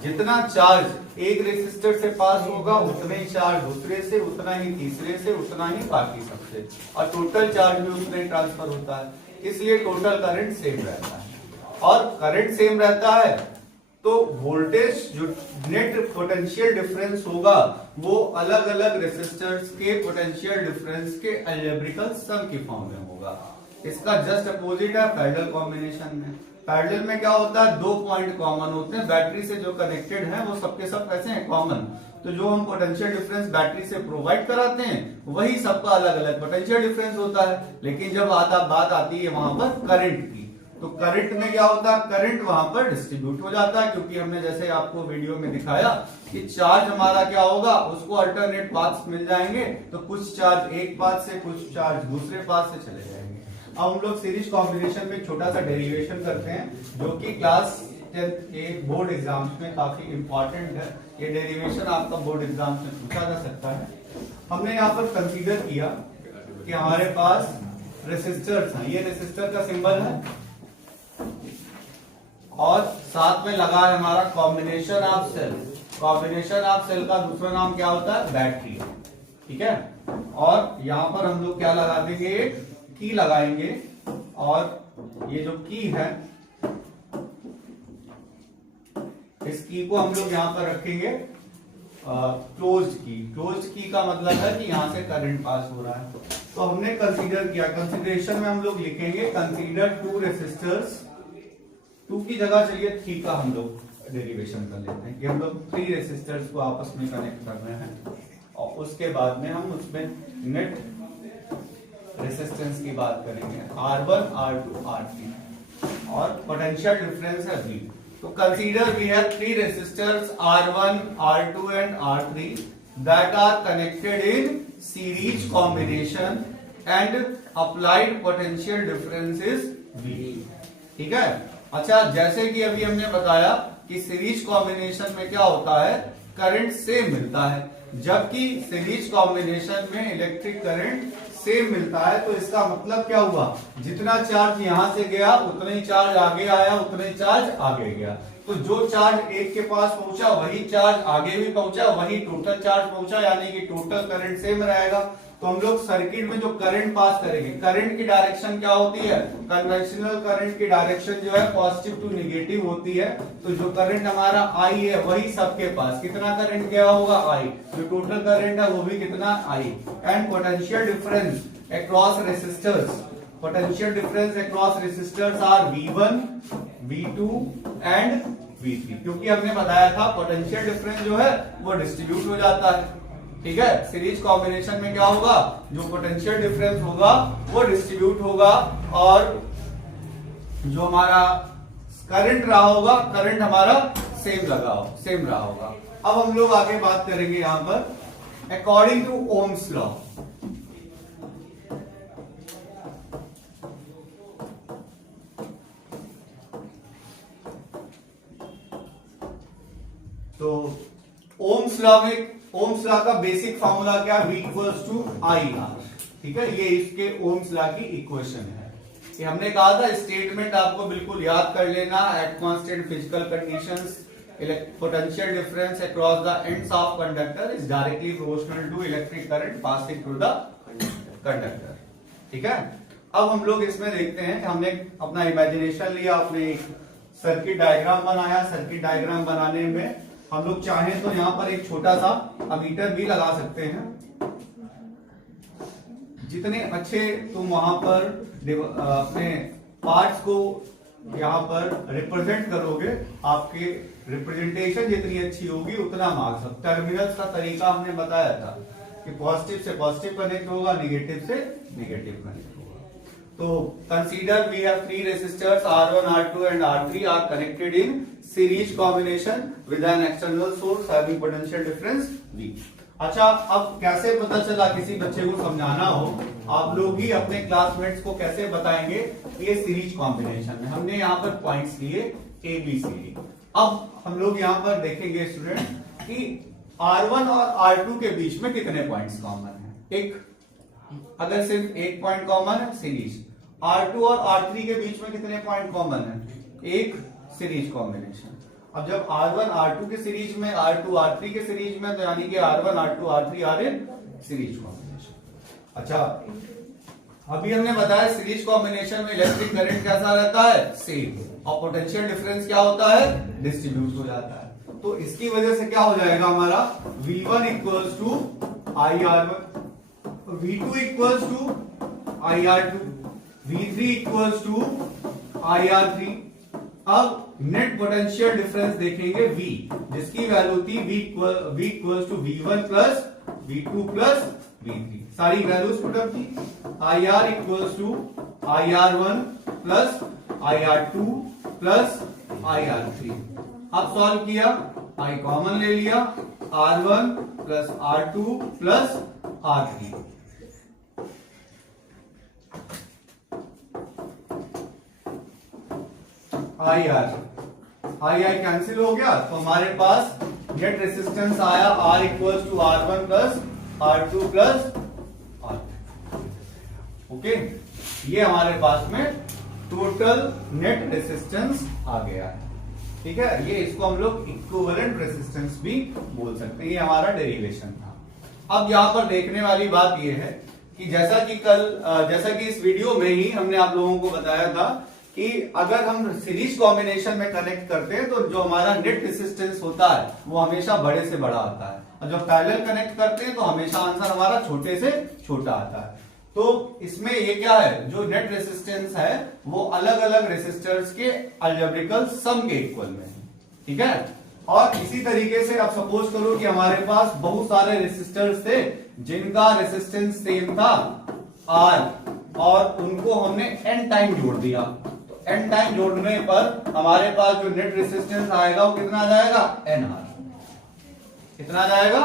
जितना चार्ज एक रेसिस्टर से पास होगा उतना ही चार्ज दूसरे से, उतना ही तीसरे से, उतना ही बाकी सबसे, और टोटल चार्ज भी उतना ही ट्रांसफर होता है। इसलिए टोटल करंट सेम रहता है। और करंट सेम रहता है तो वोल्टेज जो नेट पोटेंशियल डिफरेंस होगा वो अलग अलग रेसिस्टर्स के पोटेंशियल डिफरेंस के अलजेब्रिकल सम की फॉर्म में होगा। इसका जस्ट अपोजिट है पैरेलल कॉम्बिनेशन में। पैरेलल में क्या होता है, दो पॉइंट कॉमन होते हैं, बैटरी से जो कनेक्टेड है वो सबके सब कैसे हैं, कॉमन। तो जो हम पोटेंशियल डिफरेंस बैटरी से प्रोवाइड कराते हैं वही सबका अलग अलग पोटेंशियल डिफरेंस होता है। लेकिन जब बात आती है वहां पर करंट की, तो करंट में क्या होता है, करंट वहां पर डिस्ट्रीब्यूट हो जाता है, क्योंकि हमने जैसे आपको वीडियो में दिखाया कि चार्ज हमारा क्या होगा, उसको अल्टरनेट पाथ्स मिल जाएंगे। तो कुछ चार्ज एक पाथ से, कुछ चार्ज दूसरे पाथ से चले जाएंगे। अब हम लोग सीरीज कॉम्बिनेशन में छोटा सा डेरिवेशन करते हैं, जो कि क्लास 10th के बोर्ड एग्जाम्स में काफी इंपॉर्टेंट है। ये डेरिवेशन आपका बोर्ड एग्जाम्स में पूछा जा सकता है। हमने यहाँ पर कंसीडर किया कि हमारे पास रेसिस्टर्स हैं, ये रेसिस्टर का सिंबल है और साथ में लगा है हमारा combination of cell. Combination of cell का दूसरा नाम क्या होता है, बैटरी। ठीक है, और यहां पर हम लोग क्या लगा देंगे, की लगाएंगे, और ये जो की है इस की को हम लोग यहां पर रखेंगे क्लोज्ड की। क्लोज्ड की का मतलब है कि यहां से करंट पास हो रहा है। तो हमने कंसीडर किया, कंसीडरेशन में हम लोग लिखेंगे कंसीडर टू रेसिस्टर्स। टू की जगह चलिए थ्री का हम लोग डेरिवेशन कर लेते हैं कि हम लोग थ्री रेसिस्टर्स को आपस में कनेक्ट कर रहे हैं, और उसके बाद में हम उसमें नेट रेसिस्टेंस की बात करेंगे, R1, R2, R3, और पोटेंशियल डिफरेंस है V। तो consider we have three resistors R1, R2 and R3 that are connected in series combination and applied potential difference is V। ठीक है, अच्छा, जैसे कि अभी हमने बताया कि सीरीज कॉम्बिनेशन में क्या होता है, करंट सेम मिलता है, जबकि सीरीज कॉम्बिनेशन में इलेक्ट्रिक करंट सेम मिलता है। तो इसका मतलब क्या हुआ, जितना चार्ज यहां से गया उतना ही चार्ज आगे आया, उतना ही चार्ज आगे गया। तो जो चार्ज एक के पास पहुंचा वही चार्ज आगे भी पहुंचा, वही टोटल चार्ज पहुंचा, यानी कि टोटल करंट सेम रहेगा। तो हम लोग सर्किट में जो करंट पास करेंगे, करंट की डायरेक्शन क्या होती है, कन्वेंशनल करंट की डायरेक्शन जो है पॉजिटिव टू नेगेटिव होती है। तो जो करंट हमारा आई है वही सबके पास, कितना करंट गया होगा, आई। जो टोटल करंट है वो भी कितना, I. And potential difference across resistors, potential difference across resistors are V1, V2 and V3, क्योंकि हमने बताया था पोटेंशियल डिफरेंस जो है वो डिस्ट्रीब्यूट हो जाता है। ठीक है, सीरीज कॉम्बिनेशन में क्या होगा, जो पोटेंशियल डिफरेंस होगा वो डिस्ट्रीब्यूट होगा, और जो हमारा करंट रहा होगा, करंट हमारा सेम रहा होगा। अब हम लोग आगे बात करेंगे यहां पर अकॉर्डिंग टू ओम्स लॉ। तो ओम्स लॉ में, ओम्स लॉ का बेसिक फॉर्मूला क्या, V इक्वल्स टू IR। ठीक है, ये इसके ओम्स लॉ की इक्वेशन है। ये हमने कहा था स्टेटमेंट आपको बिल्कुल याद कर लेना, at constant physical conditions potential difference across the ends of conductor is directly proportional to electric current passing through the conductor. ठीक है, अब हम लोग इसमें देखते हैं कि हमने अपना इमेजिनेशन लिया, अपने एक सर्किट डायग्राम बनाया। सर्किट डायग्राम बनाने में हम लोग चाहें तो यहाँ पर एक छोटा सा अमीटर भी लगा सकते हैं। जितने अच्छे तुम वहां पर अपने पार्ट्स को यहाँ पर रिप्रेजेंट करोगे, आपके रिप्रेजेंटेशन जितनी अच्छी होगी उतना मार्क्स। अब टर्मिनल्स का तरीका हमने बताया था कि पॉजिटिव से पॉजिटिव कनेक्ट होगा, निगेटिव से निगेटिव कनेक्ट होगा। तो consider we have three resistors R1, R2 and R3 are connected in series combination with an external source having potential difference V। अच्छा, अब कैसे पता चला, किसी बच्चे को समझाना हो, आप लोग ही अपने क्लासमेट्स को कैसे बताएंगे ये सीरीज कॉम्बिनेशन में। हमने यहाँ पर पॉइंट्स लिए ए बी सी डी। अब हम लोग यहाँ पर देखेंगे स्टूडेंट कि R1 और R2 के बीच में कितने पॉइंट्स कॉमन है। एक, अगर सिर्फ एक पॉइंट कॉमन है सीरीज। R2 और R3 के बीच में कितने पॉइंट कॉमन है, एक सीरीज कॉम्बिनेशन। अब जब R1 R2 के सीरीज में, R2 R3 के सीरीज में, तो यानी कि R1 R2 R3 are in series combination. अच्छा, अभी हमने बताया सीरीज कॉम्बिनेशन में इलेक्ट्रिक करंट कैसा रहता है, सेम, और पोटेंशियल डिफरेंस क्या होता है, डिस्ट्रीब्यूट हो जाता है। तो इसकी वजह से क्या हो जाएगा हमारा, V1 equals to IR1, V2 equals to IR2, V3 equals to IR3। अब नेट पोटेंशियल डिफरेंस देखेंगे V, जिसकी वैल्यू थी V equals to V1 plus V2 plus V3, सारी वैल्यूज पुटअप थी। IR equals to IR1 plus IR2 plus IR3। अब solve किया, I common ले लिया, R1 plus R2 plus R3। I cancel हो गया, तो हमारे पास नेट रेसिस्टेंस आया R equals to R1 plus R2 plus R3। Okay, ये हमारे पास में टोटल नेट रेसिस्टेंस आ गया है। ठीक है, ये इसको हम लोग इक्विवेलेंट रेसिस्टेंस भी बोल सकते हैं। ये हमारा डेरिवेशन था। अब यहां पर देखने वाली बात ये है कि जैसा कि इस वीडियो में ही हमने आप लोगों को बताया था कि अगर हम सीरीज कॉम्बिनेशन में कनेक्ट करते हैं तो जो हमारा नेट रेसिस्टेंस होता है वो हमेशा बड़े से बड़ा आता है, और जब पैरेलल कनेक्ट करते हैं तो हमेशा आंसर हमारा छोटे से छोटा आता है। तो इसमें ये क्या है, जो नेट रेसिस्टेंस है वो अलग अलग रेसिस्टर्स के अलजेब्रिकल सम के इक्वल में है। ठीक है, और इसी तरीके से अब सपोज करो कि हमारे पास बहुत सारे रेसिस्टर्स थे जिनका रेसिस्टेंस सेम था R, और उनको हमने n टाइम जोड़ दिया। तो n टाइम जोड़ने पर हमारे पास जो नेट रेसिस्टेंस आएगा वो कितना आ जाएगा, NR। कितना आ जाएगा,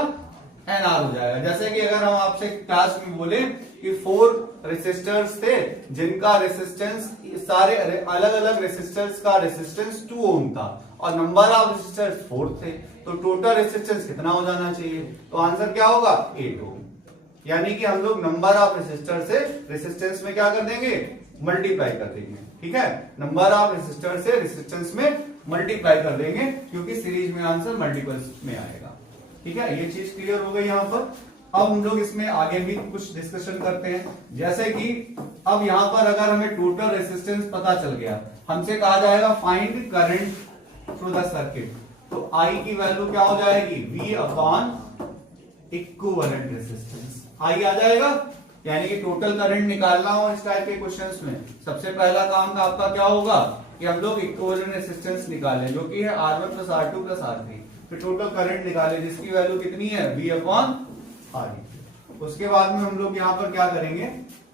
NR हो जाएगा। जैसे कि अगर हम आपसे क्लास में बोले कि 4 रेसिस्टर्स थे जिनका रेसिस्टेंस, सारे अलग अलग रेसिस्टर्स का रेसिस्टेंस 2 ओम था और नंबर ऑफ रेसिस्टर्स 4 थे, तो टोटल रेसिस्टेंस कितना हो जाना चाहिए, तो आंसर क्या होगा, 8 ओम। यानी कि हम लोग नंबर ऑफ रेसिस्टर से रेसिस्टेंस में क्या कर देंगे, मल्टीप्लाई कर देंगे। ठीक है, नंबर ऑफ रेसिस्टर से रेसिस्टेंस में मल्टीप्लाई कर देंगे, क्योंकि सीरीज में आंसर मल्टीपल्स में आएगा। ठीक है, ये चीज क्लियर हो गई यहाँ पर। अब हम लोग इसमें आगे भी कुछ डिस्कशन करते हैं, जैसे कि अब यहाँ पर अगर हमें टोटल रेसिस्टेंस पता चल गया, हमसे कहा जाएगा find current through the circuit, तो I की वैल्यू क्या हो जाएगी, V upon equivalent resistance. I आ जाएगा, यानी कि टोटल करंट निकालना हो इस टाइप के क्वेश्चंस में सबसे पहला काम का आपका क्या होगा कि हम लोग इक्विवेलेंट रेसिस्टेंस निकालें, जो कि है R1 plus R2 plus R3। फिर टोटल करंट निकालें जिसकी वैल्यू कितनी है, V अपॉन R। उसके बाद में हम लोग यहाँ पर क्या करेंगे,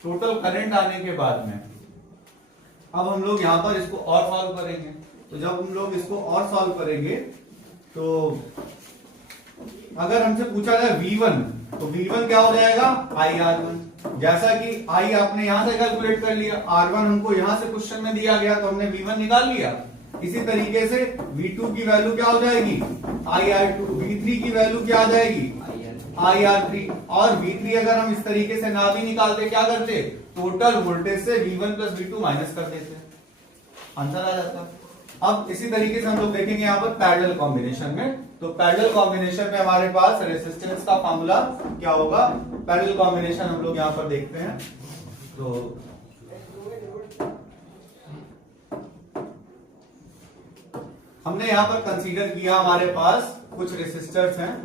टोटल करंट आने के बाद में अब हम लोग यहाँ पर इसको और सॉल्व करेंगे। तो जब हम लोग इसको और सॉल्व करेंगे तो अगर हमसे पूछा जाए V1, तो V1 क्या हो जाएगा, IR1। जैसा कि I आपने यहां से कैलकुलेट कर लिया, R1 हमको यहां से क्वेश्चन में दिया गया तो हमने V1 निकाल लिया। इसी तरीके से V2 की वैल्यू क्या हो जाएगी, IR2। V3 की वैल्यू क्या आ जाएगी, IR3। और V3 अगर हम इस तरीके से ना भी निकालते, क्या करते, टोटल वोल्टेज से V1 प्लस V2 माइनस कर देते, आंसर आ जाता। अब इसी तरीके से हम लोग देखेंगे यहाँ पर पैरेलल कॉम्बिनेशन में। तो पैरेलल कॉम्बिनेशन में हमारे पास रेसिस्टेंस का फॉर्मूला क्या होगा, पैरेलल कॉम्बिनेशन हम लोग यहाँ पर देखते हैं। तो हमने यहाँ पर कंसीडर किया हमारे पास कुछ रेसिस्टर्स हैं,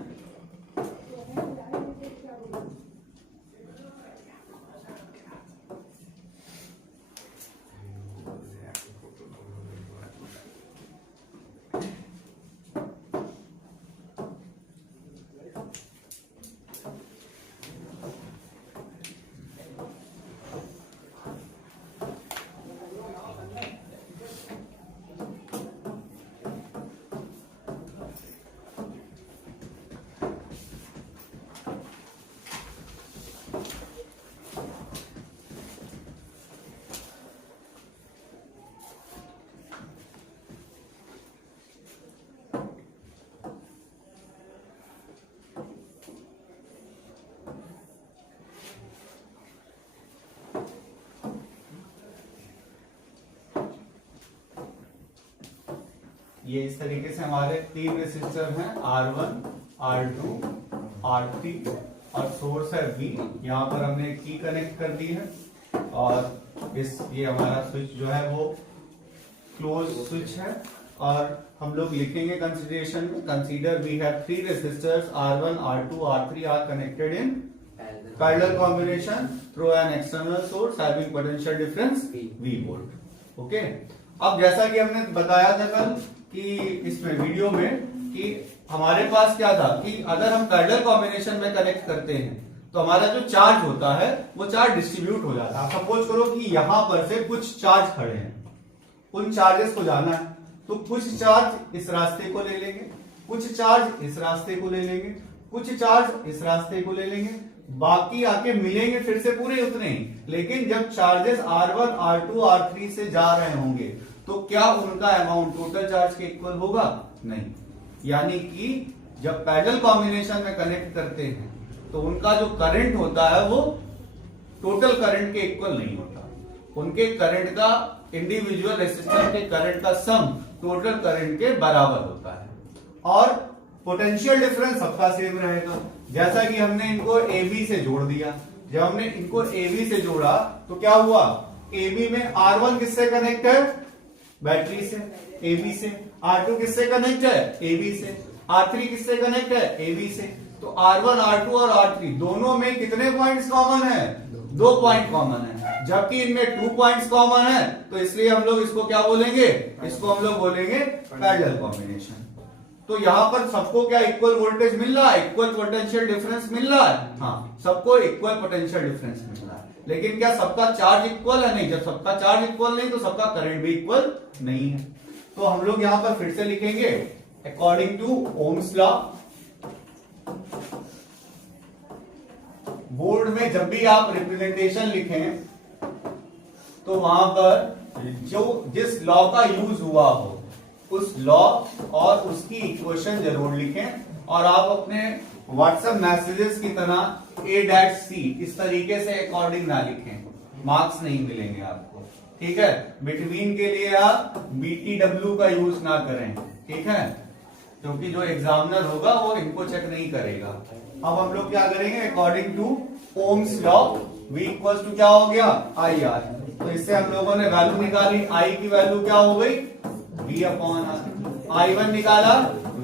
ये इस तरीके से हमारे 3 रेसिस्टर हैं, R1, R2, R3 और सोर्स है V। यहाँ पर हमने की कनेक्ट कर दी है और ये हमारा स्विच जो है वो क्लोज स्विच है। और हम लोग लिखेंगे कंसीडरेशन में, consider we have 3 resistors R1, R2, R3 are connected in parallel combination through an external source having potential difference V volt. Okay, अब जैसा कि हमने बताया था कल कि इसमें वीडियो में कि हमारे पास क्या था कि अगर हम पैरेलल कॉम्बिनेशन में कनेक्ट करते हैं तो हमारा जो चार्ज होता है वो चार्ज डिस्ट्रीब्यूट हो जाता है। सपोज करो कि यहां पर से कुछ चार्ज खड़े हैं, उन चार्जेस को जाना है तो कुछ चार्ज इस रास्ते को ले लेंगे, कुछ चार्ज इस रास्ते को ले लेंगे, कुछ चार्ज इस रास्ते को ले लेंगे, बाकी आके मिलेंगे फिर से पूरे उतने ही। लेकिन जब चार्जेस R1, R2, R3 से जा रहे होंगे तो क्या उनका अमाउंट टोटल चार्ज के इक्वल होगा? नहीं। यानी कि जब पैरेलल कॉम्बिनेशन में कनेक्ट करते हैं तो उनका जो करंट होता है वो टोटल करंट के इक्वल नहीं होता। उनके करंट का, इंडिविजुअल रेसिस्टर के करंट का सम टोटल करंट के बराबर होता है और पोटेंशियल डिफरेंस सबका सेम रहेगा। जैसा कि हमने इनको AB से जोड़ दिया, जब हमने इनको AB से जोड़ा तो क्या हुआ, AB में R1 किससे कनेक्ट है? बैटरी से, AB से। R2 किससे कनेक्ट है? AB से। R3 किससे कनेक्ट है? AB से। तो R1, R2 और R3 दोनों में कितने पॉइंट्स कॉमन है? 2 पॉइंट कॉमन है, जबकि इनमें 2 पॉइंट्स कॉमन है। तो इसलिए हम लोग इसको क्या बोलेंगे? इसको हम लोग बोलेंगे पैरेलल कॉम्बिनेशन। तो यहां पर सबको क्या इक्वल वोल्टेज मिल रहा है, इक्वल पोटेंशियल डिफरेंस मिल रहा है। हाँ, सबको इक्वल पोटेंशियल डिफरेंस मिल रहा है। लेकिन क्या सबका चार्ज इक्वल है? नहीं। जब सबका चार्ज इक्वल नहीं तो सबका करंट भी इक्वल नहीं है। तो हम लोग यहां पर फिर से लिखेंगे according to Ohm's law. Board में जब भी आप रिप्रेजेंटेशन लिखें तो वहां पर जो जिस लॉ का यूज हुआ हो उस लॉ और उसकी इक्वेशन जरूर लिखें। और आप अपने व्हाट्सएप मैसेजेस की तरह A-C इस तरीके से अकॉर्डिंग ना लिखें, मार्क्स नहीं मिलेंगे आपको। ठीक है, बिटवीन के लिए आप BTW का यूज ना करें। ठीक है, क्योंकि जो एग्जामिनर होगा वो इनको चेक नहीं करेगा। अब हम लोग क्या करेंगे, according to Ohm's law V equal to क्या हो गया, IR। तो इससे हम लोगों ने वैल्यू निकाली, I की वैल्यू क्या हो गई, V अपॉन R। I1 निकाला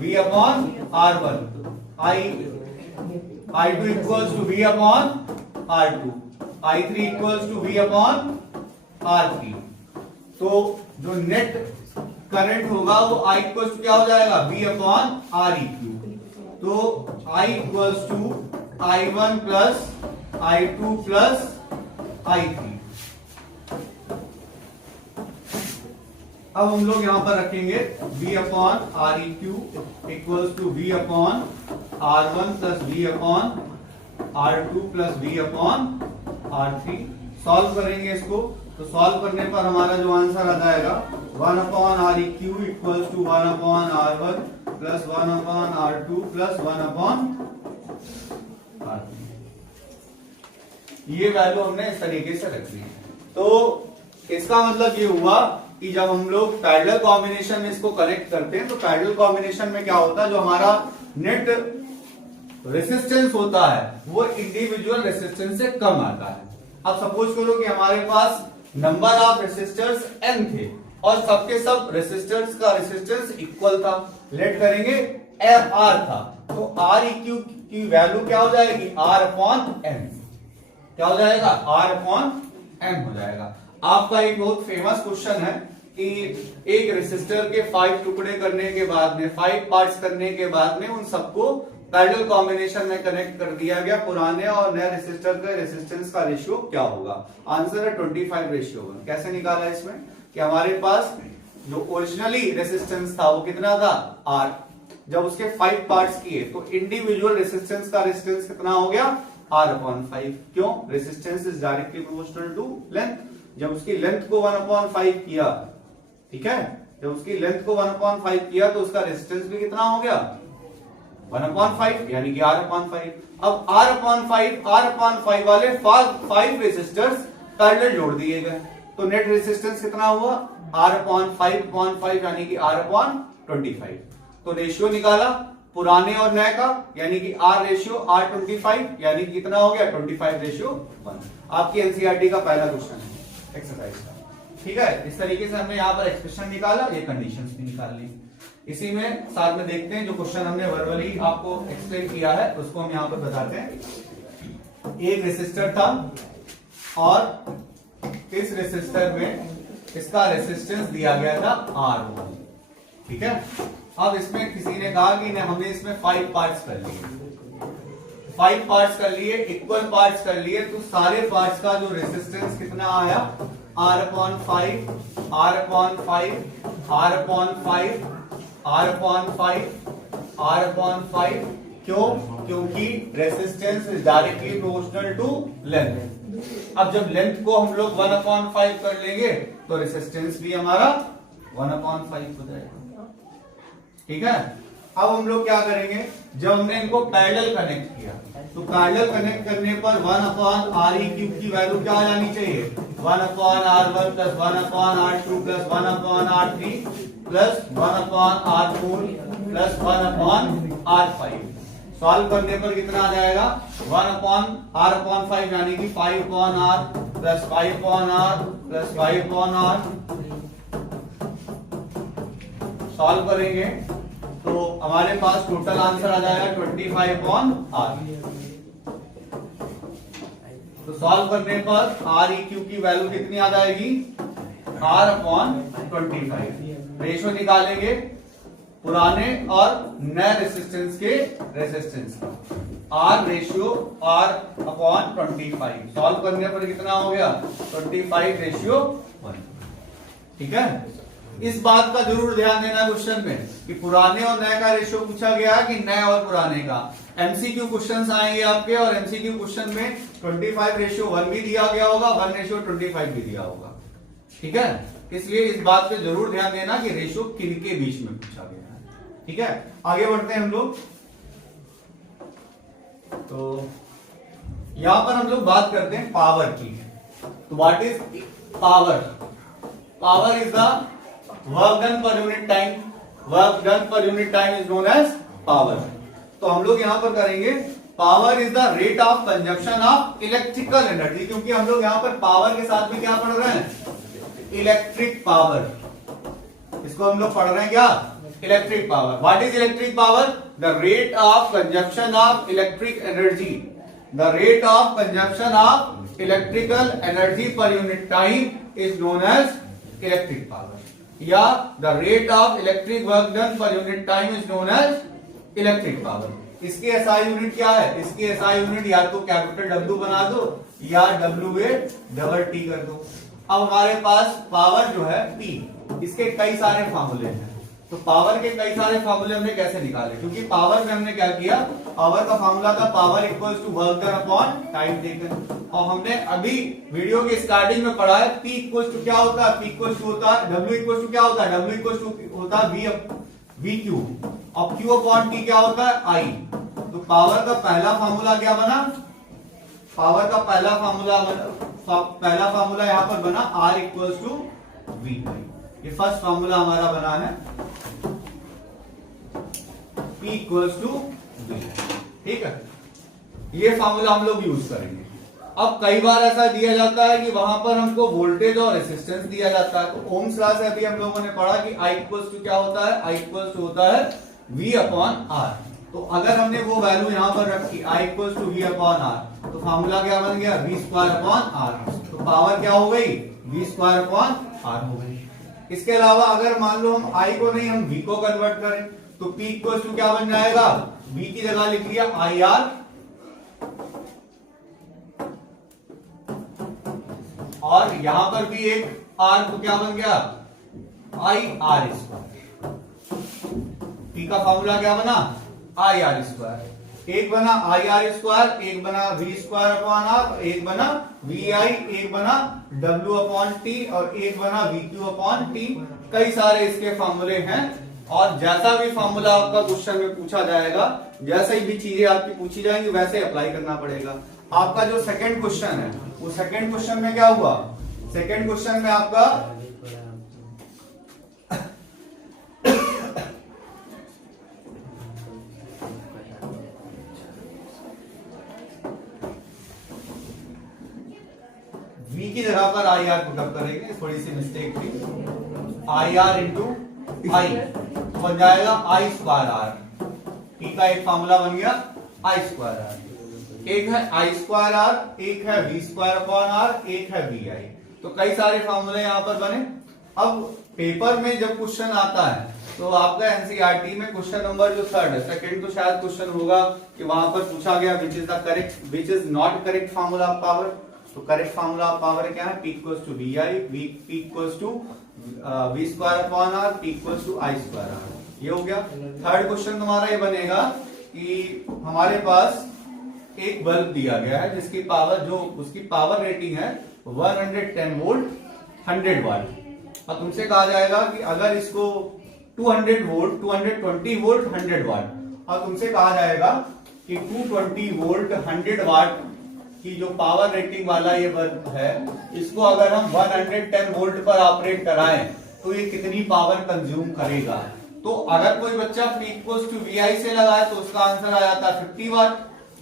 V upon R1, I2 equals to V upon R2, I3 equals to V upon R3। तो जो नेट करंट होगा वो I इक्वल्स टू क्या हो जाएगा, V अपॉन Req। तो I equals to I1 plus I2 plus I3। अब हम लोग यहां पर रखेंगे V upon Req equals to V upon R1 plus V upon R2 plus V upon R3। Solve करेंगे इसको, तो सॉल्व करने पर हमारा जो आंसर आ जाएगा 1 upon Req equals to 1 upon R1 plus 1 upon R2 plus 1 upon R3। ये वैल्यू हमने इस तरीके से रख दी। तो इसका मतलब ये हुआ कि जब हम लोग पैरेलल कॉम्बिनेशन में इसको कनेक्ट करते हैं तो पैरेलल कॉम्बिनेशन में क्या होता है, जो हमारा नेट रेसिस्टेंस होता है वो इंडिविजुअल रेसिस्टेंस से कम आता है। अब सपोज करो कि हमारे पास नंबर ऑफ रेसिस्टर्स n थे और सबके सब रेसिस्टर्स का रेसिस्टेंस इक्वल था। लेट करेंगे R था, तो Req की वैल्यू क्या हो जाएगी, R अपॉन M। क्या हो जाएगा, R अपॉन M हो जाएगा। आपका एक बहुत फेमस क्वेश्चन है कि एक रेसिस्टर के 5 टुकड़े करने के बाद में, 5 पार्ट्स करने के बाद में उन सबको पैरेलल कॉम्बिनेशन में कनेक्ट कर दिया गया। पुराने और नए रेसिस्टर का रेसिस्टेंस का रेशियो क्या होगा? आंसर है 25:1। कैसे निकाला इसमें कि हमारे पास जो ओरिजिनली रेसिस्टेंस था वो कितना था, R। जब उसके 5 पार्ट्स किए तो इंडिविजुअल रेसिस्टेंस का रेसिस्टेंस कितना हो गया, R अपॉन 5। क्यों? Resistance is directly proportional to length. जब उसकी लेंथ को 1 अपॉन 5 किया, ठीक है, जब उसकी लेंथ को 1 अपॉन 5 किया तो उसका रेसिस्टेंस भी कितना हो गया, 1 अपॉन 5, यानी कि R अपॉन 5। अब R अपॉन 5 वाले 5 रेसिस्टर्स पैरेलल जोड़ दिए गए तो नेट रेसिस्टेंस कितना हुआ, R अपॉन 5 यानी कि R अपॉन 25। तो रेशियो निकाला पुराने और नए का, यानी कि R रेशियो R25, यानी कि कितना हो गया 25:1। आपकी एनसीईआरटी का पहला क्वेश्चन है एक्सरसाइज का। ठीक है, इस तरीके से हमने यहाँ पर एक्सप्रेशन निकाला, ये कंडीशंस भी निकाल ली। इसी में साथ में देखते हैं जो क्वेश्चन हमने वर्बली आपको एक्सप्लेन किया है उसको हम यहाँ पर बताते हैं। एक रेसिस्टर था और इस रेसिस्टर में इसका रेसिस्टेंस दिया गया था R। ठीक है, अब इसमें किसी ने कहा कि हमने इसमें 5 पार्ट्स कर लिए, 5 पार्ट्स कर लिए, इक्वल पार्ट्स कर लिए, तो सारे पार्ट्स का जो रेसिस्टेंस कितना आया R/5, R/5, R/5, R/5, R/5। क्यों? क्योंकि resistance is directly proportional to length. अब जब लेंथ को हम लोग 1/5 कर लेंगे तो रेसिस्टेंस भी हमारा 1/5 हो जाएगा। ठीक है, अब हम लोग क्या करेंगे, जब हमने इनको पैरेलल कनेक्ट किया तो पैरेलल कनेक्ट करने पर 1/Re³ की वैल्यू क्या आ जानी चाहिए 1/R1 plus 1/R2 plus 1/R3 plus 1/R4 plus 1/R5। Solve करने पर कितना आ जाएगा 1/R/5 यानी कि 5/R plus 5/R plus 5/R। Solve करेंगे तो हमारे पास टोटल आंसर आ जाएगा 25/R। तो सॉल्व करने पर Req की वैल्यू कितनी आ जाएगी R/25। रेशियो निकालेंगे पुराने और नए रेसिस्टेंस के रेसिस्टेंस का, R रेशियो R/25। सॉल्व करने पर कितना हो गया 25:1। ठीक है, इस बात का जरूर ध्यान देना क्वेश्चन में कि पुराने और नए का रेशियो पूछा गया है कि नए और पुराने का। एमसीक्यू क्वेश्चंस आएंगे आपके, और एमसीक्यू क्वेश्चन में 25:1 भी दिया गया होगा, 1:25 भी दिया होगा। ठीक है, इसलिए इस बात पे जरूर ध्यान देना कि रेशियो किनके बीच में पूछा गया है। ठीक है, आगे बढ़ते हैं हम लोग। तो यहां पर हम लोग बात करते हैं पावर की। तो what is power? Power is the work done per unit time. Work done per unit time is known as power. तो हम लोग यहां पर करेंगे power is the rate of consumption of electrical energy, क्योंकि हम लोग यहां पर पावर के साथ में क्या पढ़ रहे हैं इलेक्ट्रिक पावर। इसको हम लोग पढ़ रहे हैं क्या electric power. What is electric power? The rate of consumption of electric energy. The rate of consumption of electrical energy per unit time is known as electric power, या the rate of electric work done per unit time is known as electric power. इसकी SI unit क्या है? इसकी SI unit या तो capital W बना दो या WA�double-T कर दो। अब हमारे पास पावर जो है P, इसके कई सारे फार्मूले हैं। तो पावर के कई सारे फार्मूले हमने कैसे निकाले? क्योंकि पावर में हमने क्या किया, पावर का फार्मूला था power equals to work done upon time taken. और हमने अभी वीडियो के स्टार्टिंग में पढ़ा है P इक्वल्स टू क्या होता है, P इक्वल्स टू होता है W इक्वल्स टू क्या होता है, W इक्वल्स टू होता है VQ, और Q अपॉन T क्या होता है I। तो पावर का पहला फार्मूला क्या बना, पावर का पहला फार्मूला यहां पर बना R इक्वल्स टू V। ये फर्स्ट फार्मूला हमारा बना है P इक्वल्स टू V। ठीक है, ये फार्मूला हम लोग यूज करेंगे। अब कई बार ऐसा दिया जाता है कि वहां पर हमको वोल्टेज और रेसिस्टेंस दिया जाता है। तो ओम्स लॉ से अभी हम लोगों ने पढ़ा कि I इक्वल्स टू क्या होता है, I इक्वल्स टू होता है V अपॉन R। तो अगर हमने वो वैल्यू यहां पर रखी I equals to V upon R, तो फार्मूला क्या बन गया V स्क्वायर अपॉन R। तो पावर क्या हो गई V स्क्वायर अपॉन R हो गई। इसके अलावा अगर मान लो हम I को नहीं हम V को कन्वर्ट करें तो P इक्वल्स टू क्या बन जाएगा, V की जगह लिख लिया IR, और यहां पर भी एक R तो क्या बन गया IR स्क्वायर। P का फॉर्मूला क्या बना IR स्क्वायर। एक बना IR स्क्वायर, एक बना V स्क्वायर अपॉन R, एक बना VI, एक बना W अपॉन T, और एक बना VQ अपॉन T। कई सारे इसके फॉर्मूले हैं, और जैसा भी फॉर्मूला आपका क्वेश्चन में पूछा जाएगा, जैसे भी चीजें आपकी पूछी जाएंगी वैसे अप्लाई करना पड़ेगा। आपका जो सेकंड क्वेश्चन है वो सेकंड क्वेश्चन में क्या हुआ, सेकंड क्वेश्चन में आपका v की जगह पर आई आर पुटअप करेंगे, थोड़ी सी मिस्टेक थी, आई आर इंटू आई बन जाएगा आई स्क्वायर आर। p का एक फॉर्मूला बन गया आई स्क्वायर आर। एक है आई स्क्वायर आर, एक है वी स्क्वायर अपॉन आर, एक है वी आई। तो कई सारे फॉर्मूले यहां पर बने। अब पेपर में जब क्वेश्चन आता है तो आपका एनसीईआरटी में क्वेश्चन नंबर जो थर्ड है, सेकंड तो शायद क्वेश्चन होगा कि वहां पर पूछा गया which is the correct, which is not correct formula of power. तो करेक्ट फार्मूला ऑफ पावर क्या है, P equals to V I, P equals to V square upon R, P equals to I square R. ये हो गया। Third question तुम्हारा ये बनेगा कि हमारे पास एक बल्ब दिया गया है जिसकी पावर, जो उसकी पावर रेटिंग है 110 वोल्ट 100 वाट, और तुमसे कहा जाएगा कि अगर इसको 200 वोल्ट 220 वोल्ट 100 वाट, और तुमसे कहा जाएगा कि 220 वोल्ट 100 वाट की जो पावर रेटिंग वाला ये बल्ब है, इसको अगर हम 110 वोल्ट पर ऑपरेट कराएं तो ये कितनी पावर कंज्यूम करेगा। तो अगर कोई बच्चा P इक्वल्स टू वी आई से लगाए तो उसका आंसर आ जाता है 50 वाट,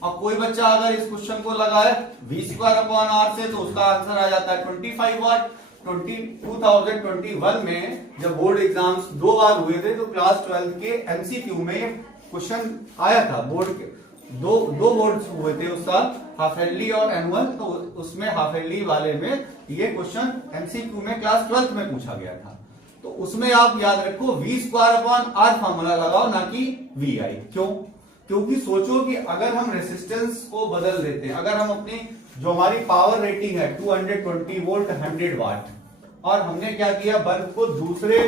और कोई बच्चा अगर इस क्वेश्चन को लगाए वी स्क्वायर अपॉन आर से तो उसका आंसर आ जाता है 25 वाट। 2021 में जब बोर्ड एग्जाम्स 2 बार हुए थे तो क्लास 12 के एमसीक्यू में क्वेश्चन आया था। बोर्ड के दो बोर्ड्स हुए थे उस साल, हाफ एयरली और एनुअल। तो उसमें हाफ एयरली वाले में ये क्वेश्चन एमसीक्यू में क्लास 12 में पूछा गया था। तो उसमें आप याद रखो V square upon R formula लगाओ, ना कि वी आई। क्यों? क्योंकि सोचो कि अगर हम रेसिस्टेंस को बदल देते हैं, अगर हम अपनी जो हमारी पावर रेटिंग है 220 वोल्ट 100 वाट, और हमने क्या किया, बल्ब को दूसरे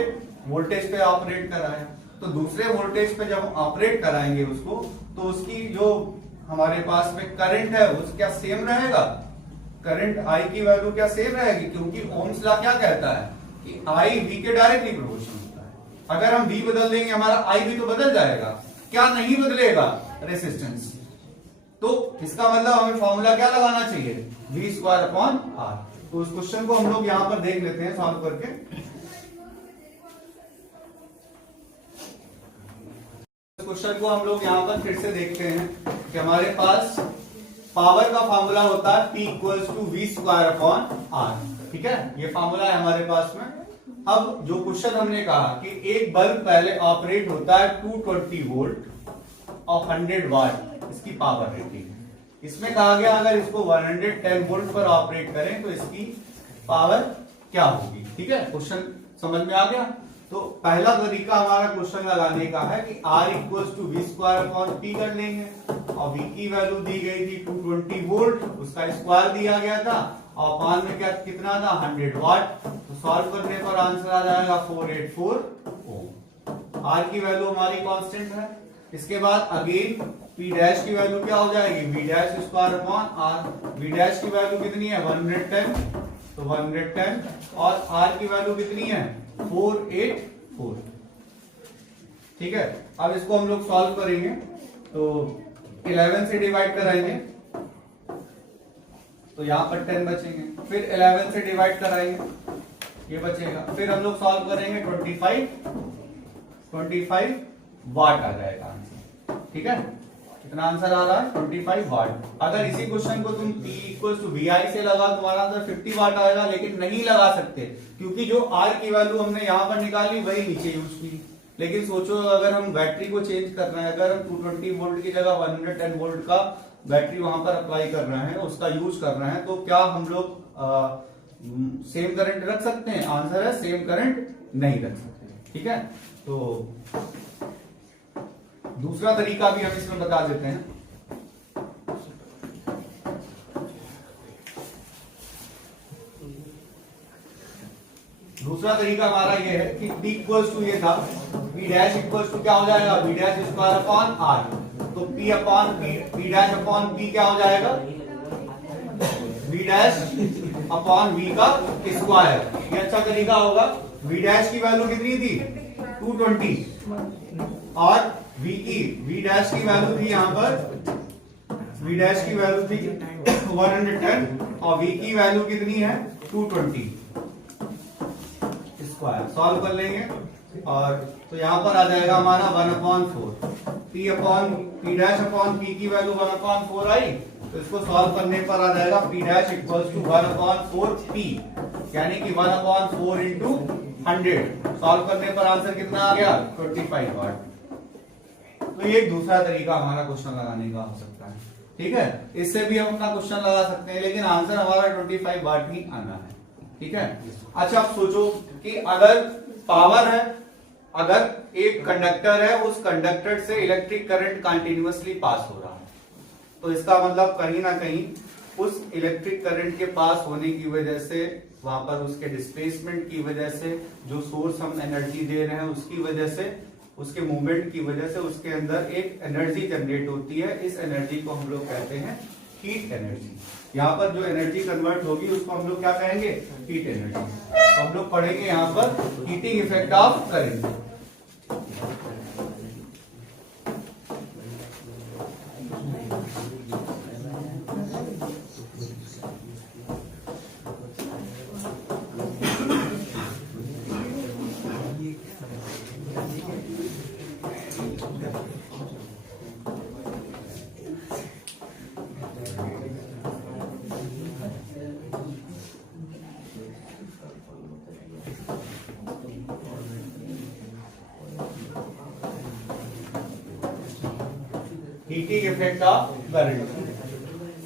वोल्टेज पे ऑपरेट कराया, तो दूसरे वोल्टेज पे जब ऑपरेट कराएंगे उसको, तो उसकी जो हमारे पास में करंट है वो क्या सेम रहेगा, करंट आई की वैल्यू क्या सेम रहेगी, क्योंकि ओम्स लॉ क्या कहता है कि आई वी के डायरेक्टली प्रोपोर्शनल होता है। अगर हम वी बदल देंगे हमारा आई भी तो बदल जाएगा, क्या नहीं बदलेगा, रेसिस्टेंस। तो इसका मतलब हमें फॉर्मूला क्या लगाना चाहिए, वी स्क्वायर अपॉन आर। तो उस क्वेश्चन को हम लोग यहां पर देख लेते हैं सॉल्व करके। क्वेश्चन को हम लोग यहां पर फिर से देखते हैं कि हमारे पास पावर का फॉर्मूला होता है P equals to V square upon R. ठीक है, ये फॉर्मूला है हमारे पास में। अब जो क्वेश्चन हमने कहा कि एक बल्ब पहले ऑपरेट होता है 220 वोल्ट और 100 वाट इसकी पावर रेटिंग है। इसमें कहा गया अगर इसको 110 वोल्ट पर ऑपरेट करें तो इसकी पावर क्या होगी। ठीक है, क्वेश्चन समझ में आ गया। तो पहला तरीका हमारा क्वेश्चन लगाने का है कि R equals to V square upon P कर लेंगे, और V की वैल्यू दी गई थी 220 वोल्ट, उसका स्क्वायर दिया गया था, और अपॉन में क्या कितना था 100 वाट। तो सॉल्व करने पर आंसर आ जाएगा 484 ओम। R की वैल्यू हमारी कांस्टेंट है। इसके बाद अगेन P डैश की वैल्यू क्या हो जाएगी, V dash square upon R। V dash की वैल्यू कितनी है 110, तो 110, और R की वैल्यू कितनी है 484। ठीक है, अब इसको हम लोग सॉल्व करेंगे तो 11 से डिवाइड कराएंगे तो यहां पर 10 बचेंगे, फिर 11 से डिवाइड कराएंगे ये बचेगा, फिर हम लोग सॉल्व करेंगे 25 वाट आ जाएगा आंसर। ठीक है, कितना आंसर आ रहा है 25 वाट। अगर इसी क्वेश्चन को तुम P इक्वल्स टू वी आई से लगा तुम्हारा आंसर 50 वाट आएगा, लेकिन नहीं लगा सकते क्योंकि जो R की वैल्यू हमने यहां पर निकाली वही नीचे यूज की। लेकिन सोचो अगर हम बैटरी को चेंज कर रहे हैं, अगर हम 220 वोल्ट की जगह 110 वोल्ट का बैटरी वहां पर अप्लाई कर रहे हैं, उसका यूज कर रहे हैं, तो क्या हम लोग सेम करंट रख सकते हैं? आंसर है सेम करंट नहीं रख सकते। ठीक है, तो दूसरा तरीका भी हम इसमें बता देते हैं। दूसरा तरीका हमारा ये है कि P इक्वल्स टू ये था, P डैश इक्वल्स टू क्या हो जाएगा, V dash square upon R। तो P upon P dash upon P क्या हो जाएगा, V डैश अपॉन V का स्क्वायर। ये अच्छा तरीका होगा। V डैश की वैल्यू कितनी थी 220, और V डैश की वैल्यू थी यहां पर, V डैश की वैल्यू थी 110, और V की वैल्यू कितनी है 220 स्क्वायर। सॉल्व कर लेंगे और तो यहाँ पर आ जाएगा हमारा 1/4 पी डैश अपॉन पी की वैल्यू 1/4 आई, तो इसको सॉल्व करने पर आ जाएगा P dash equals to 1/4 P, यानी कि 1/4 इंटू 100। सॉल्व करने पर आंसर कितना आ गया 25 वाट। तो ये एक दूसरा तरीका हमारा क्वेश्चन लगाने का हो सकता है, ठीक है। इससे भी हम अपना क्वेश्चन लगा सकते हैं, लेकिन आंसर हमारा 25 वाट ही आना है, ठीक है। अच्छा, आप सोचो कि अगर पावर है, अगर एक कंडक्टर है, उस कंडक्टर से इलेक्ट्रिक करंट कंटिन्यूअसली पास हो रहा है, तो इसका मतलब कहीं ना कहीं उस इलेक्ट्रिक करंट के पास होने की वजह से, वहां पर उसके डिस्प्लेसमेंट की वजह से, जो सोर्स हम एनर्जी दे रहे हैं उसकी वजह से, उसके मूवमेंट की वजह से उसके अंदर एक एनर्जी जनरेट होती है। इस एनर्जी को हम लोग कहते हैं हीट एनर्जी। यहाँ पर जो एनर्जी कन्वर्ट होगी उसको हम लोग क्या कहेंगे, हीट एनर्जी। तो हम लोग पढ़ेंगे यहाँ पर heating effect of current. Heating effect of current.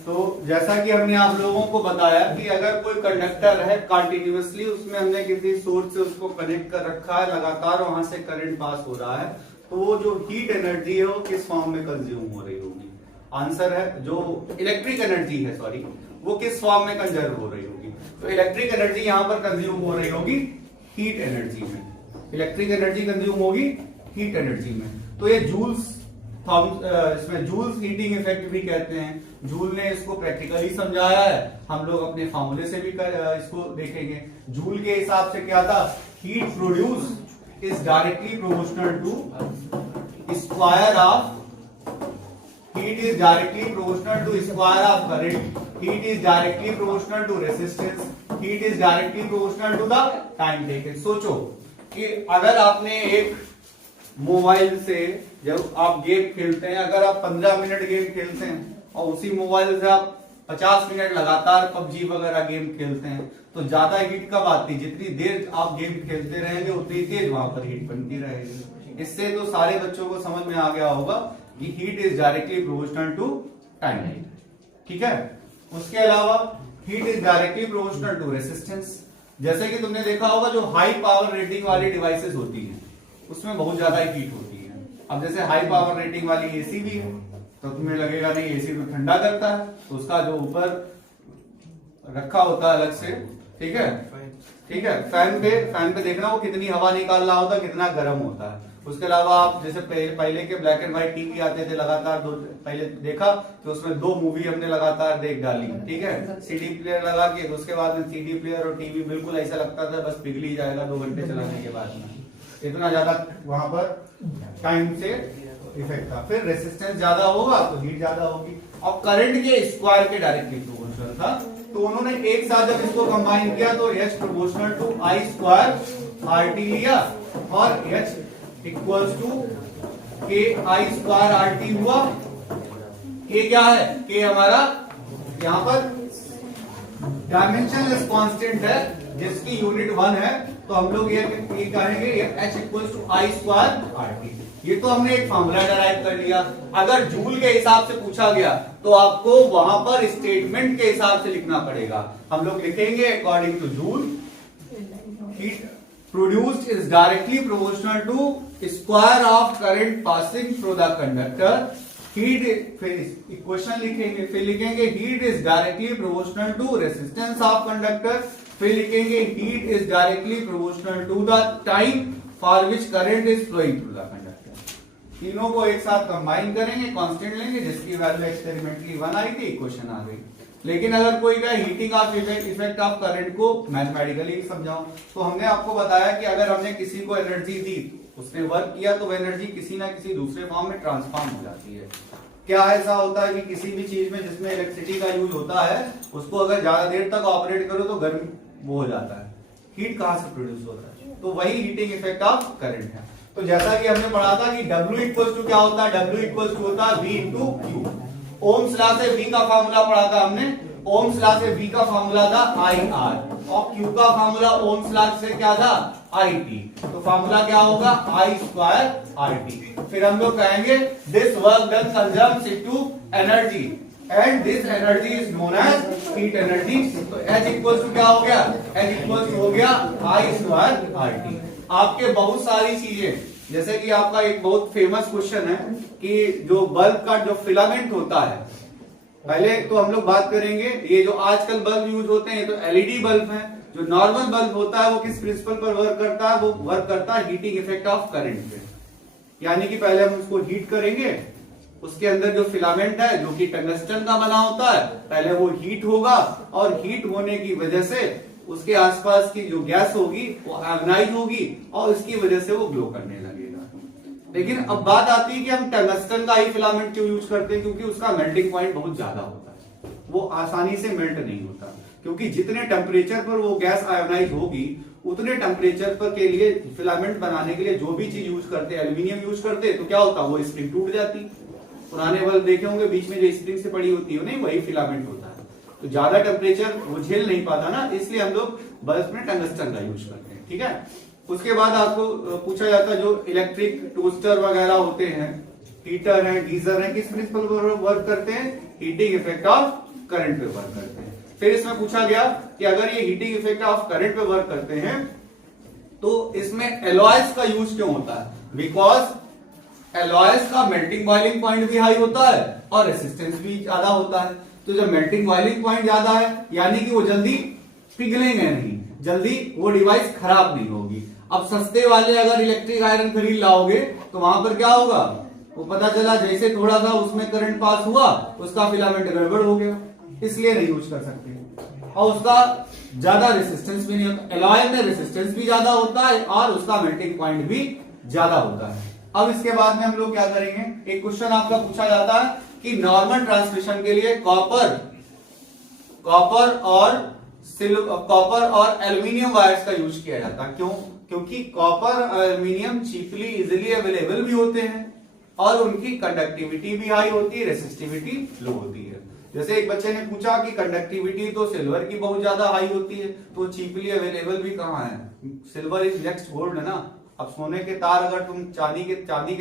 तो जैसा कि हमने आप लोगों को बताया कि अगर कोई कंडक्टर है कंटिन्यूअसली, उसमें हमने किसी सोर्स से उसको कनेक्ट कर रखा है, लगातार वहां से करंट पास हो रहा है, तो वो जो हीट एनर्जी है वो किस फॉर्म में कंज्यूम हो रही होगी। आंसर है जो इलेक्ट्रिक एनर्जी है, सॉरी, वो किस फॉर्म में कंजर्व हो रही होगी। तो इलेक्ट्रिक एनर्जी यहाँ पर कंज्यूम हो रही होगी हीट एनर्जी में। इलेक्ट्रिक एनर्जी कंज्यूम होगी हीट एनर्जी में। तो ये जूल्स, इसमें जूल्स हीटिंग इफेक्ट भी कहते हैं। जूल ने इसको प्रैक्टिकली समझाया है, हम लोग अपने फॉर्मूले से भी इसको देखेंगे। जूल के हिसाब से क्या था, heat produce is directly proportional to square of, heat is directly proportional to square of current, heat is directly proportional to resistance, heat is directly proportional to the time taken. सोचो कि अगर आपने एक मोबाइल से, जब आप game खेलते हैं, अगर आप 15 मिनट गेम खेलते हैं और उसी मोबाइल से आप 50 मिनट लगातार पबजी वगैरह गेम खेलते हैं, तो ज्यादा हीट कब आती है, जितनी देर आप गेम खेलते रहेंगे उतनी तेज वहां पर हीट बनती रहेगी। इससे तो सारे बच्चों को समझ में आ गया होगा कि heat is directly proportional to time, ठीक है। उसके अलावा heat is directly proportional to resistance. जैसे कि तुमने देखा होगा जो हाई पावर रेटिंग वाली डिवाइसेस होती हैं उसमें बहुत ज्यादा हीट होती है। अब जैसे हाई पावर रेटिंग वाली एसी भी है, तो तुम्हें लगेगा नहीं एसी तो ठंडा करता है, तो उसका जो ऊपर रखा होता है अलग से, ठीक है, ठीक है, फैन पे देखना वो कितनी हवा निकाल रहा होता है, कितना गर्म होता है। उसके अलावा आप जैसे पहले के ब्लैक एंड व्हाइट टीवी आते थे, लगातार पहले देखा तो उसमें 2 मूवी हमने लगातार देख डाली, ठीक है, सीडी प्लेयर लगा के, उसके बाद में सीडी प्लेयर और टीवी बिल्कुल ऐसा लगता था बस पिघल ही जाएगा 2 घंटे चलाने के बाद में, इतना ज्यादा वहां पर टाइम से इफेक्ट था। फिर रेजिस्टेंस ज्यादा होगा तो हीट ज्यादा होगी। और करंट के स्क्वायर के डायरेक्टली प्रोपोर्शनल था, तो उन्होंने एक साथ जब इसको कंबाइन किया तो H proportional to I square RT लिया, और H equals to K I square RT हुआ। K क्या है, K हमारा यहाँ पर डायमेंशनलेस कांस्टेंट है जिसकी यूनिट 1 है, तो हम लोग ये कहेंगे H equals to I square RT। ये तो हमने एक फॉर्मूला डराइव कर लिया। अगर जूल के हिसाब से पूछा गया तो आपको वहां पर स्टेटमेंट के हिसाब से लिखना पड़ेगा। हम लोग लिखेंगे according to Joule, heat produced is directly proportional to square of current passing through the conductor. Heat, फिर इक्वेशन लिखेंगे, फिर लिखेंगे heat is directly proportional to resistance of conductor, फिर लिखेंगे heat is directly proportional to the time for which current is flowing through the conductor. तीनों को एक साथ कंबाइन करेंगे, कांस्टेंट लेंगे जिसकी वैल्यू एक्सपेरिमेंटली 1 आई थी, इक्वेशन आ गई। लेकिन अगर कोई का heating of effect of current को मैथमेटिकली समझाऊं, तो हमने आपको बताया कि अगर हमने किसी को एनर्जी दी, उसने वर्क किया, तो वह एनर्जी किसी ना किसी दूसरे फॉर्म में ट्रांसफॉर्म हो जाती है। क्या ऐसा होता है कि किसी भी चीज में जिसमें इलेक्ट्रिसिटी का यूज होता है, उसको अगर ज्यादा देर तक ऑपरेट करो तो गर्म वो हो जाता है, हीट कहां से प्रोड्यूस होता है, तो वही हीटिंग इफेक्ट ऑफ करंट है। तो जैसा कि हमने पढ़ा था कि W इक्वल टू क्या होता है, W इक्वल टू होता है V into Q. Ohm's law से V का फार्मूला पढ़ा था हमने, ओम्स लॉ से V का फार्मूला था IR और Q का फार्मूला ओम्स लॉ से क्या था IT। तो फार्मूला क्या होगा I स्क्वायर RT। फिर हम लोग कहेंगे this work done consumes into energy and this energy is known as heat energy. तो H इक्वल टू क्या हो गया, H इक्वल टू हो गया I स्क्वायर RT। आपके बहुत सारी चीजें, जैसे कि आपका एक बहुत फेमस क्वेश्चन है कि जो बल्ब का जो फिलामेंट होता है, पहले तो हम लोग बात करेंगे ये जो आजकल बल्ब यूज होते हैं तो एलईडी बल्ब है। जो नॉर्मल बल्ब होता है वो किस प्रिंसिपल पर वर्क करता है, वो वर्क करता है हीटिंग इफेक्ट ऑफ करंट पे। यानी कि पहले हम उसको हीट करेंगे, उसके अंदर जो फिलामेंट है जो कि टंगस्टन का बना होता है, पहले वो हीट होगा और हीट होने की वजह से उसके आसपास की जो गैस होगी वो आयोनाइज होगी और इसकी वजह से वो ग्लो करने लगेगा। लेकिन अब बात आती है कि हम टंगस्टन का ही फिलामेंट क्यों यूज करते हैं, क्योंकि उसका मेल्टिंग पॉइंट बहुत ज्यादा होता है, वो आसानी से मेल्ट नहीं होता। क्योंकि जितने टेम्परेचर पर वो गैस आयोनाइज होगी उतने टेम्परेचर पर के लिए फिलामेंट बनाने के लिए जो भी चीज यूज करते हैं, एल्यूमिनियम यूज करते हैं, तो क्या होता है वो स्प्रिंग टूट जाती। पुराने बल्ब देखे होंगे बीच में जो स्प्रिंग से पड़ी होती है नहीं, वही फिलामेंट होता है। तो ज्यादा टेम्परेचर वो झेल नहीं पाता ना, इसलिए हम लोग बल्ब में टंगस्टन का यूज करते हैं। ठीक है, उसके बाद आपको पूछा जाता है जो इलेक्ट्रिक टोस्टर वगैरह होते हैं, हीटर है, गीजर है, किस प्रिंसिपल पर वर्क करते हैं, हीटिंग इफेक्ट ऑफ करंट पे वर्क करते हैं। फिर इसमें पूछा गया कि अगर ये हीटिंग इफेक्ट ऑफ करंट पे वर्क करते हैं तो इसमें एलॉयज का यूज क्यों होता है, बिकॉज एलॉयज का मेल्टिंग बॉइलिंग पॉइंट भी हाई होता है और रेसिस्टेंस भी ज्यादा होता है। तो जब मेल्टिंग बॉइलिंग पॉइंट ज्यादा है यानी कि वो जल्दी पिघलेंगे नहीं, जल्दी वो डिवाइस खराब नहीं होगी। अब सस्ते वाले अगर इलेक्ट्रिक आयरन खरीद लाओगे तो वहां पर क्या होगा, वो पता चला जैसे थोड़ा सा उसमें करंट पास हुआ उसका फिलामेंट गड़बड़ हो गया, इसलिए नहीं यूज कर सकते। और उसका ज्यादा रेसिस्टेंस भी नहीं होता, एलॉय में रेसिस्टेंस भी ज्यादा होता है और उसका मेल्टिंग पॉइंट भी ज्यादा होता है। अब इसके बाद में हम लोग क्या करेंगे, एक क्वेश्चन आपका पूछा जाता है कि नॉर्मल ट्रांसमिशन के लिए कॉपर और एल्यूमिनियम वायर्स का यूज किया जाता है। क्यों, क्योंकि कॉपर और एल्यूमिनियम चीपली इजिली अवेलेबल भी होते हैं और उनकी कंडक्टिविटी भी हाई होती है, रेसिस्टिविटी लो होती है। जैसे एक बच्चे ने पूछा कि कंडक्टिविटी तो सिल्वर की बहुत ज्यादा हाई होती है, तो चीपली अवेलेबल भी कहाँ है, सिल्वर इज नेक्स्ट गोल्ड है ना। अब सोने के तार अगर तुम चांदी के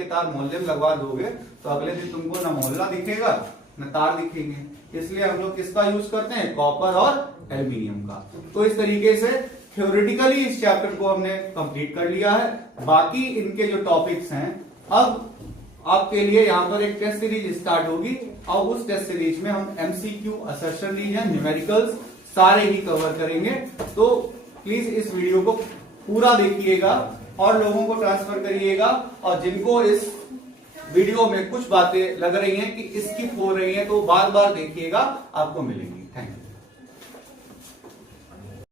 तार मोहल्ले में लगवा दोगे तो अगले दिन तुमको ना मोहल्ला दिखेगा ना तार दिखेंगे। इसलिए हम लोग किसका यूज करते हैं, कॉपर और एल्यूमिनियम का। तो इस तरीके से थ्योरेटिकली इस चैप्टर को हमने कंप्लीट कर लिया है। बाकी इनके जो टॉपिक्स हैं, अब आपके लिए यहाँ पर एक टेस्ट सीरीज स्टार्ट होगी और उस टेस्ट सीरीज में हम MCQ, असर्शन रीजन, न्यूमेरिकल्स सारे ही कवर करेंगे। तो प्लीज इस वीडियो को पूरा देखिएगा और लोगों को ट्रांसफर करिएगा, और जिनको इस वीडियो में कुछ बातें लग रही हैं कि स्किप हो रही हैं तो बार बार देखिएगा, आपको मिलेंगी। Thank you.